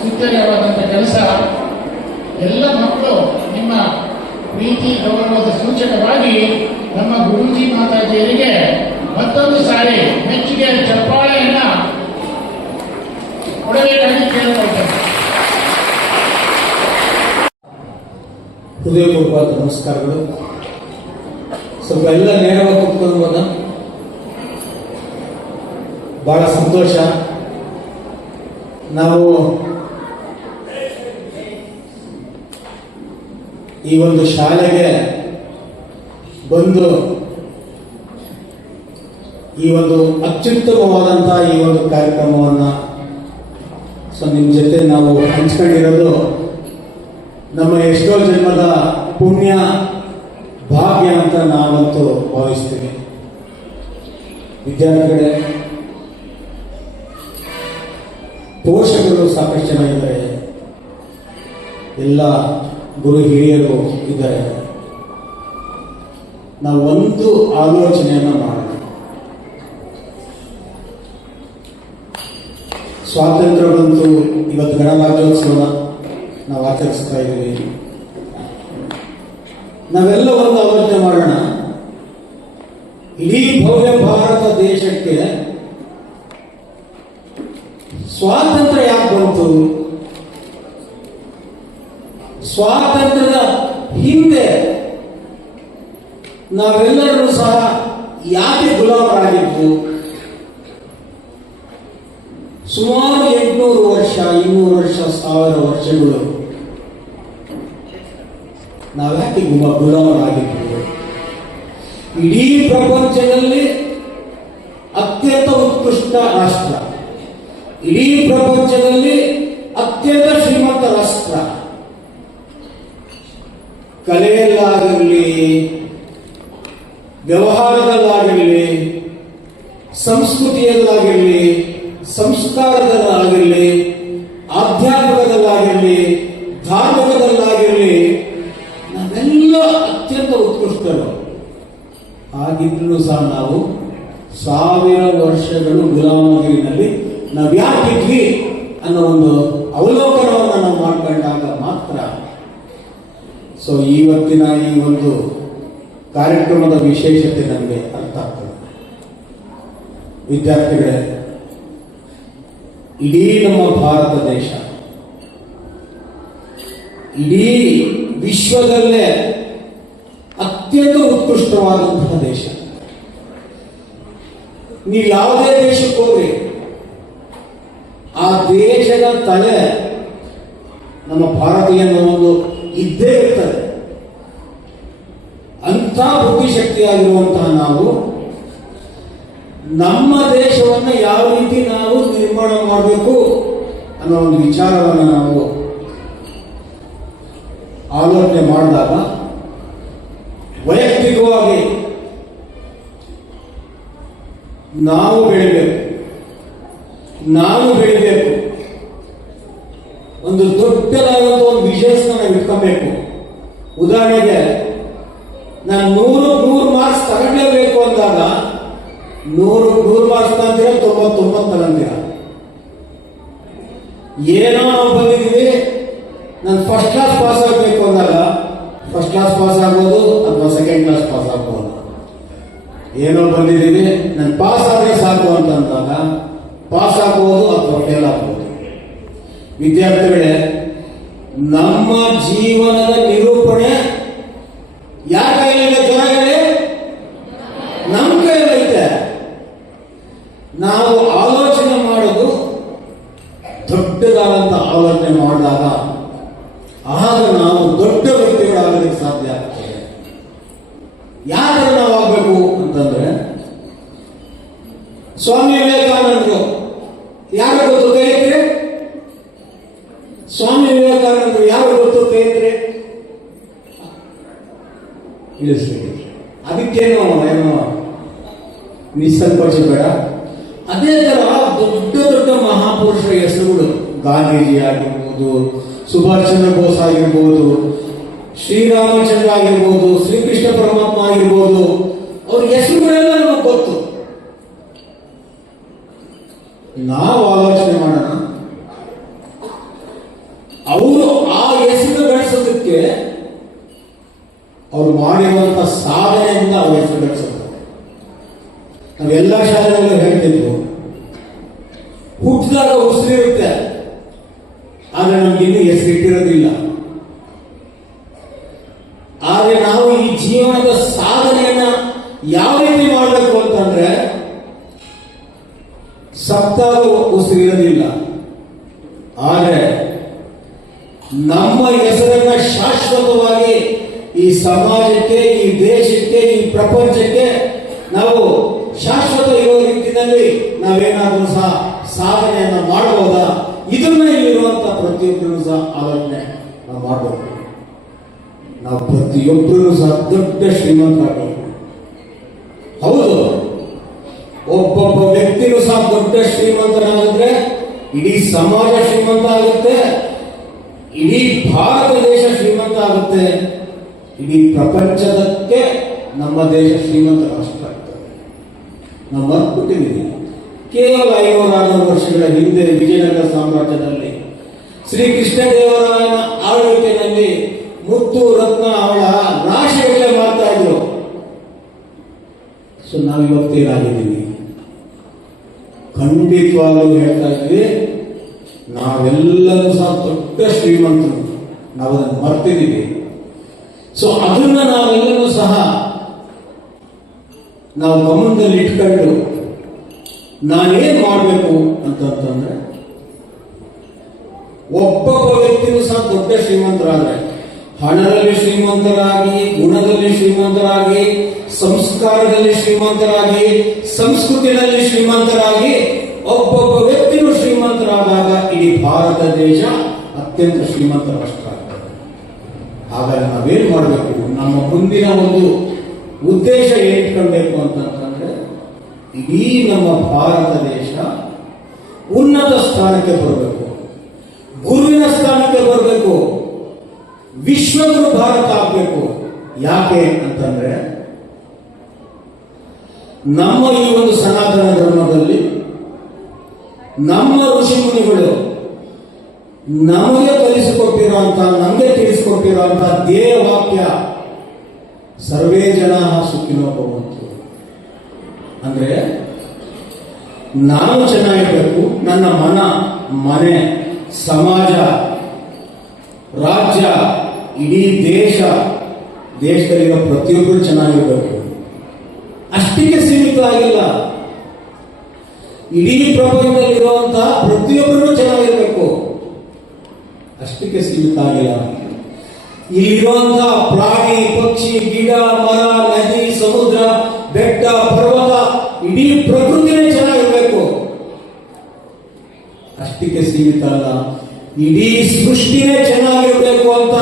ಸುಂದರವಾದಂಥ ಕೆಲಸ. ಎಲ್ಲ ಮಕ್ಕಳು ನಿಮ್ಮ ಪ್ರೀತಿ ಗೌರವದ ಸೂಚಕವಾಗಿ ನಮ್ಮ ಗುರೂಜಿ ಮಾತಾಜಿಯರಿಗೆ ಮತ್ತೊಂದು ಸಾರಿ ಮೆಚ್ಚುಗೆ ಚಪ್ಪಾಳೆಯನ್ನ ಕೊಡಬೇಕಾಗಿ ಕೇಳಿಕೊಳ್ತೇನೆ. ಹೃದಯಪೂರ್ವಕ ನಮಸ್ಕಾರಗಳು. ಸ್ವಲ್ಪ ಎಲ್ಲ ನೇರವಾಗಿ ಕುತ್ಕೊಂಡು ಬಹಳ ಸಂತೋಷ. ನಾವು ಈ ಒಂದು ಶಾಲೆಗೆ ಬಂದು ಈ ಒಂದು ಅತ್ಯುತ್ತಮವಾದಂತಹ ಈ ಒಂದು ಕಾರ್ಯಕ್ರಮವನ್ನ ನಿಮ್ಮ ಜೊತೆ ನಾವು ಹಂಚ್ಕೊಂಡಿರೋದು ನಮ್ಮ ಎಷ್ಟೋ ಜನ್ಮದ ಪುಣ್ಯ ಭಾಗ್ಯ ಅಂತ ನಾವಂತೂ ಭಾವಿಸ್ತೀವಿ. ವಿದ್ಯಾರ್ಥಿಗಳೇ, ಪೋಷಕರು ಸಾಕಷ್ಟು ಜನ ಇದ್ದಾರೆ, ಎಲ್ಲ ಗುರು ಹಿರಿಯರು ಇದ್ದಾರೆ. ನಾವು ಒಂದು ಆಲೋಚನೆಯನ್ನು ಮಾಡೋಣ. ಸ್ವಾತಂತ್ರ್ಯ ಬಂತು, ಇವತ್ತು ಗಣರಾಜ್ಯೋತ್ಸವ ನಾವು ಆಚರಿಸ್ತಾ ಇದ್ದೀವಿ. ನಾವೆಲ್ಲ ಒಂದು ಆಲೋಚನೆ ಮಾಡೋಣ. ಇಡೀ ಭವ್ಯ ಭಾರತ ದೇಶಕ್ಕೆ ಸ್ವಾತಂತ್ರ್ಯ ಯಾಕೆ ಬಂತು? ಸ್ವಾತಂತ್ರ್ಯದ ಹಿಂದೆ ನಾವೆಲ್ಲರೂ ಸಹ ಯಾಕೆ ಗುಲಾಮರಾಗಿದ್ದು? ಸುಮಾರು 800 ವರ್ಷ, 200 ವರ್ಷ, 1000 ವರ್ಷಗಳು ನಾವ್ಯಾಕೆ ಗುಲಾಮರಾಗಿದ್ದು? ಇಡೀ ಪ್ರಪಂಚದಲ್ಲಿ ಅತ್ಯಂತ ಉತ್ಕೃಷ್ಟ ರಾಷ್ಟ್ರ, ಇಡೀ ಪ್ರಪಂಚದಲ್ಲಿ ಅತ್ಯಂತ ಶ್ರೀಮಂತ ರಾಷ್ಟ್ರ, ಕಲೆಯಲ್ಲಾಗಿರಲಿ, ವ್ಯವಹಾರದಲ್ಲಾಗಿರಲಿ, ಸಂಸ್ಕೃತಿಯಲ್ಲಾಗಿರಲಿ, ಸಂಸ್ಕಾರದಲ್ಲಾಗಿರಲಿ, ಆಧ್ಯಾತ್ಮಿಕದಲ್ಲಾಗಿರಲಿ, ಧಾರ್ಮಿಕದಲ್ಲಾಗಿರಲಿ, ನಾವೆಲ್ಲ ಅತ್ಯಂತ ಉತ್ಕೃಷ್ಟರು. ಹಾಗಿದ್ರೂ ಸಹ ನಾವು 1000 ವರ್ಷಗಳು ಗುಲಾಮಗಿರಿನಲ್ಲಿ ನಾವ್ಯಾಕಿದ್ವಿ ಅನ್ನೋ ಒಂದು ಅವಲೋಕನವನ್ನು ನಾವು ಮಾಡ್ಕೊಂಡಾಗ ಮಾತ್ರ ಇವತ್ತಿನ ಈ ಒಂದು ಕಾರ್ಯಕ್ರಮದ ವಿಶೇಷತೆ ನಮಗೆ ಅರ್ಥ ಆಗ್ತದೆ. ವಿದ್ಯಾರ್ಥಿಗಳೇ, ಇಡೀ ನಮ್ಮ ಭಾರತ ದೇಶ ಇಡೀ ವಿಶ್ವದಲ್ಲೇ ಅತ್ಯಂತ ಉತ್ಕೃಷ್ಟವಾದಂತಹ ದೇಶ. ನೀವು ಯಾವುದೇ ದೇಶಕ್ಕೆ ಹೋಗ್ರಿ, ಆ ದೇಶದ ತಲೆ ನಮ್ಮ ಭಾರತೀಯ ಒಂದು ಇದ್ದೇ ಇರ್ತದೆ. ಅಂಥ ಬುದ್ಧಿಶಕ್ತಿಯಾಗಿರುವಂತಹ ನಾವು ನಮ್ಮ ದೇಶವನ್ನು ಯಾವ ರೀತಿ ನಾವು ನಿರ್ಮಾಣ ಮಾಡಬೇಕು ಅನ್ನೋ ಒಂದು ವಿಚಾರವನ್ನು ನಾವು ಆಲೋಚನೆ ಮಾಡಿದಾಗ ವೈಯಕ್ತಿಕವಾಗಿ ನಾವು ಬೆಳಿಬೇಕು. ಒಂದು ದೊಡ್ಡದಾದಂಥ ಒಂದು ವಿಷಯಸ್ನ ನಾವು ಇಟ್ಕೋಬೇಕು. ಉದಾಹರಣೆಗೆ, ನಾನು 100 ಮಾರ್ಕ್ಸ್ ತಗೊಂಡೇಬೇಕು ಅಂದಾಗ 100 ಮಾರ್ಕ್ಸ್ ತಗೊಂತೀರ, 99 ತಗೊಂತೀರ. ಏನೋ ನಾವು ಬಂದಿದ್ದೀವಿ, ನಾನು ಫಸ್ಟ್ ಕ್ಲಾಸ್ ಪಾಸ್ ಆಗಬೇಕು ಅಂದಾಗ ಫಸ್ಟ್ ಕ್ಲಾಸ್ ಪಾಸ್ ಆಗ್ಬೋದು ಅಥವಾ ಸೆಕೆಂಡ್ ಕ್ಲಾಸ್ ಪಾಸ್ ಆಗ್ಬೋದು. ಏನೋ ಬಂದಿದ್ದೀವಿ, ನಾನು ಪಾಸ್ ಆದರೆ ಸಾಕು ಅಂತಂದಾಗ ಪಾಸ್ ಆಗ್ಬೋದು ಅಥವಾ ಫೇಲ್ ಆಗ್ಬೋದು. ವಿದ್ಯಾರ್ಥಿಗಳೇ, ನಮ್ಮ ಜೀವನದ ನಿರೂಪಣೆ ಯಾರ ಕೈಯಲ್ಲಿದೆ? ಜನಗಳೇ, ನಮ್ಮ ಕೈಯಲ್ಲೈತೆ. ನಾವು ಆಲೋಚನೆ ಮಾಡೋದು ದೊಡ್ಡದಾದಂತ ಆಲೋಚನೆ ಮಾಡಿದಾಗ ಆಗ ನಾವು ದೊಡ್ಡ ವ್ಯಕ್ತಿಗಳಾಗೋದಕ್ಕೆ ಸಾಧ್ಯ ಆಗ್ತದೆ. ಯಾರು ನಾವು ಆಗ್ಬೇಕು ಅಂತಂದ್ರೆ, ಸ್ವಾಮಿ ವಿವೇಕಾನಂದರು ಯಾರು ಗೊತ್ತು? ಕೈ ಎತ್ತಿರಿ. ಸ್ವಾಮಿ ವಿವೇಕಾನಂದರು ಯಾರು ಗೊತ್ತು? ಕೈ ಎತ್ತಿರಿ. ಇಳಿಸ್ಬೇಕು. ಅದಕ್ಕೇನು ಏನೋ ನಿಸ್ಸಂಕೋಚ ಬೇಡ. ಅದೇ ತರ ದೊಡ್ಡ ದೊಡ್ಡ ಮಹಾಪುರುಷರ ಹೆಸರುಗಳು, ಗಾಂಧೀಜಿ ಆಗಿರ್ಬೋದು, ಸುಭಾಷ್ ಚಂದ್ರ ಬೋಸ್ ಆಗಿರ್ಬೋದು, ಶ್ರೀರಾಮಚಂದ್ರ ಆಗಿರ್ಬೋದು, ಶ್ರೀಕೃಷ್ಣ ಪರಮಾತ್ಮ ಆಗಿರ್ಬೋದು, ಅವ್ರ ಹೆಸರುಗಳೆಲ್ಲ ನಮಗೆ ಗೊತ್ತು. ನಾವು ಆಲೋಚನೆ ಮಾಡೋಣ, ಜೊತೆಗೆ ಅವ್ರು ಮಾಡಿರುವಂತ ಸಾಧನೆಯಿಂದ ಅವ್ರ ಹೆಸರು ಗಳಿಸುತ್ತಾರೆ. ನಾವೆಲ್ಲ ಶಾಲೆಗಳಲ್ಲೂ ಹೇಳ್ತಿದ್ವು, ಹುಟ್ಟಿದಾಗ ಉಸಿರಿರುತ್ತೆ, ಆದ್ರೆ ನಮ್ಗಿನ್ನೂ ಹೆಸರಿಟ್ಟಿರೋದಿಲ್ಲ. ಆದ್ರೆ ನಾವು ಈ ಜೀವನದ ಸಾಧನೆಯನ್ನ ಯಾವ ರೀತಿ ಮಾಡಬೇಕು ಅಂತಂದ್ರೆ, ಸತ್ತಾಗ ಉಸಿರಿರೋದಿಲ್ಲ, ಆದ್ರೆ ನಮ್ಮ ಹೆಸರನ್ನ ಶಾಶ್ವತವಾಗಿ ಈ ಸಮಾಜಕ್ಕೆ, ಈ ದೇಶಕ್ಕೆ, ಈ ಪ್ರಪಂಚಕ್ಕೆ ನಾವು ಶಾಶ್ವತ ಇರುವ ರೀತಿಯಲ್ಲಿ ನಾವೇನಾದ್ರೂ ಸಹ ಸಾಧನೆಯನ್ನ ಮಾಡಬಹುದಾ? ಇದನ್ನ ಇಲ್ಲಿರುವಂತ ಪ್ರತಿಯೊಬ್ಬರು ಸಹ ಆಲೋಚನೆ ನಾವು ಮಾಡಬೇಕು. ನಾವು ಪ್ರತಿಯೊಬ್ಬರು ಸಹ ದೊಡ್ಡ ಶ್ರೀಮಂತರಾಗಬೇಕು. ಹೌದು, ಒಬ್ಬೊಬ್ಬ ವ್ಯಕ್ತಿನೂ ಸಹ ದೊಡ್ಡ ಶ್ರೀಮಂತನಾಗಿದ್ರೆ ಇಡೀ ಸಮಾಜ ಶ್ರೀಮಂತ ಆಗುತ್ತೆ, ಇಡೀ ಭಾರತ ದೇಶ ಶ್ರೀಮಂತ ಆಗುತ್ತೆ, ಇಡೀ ಪ್ರಪಂಚದಕ್ಕೆ ನಮ್ಮ ದೇಶ ಶ್ರೀಮಂತ ರಾಷ್ಟ್ರ ಆಗ್ತದೆ. ನಾವು ಮರ್ತ್ಬಿಟ್ಟಿದ್ದೀವಿ. ಕೇವಲ 500-600 ವರ್ಷಗಳ ಹಿಂದೆ ವಿಜಯನಗರ ಸಾಮ್ರಾಜ್ಯದಲ್ಲಿ ಶ್ರೀಕೃಷ್ಣದೇವರಾಯನ ಆಳ್ವಿಕೆಯಲ್ಲಿ ಮುತ್ತು ರತ್ನ ಅವಳ ರಾಶಿಗಳೇ ಮಾಡ್ತಾ ಇದ್ರು. ಸೊ ನಾವಿವತ್ತೇನಾಗಿದ್ದೀವಿ? ಖಂಡಿತವಾಗ್ಲೂ ಹೇಳ್ತಾ ಇದ್ವಿ, ನಾವೆಲ್ಲರೂ ಸಹ ದೊಡ್ಡ ಶ್ರೀಮಂತರು, ನಾವು ಅದನ್ನು ಮರ್ತಿದ್ದೀವಿ. ಸೊ ಅದನ್ನ ನಾವೆಲ್ಲರೂ ಸಹ ನಾವು ಗಮನದಲ್ಲಿ ಇಟ್ಕೊಂಡು ನಾನೇನ್ ಮಾಡಬೇಕು ಅಂತಂದ್ರೆ, ಒಬ್ಬೊಬ್ಬ ವ್ಯಕ್ತಿನೂ ಸಹ ದೊಡ್ಡ ಶ್ರೀಮಂತರಾದ್ರೆ, ಹಣದಲ್ಲಿ ಶ್ರೀಮಂತರಾಗಿ, ಗುಣದಲ್ಲಿ ಶ್ರೀಮಂತರಾಗಿ, ಸಂಸ್ಕಾರದಲ್ಲಿ ಶ್ರೀಮಂತರಾಗಿ, ಸಂಸ್ಕೃತಿಯಲ್ಲಿ ಶ್ರೀಮಂತರಾಗಿ, ಒಬ್ಬೊಬ್ಬ ವ್ಯಕ್ತಿನೂ ಶ್ರೀಮಂತರಾದಾಗ ಇಡೀ ಭಾರತ ದೇಶ ಅತ್ಯಂತ ಶ್ರೀಮಂತ ರಾಷ್ಟ್ರ ಆಗ್ತದೆ. ಹಾಗಾಗಿ ನಾವೇನ್ ಮಾಡಬೇಕು? ನಮ್ಮ ಮುಂದಿನ ಒಂದು ಉದ್ದೇಶ ಏನ್ಕೊಳ್ಬೇಕು ಅಂತಂದ್ರೆ, ಇಡೀ ನಮ್ಮ ಭಾರತ ದೇಶ ಉನ್ನತ ಸ್ಥಾನಕ್ಕೆ ಬರಬೇಕು, ಗುರುವಿನ ಸ್ಥಾನಕ್ಕೆ ಬರಬೇಕು, ವಿಶ್ವಗುರು ಭಾರತ ಆಗಬೇಕು. ಯಾಕೆ ಅಂತಂದ್ರೆ, ನಮ್ಮ ಈ ಒಂದು ಸನಾತನ ಧರ್ಮದಲ್ಲಿ ನಮ್ಮ ಋಷಿ ಮುನಿಗಳು ನಮಗೆ ಕಲಿಸಿಕೊಟ್ಟಿರುವಂತ, ನಮಗೆ ತಿಳಿಸಿಕೊಟ್ಟಿರುವಂತ ಧ್ಯೇಯ ವಾಕ್ಯ ಸರ್ವೇ ಜನ ಸುಖಿನೋ ಭವಂತು. ಅಂದ್ರೆ ನಾನು ಚೆನ್ನಾಗಿರ್ಬೇಕು, ನನ್ನ ಮನೆ, ಸಮಾಜ, ರಾಜ್ಯ, ಇಡೀ ದೇಶದಲ್ಲಿರೋ ಪ್ರತಿಯೊಬ್ಬರು ಚೆನ್ನಾಗಿರ್ಬೇಕು. ಅಷ್ಟಿಗೆ ಸೀಮಿತ ಆಗಿಲ್ಲ, ಇಡೀ ಪ್ರಪಂಚದಲ್ಲಿರುವಂತಹ ಪ್ರತಿಯೊಬ್ಬರು ಚೆನ್ನಾಗಿರ್ಬೇಕು, ಅಷ್ಟಕ್ಕೆ ಸೀಮಿತ ಆಗಿಲ್ಲ. ಇಲ್ಲಿರುವಂತಹ ಪ್ರಾಣಿ, ಪಕ್ಷಿ, ಗಿಡ, ಮರ, ನದಿ, ಸಮುದ್ರ, ಬೆಟ್ಟ, ಪರ್ವತ, ಇಡೀ ಪ್ರಕೃತಿನೇ ಚೆನ್ನಾಗಿರ್ಬೇಕು, ಅಷ್ಟಕ್ಕೆ ಸೀಮಿತ ಅಲ್ಲ. ಇಡೀ ಸೃಷ್ಟಿನೇ ಚೆನ್ನಾಗಿರ್ಬೇಕು ಅಂತ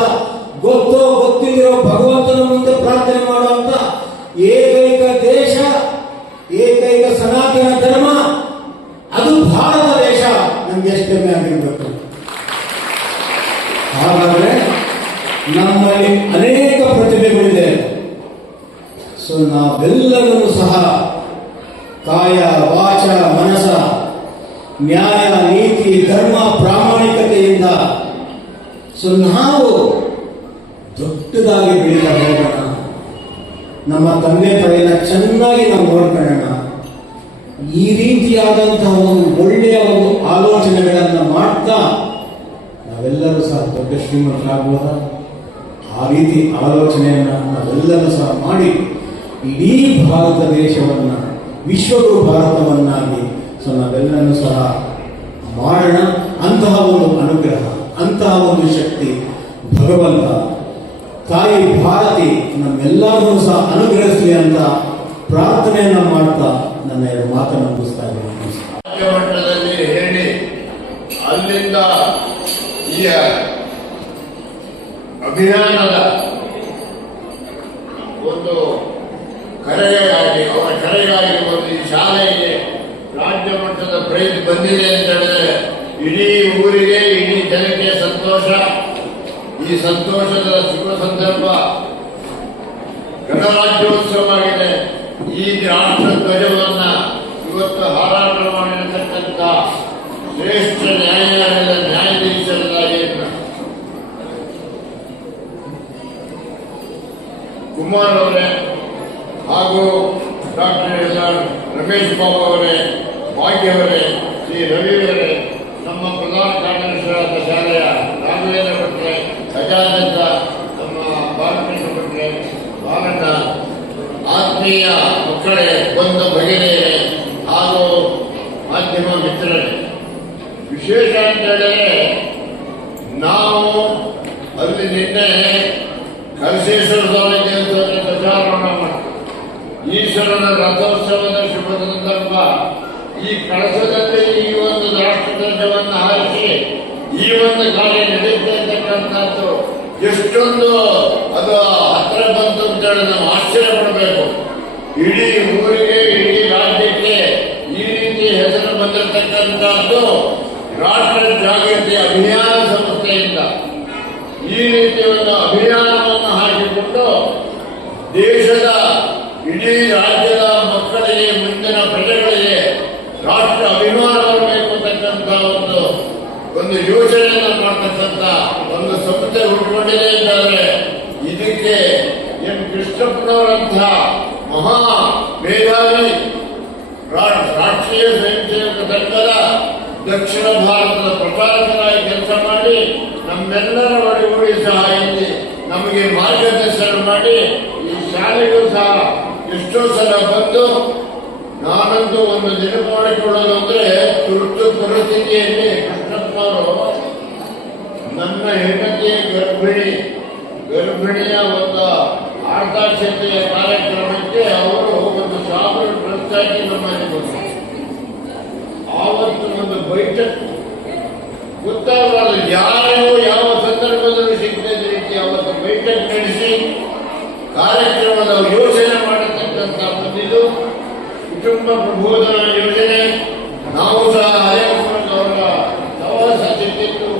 ಗೊತ್ತಿರೋ ಭಗವಂತನ ಮುಂದೆ ಪ್ರಾರ್ಥನೆ ಮಾಡುವಂತ ಏಕೈಕ ದೇಶ, ಏಕೈಕ ಸನಾತನ ಧರ್ಮ ಅದು ಭಾರತ ದೇಶ. ನಮ್ಗೆ ಎಷ್ಟು ಹೆಮ್ಮೆ ಆಗಿರ್ಬೇಕು. ಹಾಗಾದ್ರೆ ನಮ್ಮಲ್ಲಿ ಅನೇಕ ಪ್ರತಿಭೆಗಳಿದೆ. ಸೊ ನಾವೆಲ್ಲರೂ ಸಹ ಕಾಯ, ವಾಚ, ಮನಸ, ನ್ಯಾಯ, ನೀತಿ, ಧರ್ಮ, ಪ್ರಾಮಾಣಿಕತೆಯಿಂದ ಸೊ ನಾವು ದೊಡ್ಡದಾಗಿ ಬೆಳೀತಾ ಹೋಗೋಣ. ನಮ್ಮ ತಂದೆ ತಾಯಿನ ಚೆನ್ನಾಗಿ ನಾವು ನೋಡ್ಕೊಳ್ಳೋಣ. ಈ ರೀತಿಯಾದಂತಹ ಒಂದು ಒಳ್ಳೆಯ ಒಂದು ಆಲೋಚನೆಗಳನ್ನ ಮಾಡ್ತಾ ನಾವೆಲ್ಲರೂ ಸಹ ದೊಡ್ಡ ಶ್ರೀಮಂತರಾಗಬಹುದ? ಆ ರೀತಿ ಆಲೋಚನೆಯನ್ನ ನಾವೆಲ್ಲರೂ ಸಹ ಮಾಡಿ ಇಡೀ ಭಾರತ ದೇಶವನ್ನ ವಿಶ್ವಗುರು ಭಾರತವನ್ನಾಗಿ ಸೊ ನಾವೆಲ್ಲರೂ ಸಹ ಮಾಡೋಣ. ಅಂತಹ ಒಂದು ಅನುಗ್ರಹ, ಅಂತಹ ಒಂದು ಶಕ್ತಿ ಭಗವಂತ ತಾಯಿ ಭಾರತಿ ನಮ್ಮೆಲ್ಲರೂ ಸಹ ಅನುಗ್ರಹಿಸಲಿ ಅಂತ ಪ್ರಾರ್ಥನೆಯನ್ನ ಮಾಡ್ತಾ ನನ್ನ 2 ಮಾತನ್ನು ಮುಗಿಸ್ತಾ ಇದ್ದೀನಿ. ರಾಜ್ಯ ಮಟ್ಟದಲ್ಲಿ ಹೇಳಿ ಅಲ್ಲಿಂದ ಈ ಅಭಿಯಾನದ ಒಂದು ಕರೆಗಾಗಿ, ಅವರ ಕರೆಗಾಗಿ ಒಂದು ಈ ಶಾಲೆಗೆ ರಾಜ್ಯ ಮಟ್ಟದ ಪ್ರೈಸ್ ಬಂದಿದೆ ಅಂತ ಹೇಳಿದ್ರೆ ಇಡೀ ಊರಿಗೆ, ಇಡೀ ಜನಕ್ಕೆ ಸಂತೋಷ. ಈ ಸಂತೋಷದ ಶುಭ ಸಂದರ್ಭ ಗಣರಾಜ್ಯೋತ್ಸವವಾಗಿದೆ. ಈ ರಾಷ್ಟ್ರ ಧ್ವಜವನ್ನ ಇವತ್ತು ಹಾರಾಟ ಮಾಡಿರತಕ್ಕಂಥ ಶ್ರೇಷ್ಠ ನ್ಯಾಯಾಲಯದ ನ್ಯಾಯಾಧೀಶರಾಗಿ ಕುಮಾರ್ ಅವರೇ ಹಾಗೂ ಡಾಕ್ಟರ್ ಎಸ್.ಆರ್. ರಮೇಶ್ ಬಾಬು ಅವರೇ, ಭಾಗ್ಯ ಅವರೇ, ಶ್ರೀ ರವಿ ಅವರೇ, ನಮ್ಮ ಪ್ರಧಾನ ಕಾರ್ಯದರ್ಶಿಗಳಾದ ಶಾಲೆಯ ರಾಘವೇಂದ್ರ ಭಟ್ರೆ, ಗಜಾನಂದ, ನಮ್ಮ ಬಾಲಕೃಷ್ಣ ಭಟ್ರೆ, ಬಾಲಣ್ಣ, ಆತ್ಮೀಯ ಮಕ್ಕಳೇ, ಬಂಧು ಭಗಿನಿಯರೇ ಹಾಗೂ ಮಾಧ್ಯಮ ಮಿತ್ರರೇ, ವಿಶೇಷ ಅಂತ ಹೇಳಿದ್ರೆ ನಾವು ಅಲ್ಲಿ ನಿನ್ನೆ ಕಲಶೇಶ್ವರ ಸ್ವಾಮಿ ದೇವಸ್ಥಾನ ಧ್ವಜಾರೋಹಣ ಮಾಡ್ತೀವಿ. ಈಶ್ವರನ ರಥೋತ್ಸವದ ಶುಭ ಸಂದರ್ಭ ಈ ಕಳಶದಲ್ಲಿ ಈ ಒಂದು ರಾಷ್ಟ್ರಧ್ವಜವನ್ನು ಹಾರಿಸಿ ಈ ಒಂದು ಕಾರ್ಯ ನಡೀತಾ ಇರ್ತಕ್ಕಂಥದ್ದು ಎಷ್ಟೊಂದು ಅದು ಹತ್ರ ಬಂತು ಅಂತೇಳಿ ನಾವು ಆಶ್ಚರ್ಯ ಪಡಬೇಕು. ಇಡೀ ಊರಿಗೆ, ಇಡೀ ರಾಜ್ಯಕ್ಕೆ ಈ ರೀತಿ ಹೆಸರು ಬಂದಿರತಕ್ಕಂಥದ್ದು ರಾಷ್ಟ್ರ ಜಾಗೃತಿ ಅಭಿಯಾನ ಸಂಸ್ಥೆಯಿಂದ ಈ ರೀತಿ ಒಂದು ಅಭಿಯಾನವನ್ನು ಹಾಕಿಕೊಂಡು ದೇಶದ ಇಡೀ ರಾಜ್ಯದ ಮಕ್ಕಳಿಗೆ, ಮುಂದಿನ ಪ್ರಜೆಗಳಿಗೆ ರಾಷ್ಟ್ರ ಅಭಿಮಾನ ಬರಬೇಕು ಅಂತಕ್ಕಂಥ ಒಂದು ಯೋಜನೆಯನ್ನು ಮಾಡತಕ್ಕಂಥ ಒಂದು ಸಂಸ್ಥೆ ಹುಟ್ಟುಕೊಂಡಿದೆ ಇದ್ದಾರೆ. ಇದಕ್ಕೆ ಎಂ ಕೃಷ್ಣಪ್ಪನವರಂತಹ ಮಹಾ ಮೇಧಾವಿ ರಾಷ್ಟ್ರೀಯ ಸ್ವಯಂ ಸೇವಕ ಸಂಘದ ದಕ್ಷಿಣ ಭಾರತದ ಪ್ರಚಾರಕರಾಗಿ ಕೆಲಸ ಮಾಡಿ ನಮ್ಮೆಲ್ಲರ ಒಳಗೂಡಿ ಸಹ ಇಲ್ಲಿ ನಮಗೆ ಮಾರ್ಗದರ್ಶನ ಮಾಡಿ ಈ ಶಾಲೆಗೂ ಸಹ ಎಷ್ಟೋ ಸಲ ಬಂದು ನಾನಂತೂ ಒಂದು ನೆನಪು ಮಾಡಿಕೊಳ್ಳೋದು ಅಂದ್ರೆ ತುರ್ತು ಪರಿಸ್ಥಿತಿಯಲ್ಲಿ ಕೃಷ್ಣಪ್ಪನವರು ನನ್ನ ಹೆಂಡತಿಯ ಗರ್ಭಿಣಿಯ ಒಂದು ಆರ್ಥಾಕ್ಷತೆಯ ಕಾರ್ಯಕ್ರಮಕ್ಕೆ ಅವರು ಒಂದು ಸಾವಿರ ಪ್ರಸ್ತಾಗಿ ನಮ್ಮಲ್ಲಿ ಬಂದರು. ಆವತ್ತು ಒಂದು ಬೈಠಕ್ ಗೊತ್ತಾಗಬಾರದು ಯಾರು ಯಾವ ಸಂದರ್ಭದಲ್ಲಿ ಸಿಗದ ರೀತಿ ಅವತ್ತು ಬೈಠಕ್ ನಡೆಸಿ ಕಾರ್ಯಕ್ರಮದ ಯೋಜನೆ ಮಾಡತಕ್ಕಂಥ ಬಂದಿದ್ದು ಕುಟುಂಬ ಪ್ರಬೋಧನ ಯೋಜನೆ. ನಾವು ಸಹ ಅವರ ಸವಾಸ ಸಿಕ್ಕಿತ್ತು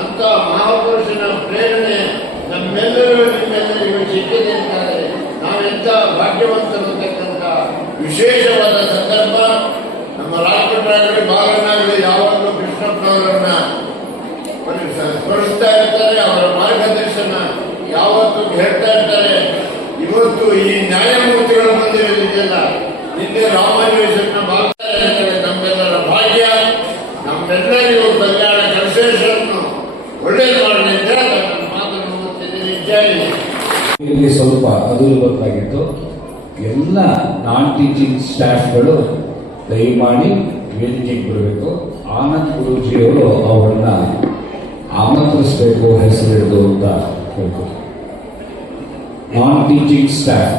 ಅಂತ ಮಹಾಪುರುಷನ ಪ್ರೇರಣೆ ನಮ್ಮೆಲ್ಲರೂ ನಿಮ್ಮೆಲ್ಲರಿಗೂ ಸಿಕ್ಕಿದೆ ಅಂತಾರೆ. ನಾವೆಂತ ಭಾಗ್ಯವಂತರು ಅಂತಕ್ಕಂಥ ವಿಶೇಷವಾದ ಸಂದರ್ಭ. ನಮ್ಮ ರಾಷ್ಟ್ರಪತಿ ಬಾಲನಾಗಲಿ ಯಾವಾಗಲೂ ಕೃಷ್ಣಪ್ಪನವರನ್ನ ಸ್ಮರಿಸ್ತಾ ಇರ್ತಾರೆ. ಅವರ ಮಾರ್ಗದರ್ಶನ ಯಾವತ್ತೂ ಹೇಳ್ತಾ ಇರ್ತಾರೆ. ಇವತ್ತು ಈ ನ್ಯಾಯಮೂರ್ತಿಗಳ ಬಂದಿರೋದಿದೆಯಲ್ಲ, ಹಿಂದೆ ರಾಮಾನ್ವೇಷನ ಬಾಲ್ತಾರೆ ಇರ್ತಾರೆ. ನಮ್ಮೆಲ್ಲರ ಭಾಗ್ಯ, ನಮ್ಮೆಲ್ಲರಿಗೂ ಕಲ್ಯಾಣ ಕಲಶೇಶ್ವರನ್ನು ಒಳ್ಳೇದು ಮಾಡಲಿ ಅಂತ ನನ್ನ ಮಾತನ್ನು ಮುಗಿಸ್ತಿದ್ದೀನಿ. ಜೈ ಇಲ್ಲಿ ಸ್ವಲ್ಪ ಅದಲು ಬದಲಾಗಿತ್ತು. ಎಲ್ಲ ನಾನ್ ಟೀಚಿಂಗ್ ಸ್ಟಾಫ್ಗಳು ದಯಮಾಡಿ ವೇದಿಕೆಗೆ ಬರಬೇಕು. ಆನಂದ್ ಗುರೂಜಿಯವರು ಅವರನ್ನ ಆಮಂತ್ರಿಸಬೇಕು ಹೆಸರಿಡಿದು ಅಂತ ಹೇಳ್ತಾರೆ. ನಾನ್ ಟೀಚಿಂಗ್ ಸ್ಟಾಫ್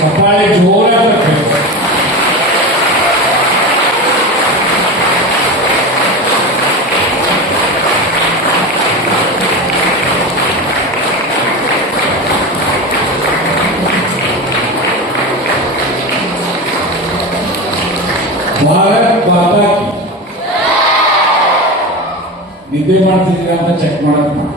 ಚಪ್ಪಾಳೆ ಜೋರಾಗಿ ತರಬೇಕು. ಭಾರತ್ ಮಾತಾ ಕಿ. ನಿದ್ದೆ ಮಾಡ್ತಿದ್ದೀರಾ ಅಂತ ಚೆಕ್ ಮಾಡಕ್ ಮಾಡಿ.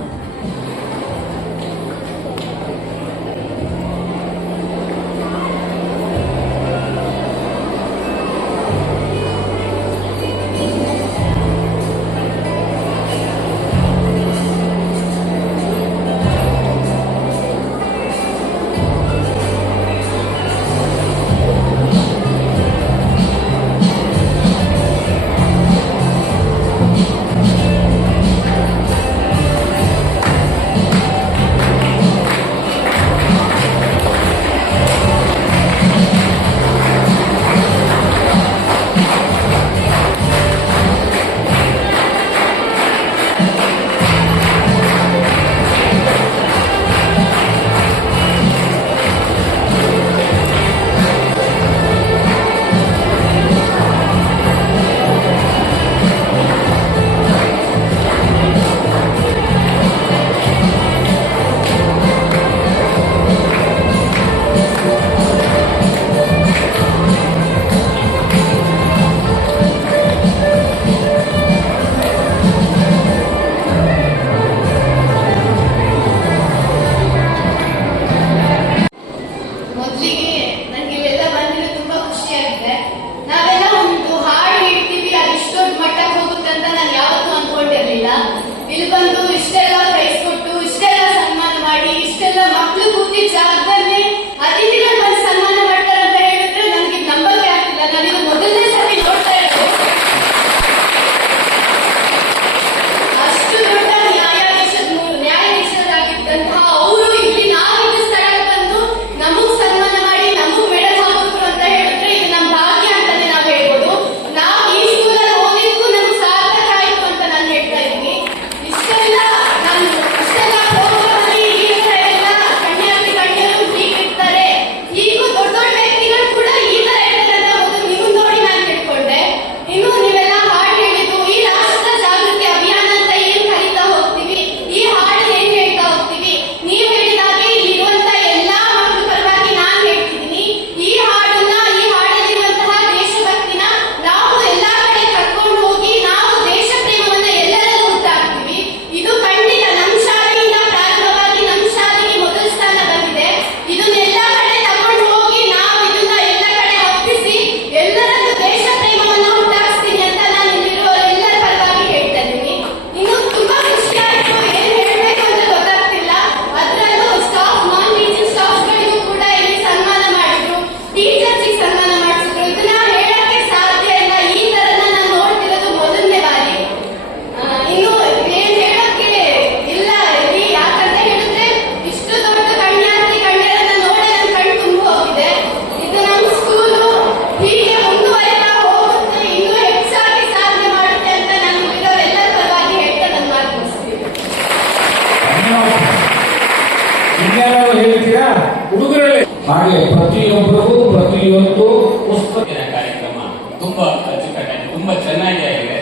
ಹುಡುಗರಲ್ಲಿ ಹಾಗೆ ಪ್ರತಿಯೊಬ್ಬರಿಗೂ ಪ್ರತಿಯೊಂದು ಪುಸ್ತಕ ಕಾರ್ಯಕ್ರಮ ತುಂಬಾ ಅಚ್ಚುಕಟ್ಟಾಗಿ ತುಂಬಾ ಚೆನ್ನಾಗಿ ಆಗಿದೆ.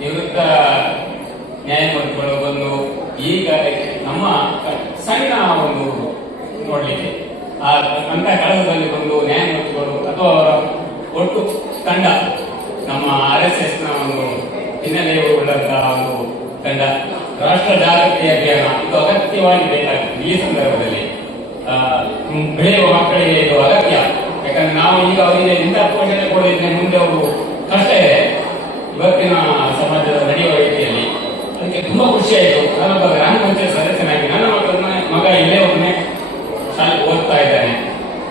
ನಿವೃತ್ತ ನ್ಯಾಯಮೂರ್ತಿಗಳು ಬಂದು ಈಗ ನಮ್ಮ ಸಣ್ಣ ಒಂದು ನೋಡ್ಲಿಕ್ಕೆ ಅಂತ ಕಳಗದಲ್ಲಿ ಬಂದು ನ್ಯಾಯಮೂರ್ತಿಗಳು ಅಥವಾ ಅವರ ಒಟ್ಟು ತಂಡ ನಮ್ಮ RSS ನ ಒಂದು ಹಿನ್ನೆಲೆ ಉಳ್ಳಂತಹ ಒಂದು ತಂಡ ರಾಷ್ಟ್ರ ಜಾಗೃತಿ ಅಭಿಯಾನ ಇದು ಅಗತ್ಯವಾಗಿ ಬೇಕಾಗ್ತದೆ ಈ ಸಂದರ್ಭದಲ್ಲಿ. ಬೆಳೆಯುವ ಮಕ್ಕಳಿಗೆ ಇದು ಅಗತ್ಯ. ಯಾಕಂದ್ರೆ ನಾವು ಈಗ ಅವರಿಗೆ ಇಂಥ ಪೋಷಣೆ ಕೊಡೋದಿದ್ರೆ ಮುಂದೆ ಅವರು ಕಷ್ಟ ಇದೆ ಇವತ್ತಿನ ಸಮಾಜದ ನಡೆಯುವ ರೀತಿಯಲ್ಲಿ. ಅದಕ್ಕೆ ತುಂಬಾ ಖುಷಿ ಆಯಿತು. ನಾನೊಬ್ಬ ಗ್ರಾಮ ಪಂಚಾಯತ್ ಸದಸ್ಯನಾಗಿ ನನ್ನ ಮಗ ಇಲ್ಲೇ ಒಬ್ಬನೇ ಶಾಲೆ ಓದ್ತಾ ಇದ್ದಾನೆ.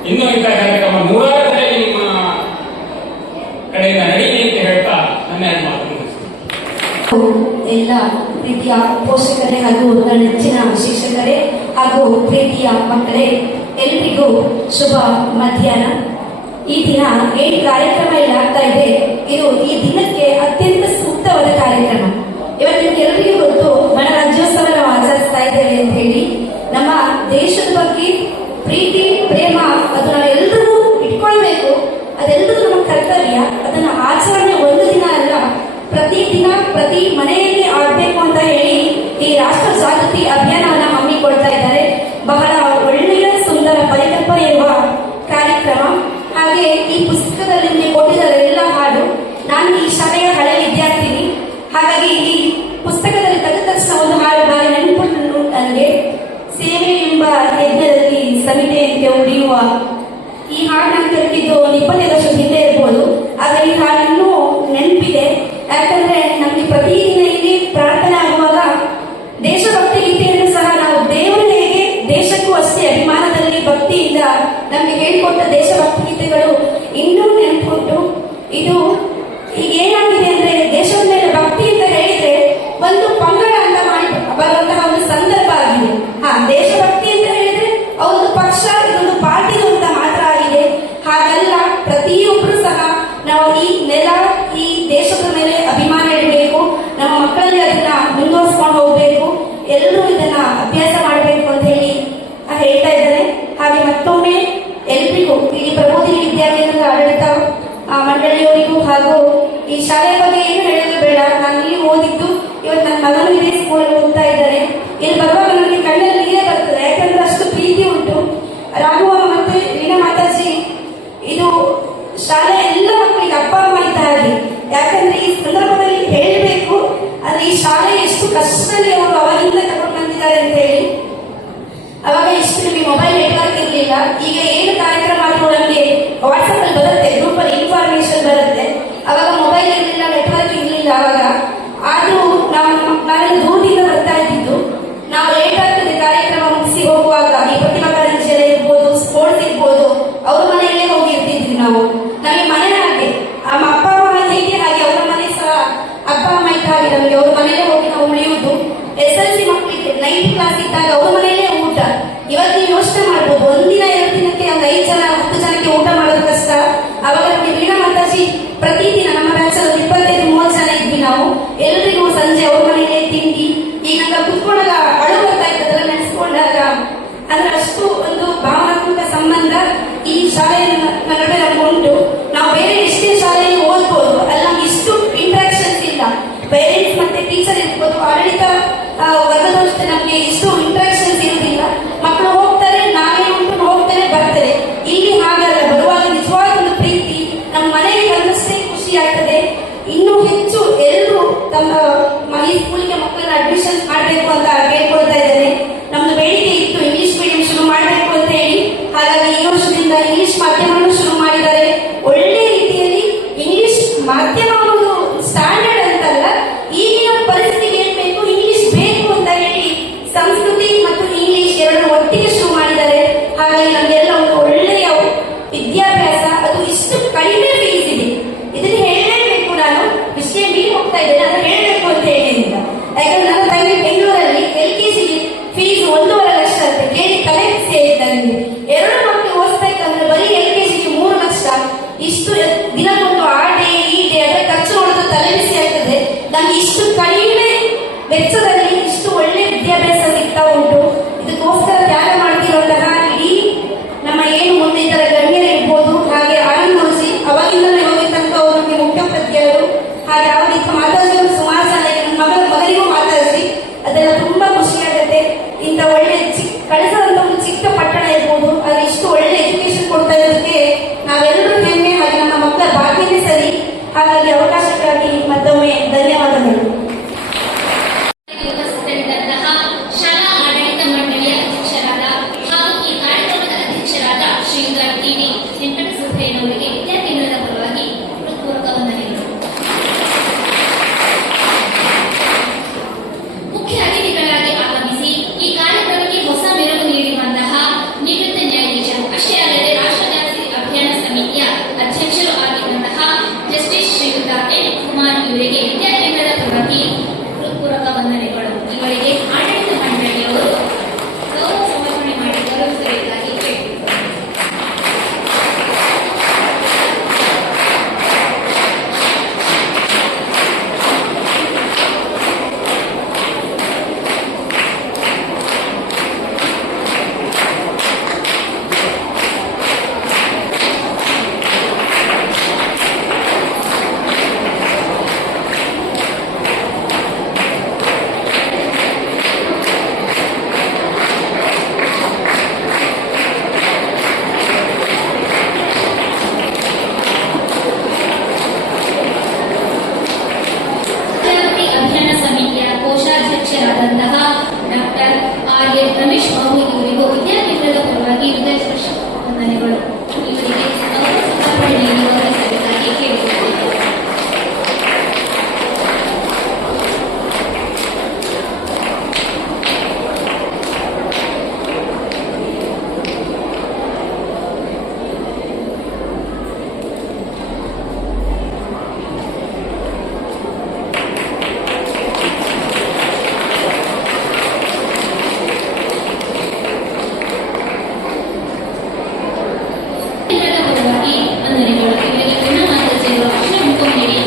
ಇನ್ನೂ ಇಂಥ ಕಾರ್ಯಕ್ರಮ ನೂರಾರು ಕಡೆ ನಿಮ್ಮ ಕಡೆಯಿಂದ ನಡೀಲಿ ಅಂತ ಹೇಳ್ತಾ ನನ್ನ ಮಾತು ಎಲ್ಲ ಪ್ರೀತಿಯ ಪೋಷಕರೇ ಹಾಗೂ ನನ್ನ ನೆಚ್ಚಿನ ಶಿಕ್ಷಕರೇ ಹಾಗೂ ಪ್ರೀತಿಯ ಮಕ್ಕಳೇ, ಎಲ್ರಿಗೂ ಶುಭ ಮಧ್ಯಾಹ್ನ. ಈ ದಿನ ಏನು ಕಾರ್ಯಕ್ರಮ ಇಲ್ಲಿ ಆಗ್ತಾ ಇದೆ, ಇದು ಈ ದಿನಕ್ಕೆ ಅತ್ಯಂತ ಸೂಕ್ತವಾದ ಕಾರ್ಯಕ್ರಮ. ಇವತ್ತು ನಿಮ್ಗೆಲ್ಲರಿಗೂ ಗೊತ್ತು, ಗಣರಾಜ್ಯೋತ್ಸವ ನಾವು ಆಚರಿಸ್ತಾ ಇದ್ದೇವೆ ಅಂತ ಹೇಳಿ. ನಮ್ಮ ದೇಶದ ಬಗ್ಗೆ ಪ್ರೀತಿ ಪ್ರೇಮ ಅದು ನಾವೆಲ್ಲರೂ ಇಟ್ಕೊಳ್ಬೇಕು. ಅದೆಲ್ಲರೂ ನಮ್ಮ ಕರ್ತವ್ಯ. ಅದನ್ನ ಆಚರಣೆ ಒಂದು ದಿನ ಅಲ್ಲ, ಪ್ರತಿದಿನ ಪ್ರತಿ ಮನೆಯಲ್ಲಿ ಆಗ್ಬೇಕು ಅಂತ ಹೇಳಿ ಈ ರಾಷ್ಟ್ರ ಜಾಗೃತಿ ಅಭಿಯಾನವನ್ನ ಹಮ್ಮಿಕೊಳ್ತಾ ಇದ್ದಾರೆ. ಬಹಳ ಒಳ್ಳೆಯ ಸುಂದರ ಪರಿಕಲ್ಪನೆ ಇರುವ ಕಾರ್ಯಕ್ರಮ. ಹಾಗೆ ಈ ಪುಸ್ತಕದಲ್ಲಿ ನಿಮಗೆ ಕೊಟ್ಟಿದ್ದಾರೆ ಎಲ್ಲ ಹಾಡು. ನಾನು ಈ ಶಾಲೆಯ ಹಳೆ ವಿದ್ಯಾರ್ಥಿನಿ, ಹಾಗಾಗಿ ಈ ಪುಸ್ತಕದಲ್ಲಿ ತೆಗೆದ ತಕ್ಷಣ ಒಂದು ಹಾಡು ಬಾರಿ ನೆನಪು ನನಗೆ. ಸೇವೆ ಎಂಬ ಯಜ್ಞದಲ್ಲಿ ಸವಿತೆಯಂತೆ ಉಳಿಯುವ ಈ ಹಾಡು ನಾನು ಕೇಳಿದ್ದು 20 ವರ್ಷದ ಹಿಂದೆ ಇರ್ಬೋದು, ಆದರೆ ಈ ಹಾಡು ಇನ್ನೂ ನೆನಪಿದೆ. ಯಾಕಂದ್ರೆ ನಮ್ಗೆ ಪ್ರತಿದಿನ ಇಲ್ಲಿ ಪ್ರಾರ್ಥನೆ ಆಗುವಾಗ ದೇಶಭಕ್ತಿ ಗೀತೆಯನ್ನು ಸಹ ನಾವು ದೇವರು ಹೇಗೆ ದೇಶಕ್ಕೂ ಅಷ್ಟೇ ಅಭಿಮಾನದಲ್ಲಿ ಭಕ್ತಿಯಿಂದ ನಮ್ಗೆ ಹೇಳಿಕೊಟ್ಟ ದೇಶಭಕ್ತಿ ಗೀತೆಗಳು ಇನ್ನೂ ನೆನಪುಂಟು. ಇದು ಈಗ ಏನಾಗಿದೆ ಅಂದ್ರೆ ದೇಶದ ಮೇಲೆ ಭಕ್ತಿ ಅಂತ ಹೇಳಿದ್ರೆ ಒಂದು ಪಂಗಡ ಅಂತ ಮಾಡಿ ಬರುವಂತಹ ಒಂದು ಸಂದರ್ಭ ಆಗಿದೆ. ದೇಶಭಕ್ತಿ ಅಂತ ಹೇಳಿದ್ರೆ ಒಂದು ಪಕ್ಷ, ಇದೊಂದು ಪಾರ್ಟಿ ಅಂತ ಮಾತ್ರ ಆಗಿದೆ. ಹಾಗಲ್ಲ, ಪ್ರತಿಯೊಬ್ಬರು ಸಹ ನಾವು ಈ ನೆಲ, ಈ ದೇಶದ ಮೇಲೆ ಅಭಿಮಾನ ಇಡಬೇಕು. ನಮ್ಮ ಮಕ್ಕಳಲ್ಲಿ ಅದನ್ನ ಮುಂದುವರಿಸ್ಕೊಂಡು ಹೋಗ್ಬೇಕು. ಎಲ್ಲರೂ ಇದನ್ನ ಅಭ್ಯಾಸ ಮಾಡಬೇಕು ಅಂತ ಹೇಳಿ ಹೇಳ್ತಾ ಇದ್ದಾರೆ. ಹಾಗೆ ಮತ್ತೊಮ್ಮೆ ಎಲ್ರಿಗೂ ಈ ಪ್ರಬೋಧಿನಿ ವಿದ್ಯಾಲಯದ ಆಡಳಿತ ಮಂಡಳಿಯವರಿಗೂ ಹಾಗೂ ಈ ಶಾಲೆಯ ಬಗ್ಗೆ ಏನು ಹೇಳೋದು ಬೇಡ. ನಾನು ಇಲ್ಲಿ ಓದಿದ್ದು, ಇವತ್ತು ನನ್ನ ಮಗನು ಇದೇ ಸ್ಕೂಲಲ್ಲಿ ಓದ್ತಾ ಇದ್ದಾರೆ. ಇಲ್ಲಿ ಬರುವಾಗ ನನಗೆ ಕಣ್ಣಲ್ಲಿ ನೀರೇ ಬರ್ತದೆ, ಯಾಕಂದ್ರೆ ಅಷ್ಟು ಪ್ರೀತಿ ಉಂಟು. ರಾಘವ ಮತ್ತೆ ವೀಣಾ ಮಾತಾಜಿ ಇದು ಶಾಲೆ ಎಲ್ಲ ಮಕ್ಕಳಿಗೆ ಅಪ್ಪ ಅಮ್ಮ ಇದ್ದ ಹಾಗೆ. ಯಾಕಂದ್ರೆ ಈ ಸಂದರ್ಭದಲ್ಲಿ ಹೇಳಬೇಕು, ಆದ್ರೆ ಈ ಶಾಲೆ ಎಷ್ಟು ಕಷ್ಟದಲ್ಲಿ ಅವರು ಅವಾಗಿಂದ ತಗೊಂಡು ಬಂದಿದ್ದಾರೆ ಅಂತ ಹೇಳಿ. ಅವಾಗ ಇಷ್ಟು ನಿಮಗೆ ಮೊಬೈಲ್ ನೆಟ್ವರ್ಕ್ ಇರಲಿಲ್ಲ. ಈಗ ಏನು ಕಾರ್ಯಕ್ರಮ ಆದ್ರೂ ನಮಗೆ ವಾಟ್ಸಪ್ ಅಲ್ಲಿ ಬರುತ್ತೆ, ಗ್ರೂಪ್ ಅಲ್ಲಿ ಇನ್ಫಾರ್ಮೇಶನ್ ಬರುತ್ತೆ. ಅವಾಗ ಮೊಬೈಲ್ ಇರಲಿಲ್ಲ, ನೆಟ್ವರ್ಕ್ ಇರಲಿಲ್ಲ. ಅವಾಗ ಆದ್ರೂ ನಾವೆಲ್ಲ ದೂರದಿಂದ ಬರ್ತಾ ಇದ್ದಿದ್ದು. ನಾವು ಲೇಟ್ ಆಗ್ತದೆ ಕಾರ್ಯಕ್ರಮ ಮುಗಿಸಿ ಹೋಗುವಾಗ, ಈ ಪ್ರತಿಭಾ ಕಾರಂಜಿಯಲ್ಲ ಇರ್ಬೋದು, ಸ್ಪೋರ್ಟ್ಸ್ ಇರ್ಬೋದು, ಅವ್ರ ಮನೆಯಲ್ಲೇ ಹೋಗಿರ್ತಿದ್ವಿ ನಾವು. ನಮಗೆ ಮನೆ ಹಾಗೆ, ನಮ್ಮ ಅಪ್ಪ ಅಮ್ಮ ಹೇಗೆ ಹಾಗೆ ಅವರ ಮನೆ ಸಹ ಅಪ್ಪ ಅಮ್ಮ ಇದ್ದ ಹಾಗೆ ನಮಗೆ ಅವ್ರ ಮನೆಯಲ್ಲೇ ಹೋಗಿ ನಾವು ಉಳಿಯುವುದು. SLC ಮಕ್ಕಳಿಗೆ 9th ಕ್ಲಾಸ್ ಇದ್ದಾಗ ಅವ್ರ ಮನೆಯಲ್ಲೇ ಊಟ. ಇವತ್ತು ನೀವು ಯೋಚನೆ ಮಾಡ್ಬೋದು, ಒಂದಿನ 2 ದಿನಕ್ಕೆ ಒಂದು 5 ಜನ 10 ಜನಕ್ಕೆ ಊಟ ಮಾಡೋದು ಕಷ್ಟ. ಅವಾಗ ನಮಗೆ ವೀಣಾ ಮಾತಾಜಿ ಪ್ರತಿದಿನ ನಮ್ಮ ಬ್ಯಾಚಲ್ಲಿ 25-30 ಜನ ಇದ್ವಿ ನಾವು. ಎಲ್ರಿಗೂ ಸಂಜೆ ಅವ್ರ ಮನೆಯಲ್ಲೇ ತಿಂಡಿ. ಈಗ ನಂಗೆ ಕುತ್ಕೊಂಡಾಗ ಅಳು ಬರ್ತಾ ಇದ್ದದಲ್ಲ ನೆನೆಸ್ಕೊಂಡಾಗ. ಅಂದ್ರೆ ಅಷ್ಟು ಒಂದು ಭಾವನಾತ್ಮಕ ಸಂಬಂಧ ಈ ಶಾಲೆಯ ನಡುವೆ ನಮ್ಗೆ ಉಂಟು. ನಾವು ಬೇರೆ ಎಷ್ಟೇ ಶಾಲೆಯಲ್ಲಿ ಓದ್ಬೋದು, ಅಲ್ಲಿ ನಮ್ಗೆ ಇಷ್ಟು ಇಂಟ್ರಾಕ್ಷನ್ಸ್ ಇಲ್ಲ. ಪೇರೆಂಟ್ಸ್ ಮತ್ತೆ ಟೀಚರ್ ಇರ್ಬೋದು, ಆಡಳಿತ ವರ್ಗದಷ್ಟೇ ನಮ್ಗೆ ಇಷ್ಟು ಇಂಟ್ರಾಕ್ಷನ್ಸ್ ಇರುವುದಿಲ್ಲ. ಮಕ್ಕಳು ಹೋಗ್ತಾರೆ, ನಾವೇ ಉಂಟು ಹೋಗ್ತೇನೆ ಬರ್ತೇವೆ. ಇಲ್ಲಿ ಹಾಗಲ್ಲ, ಬರುವಾಗ ನಿಜವಾದ ಒಂದು ಪ್ರೀತಿ ನಮ್ಮ ಮನೆಗೆ ಬಂದಷ್ಟೇ ಖುಷಿ ಆಗ್ತದೆ. ಇನ್ನೂ ಹೆಚ್ಚು ಎಲ್ಲರೂ ತಮ್ಮ ಈ ಸ್ಕೂಲಿಗೆ ಮಕ್ಕಳನ್ನ ಅಡ್ಮಿಷನ್ ಮಾಡಬೇಕು ಅಂತ ಕೇಳ್ಕೊಳ್ತಾ ಇದ್ದಾರೆ. ನಮ್ದು ಬೇಡಿಕೆ ಇತ್ತು ಇಂಗ್ಲಿಷ್ ಮೀಡಿಯಂ ಶುರು ಮಾಡಬೇಕು ಅಂತ ಹೇಳಿ. ಹಾಗಾಗಿ ಈ ವರ್ಷದಿಂದ ಇಂಗ್ಲಿಷ್ ಮಾಧ್ಯಮವನ್ನು ಶುರು ಮಾಡಿದ್ದಾರೆ. ಒಳ್ಳೆ ರೀತಿಯಲ್ಲಿ ಇಂಗ್ಲಿಷ್ ಮಾಧ್ಯಮ ಒಂದು ಸ್ಟ್ಯಾಂಡರ್ಡ್ ಅಂತಲ್ಲ, ಈಗಿನ ಪರಿಸ್ಥಿತಿಗೆ ಏನ್ ಬೇಕು, ಇಂಗ್ಲಿಷ್ ಬೇಕು ಅಂತ ಹೇಳಿ ಸಂಸ್ಕೃತಿ ಮತ್ತು ಇಂಗ್ಲಿಷ್ ಎರಡು ಒಟ್ಟಿಗೆ ಶುರು ಮಾಡಿದ್ದಾರೆ. ಹಾಗಾಗಿ ನಮಗೆಲ್ಲ ಒಂದು ಒಳ್ಳೆಯ ವಿದ್ಯಾಭ್ಯಾಸ, ಅದು ಇಷ್ಟು ಕಡಿಮೆ ಫೀಸ್ ಇದೆ. ಇದನ್ನು ಹೇಳಲೇಬೇಕು. ನಾನು ವಿಷಯ ಮೀರಿ ಹೋಗ್ತಾ ಇದ್ದೇನೆ, ಅದನ್ನು ಹೇಳಬೇಕು ಅಂತ ಹೇಳಿ ಅಂತ. ಯಾಕಂದ್ರೆ ನನ್ನ ತಂಗಿ ಬೆಂಗಳೂರಲ್ಲಿ LKG ಫೀಸ್ 1.5 ಲಕ್ಷ ಅಂತ ಕೇಳಿ ತಲೆ ಸೇರಿದ್ದಾರೆ. 2 ಮಕ್ಕಳು ಓದಿಸ್ಬೇಕಂದ್ರೆ ಬರೀ LKG 3 ಲಕ್ಷ. ಇಷ್ಟು ದಿನಕ್ಕೊಂದು ಆ ಡೇ ಈ ಡೇ ಅದರ ಖರ್ಚು ನೋಡೋದು ತಲೆ ಬಿಸಿ ಆಗ್ತದೆ. ನಮ್ಗೆ ಇಷ್ಟು ಕಡಿಮೆ ವೆಚ್ಚದಲ್ಲಿ ಇಷ್ಟು ಒಳ್ಳೆ ವಿದ್ಯಾಭ್ಯಾಸ ಸಿಗ್ತಾ ಉಂಟು. ಇದಕ್ಕೋಸ್ಕರ ತ್ಯಾಗ ಮಾಡ್ತಿರುವಂತಹ ಇಡೀ ಅಧ್ಯಕ್ಷರಾದಂತಹ ಡಾಕ್ಟರ್ ಆರ್.ಎನ್. ರಮೇಶ್ ಬಾಬು ಇವರಿಗೂ ವಿದ್ಯಾರ್ಥಿಗಳ ಪರವಾಗಿ ಹೃದಯ ಸ್ಪರ್ಶ ವಂದನೆಗಳು. ಇವರಿಗೆ ಅವಕಾಶ ಗೌರವಿಸಬೇಕಾಗಿ ಕೇಳಿಕೊಳ್ಳುತ್ತೇನೆ. ವಂದನೆಗಳು. ಇವರಿಗೆ ಪುನಃ ಮಾತಾಜಿ ಅಕ್ಷರ ಮುಖ ನೀಡಿ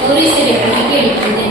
ಗೌರವಿಸಬೇಕಾಗಿ ಕೇಳಿಕೊಂಡಿದ್ದೇನೆ.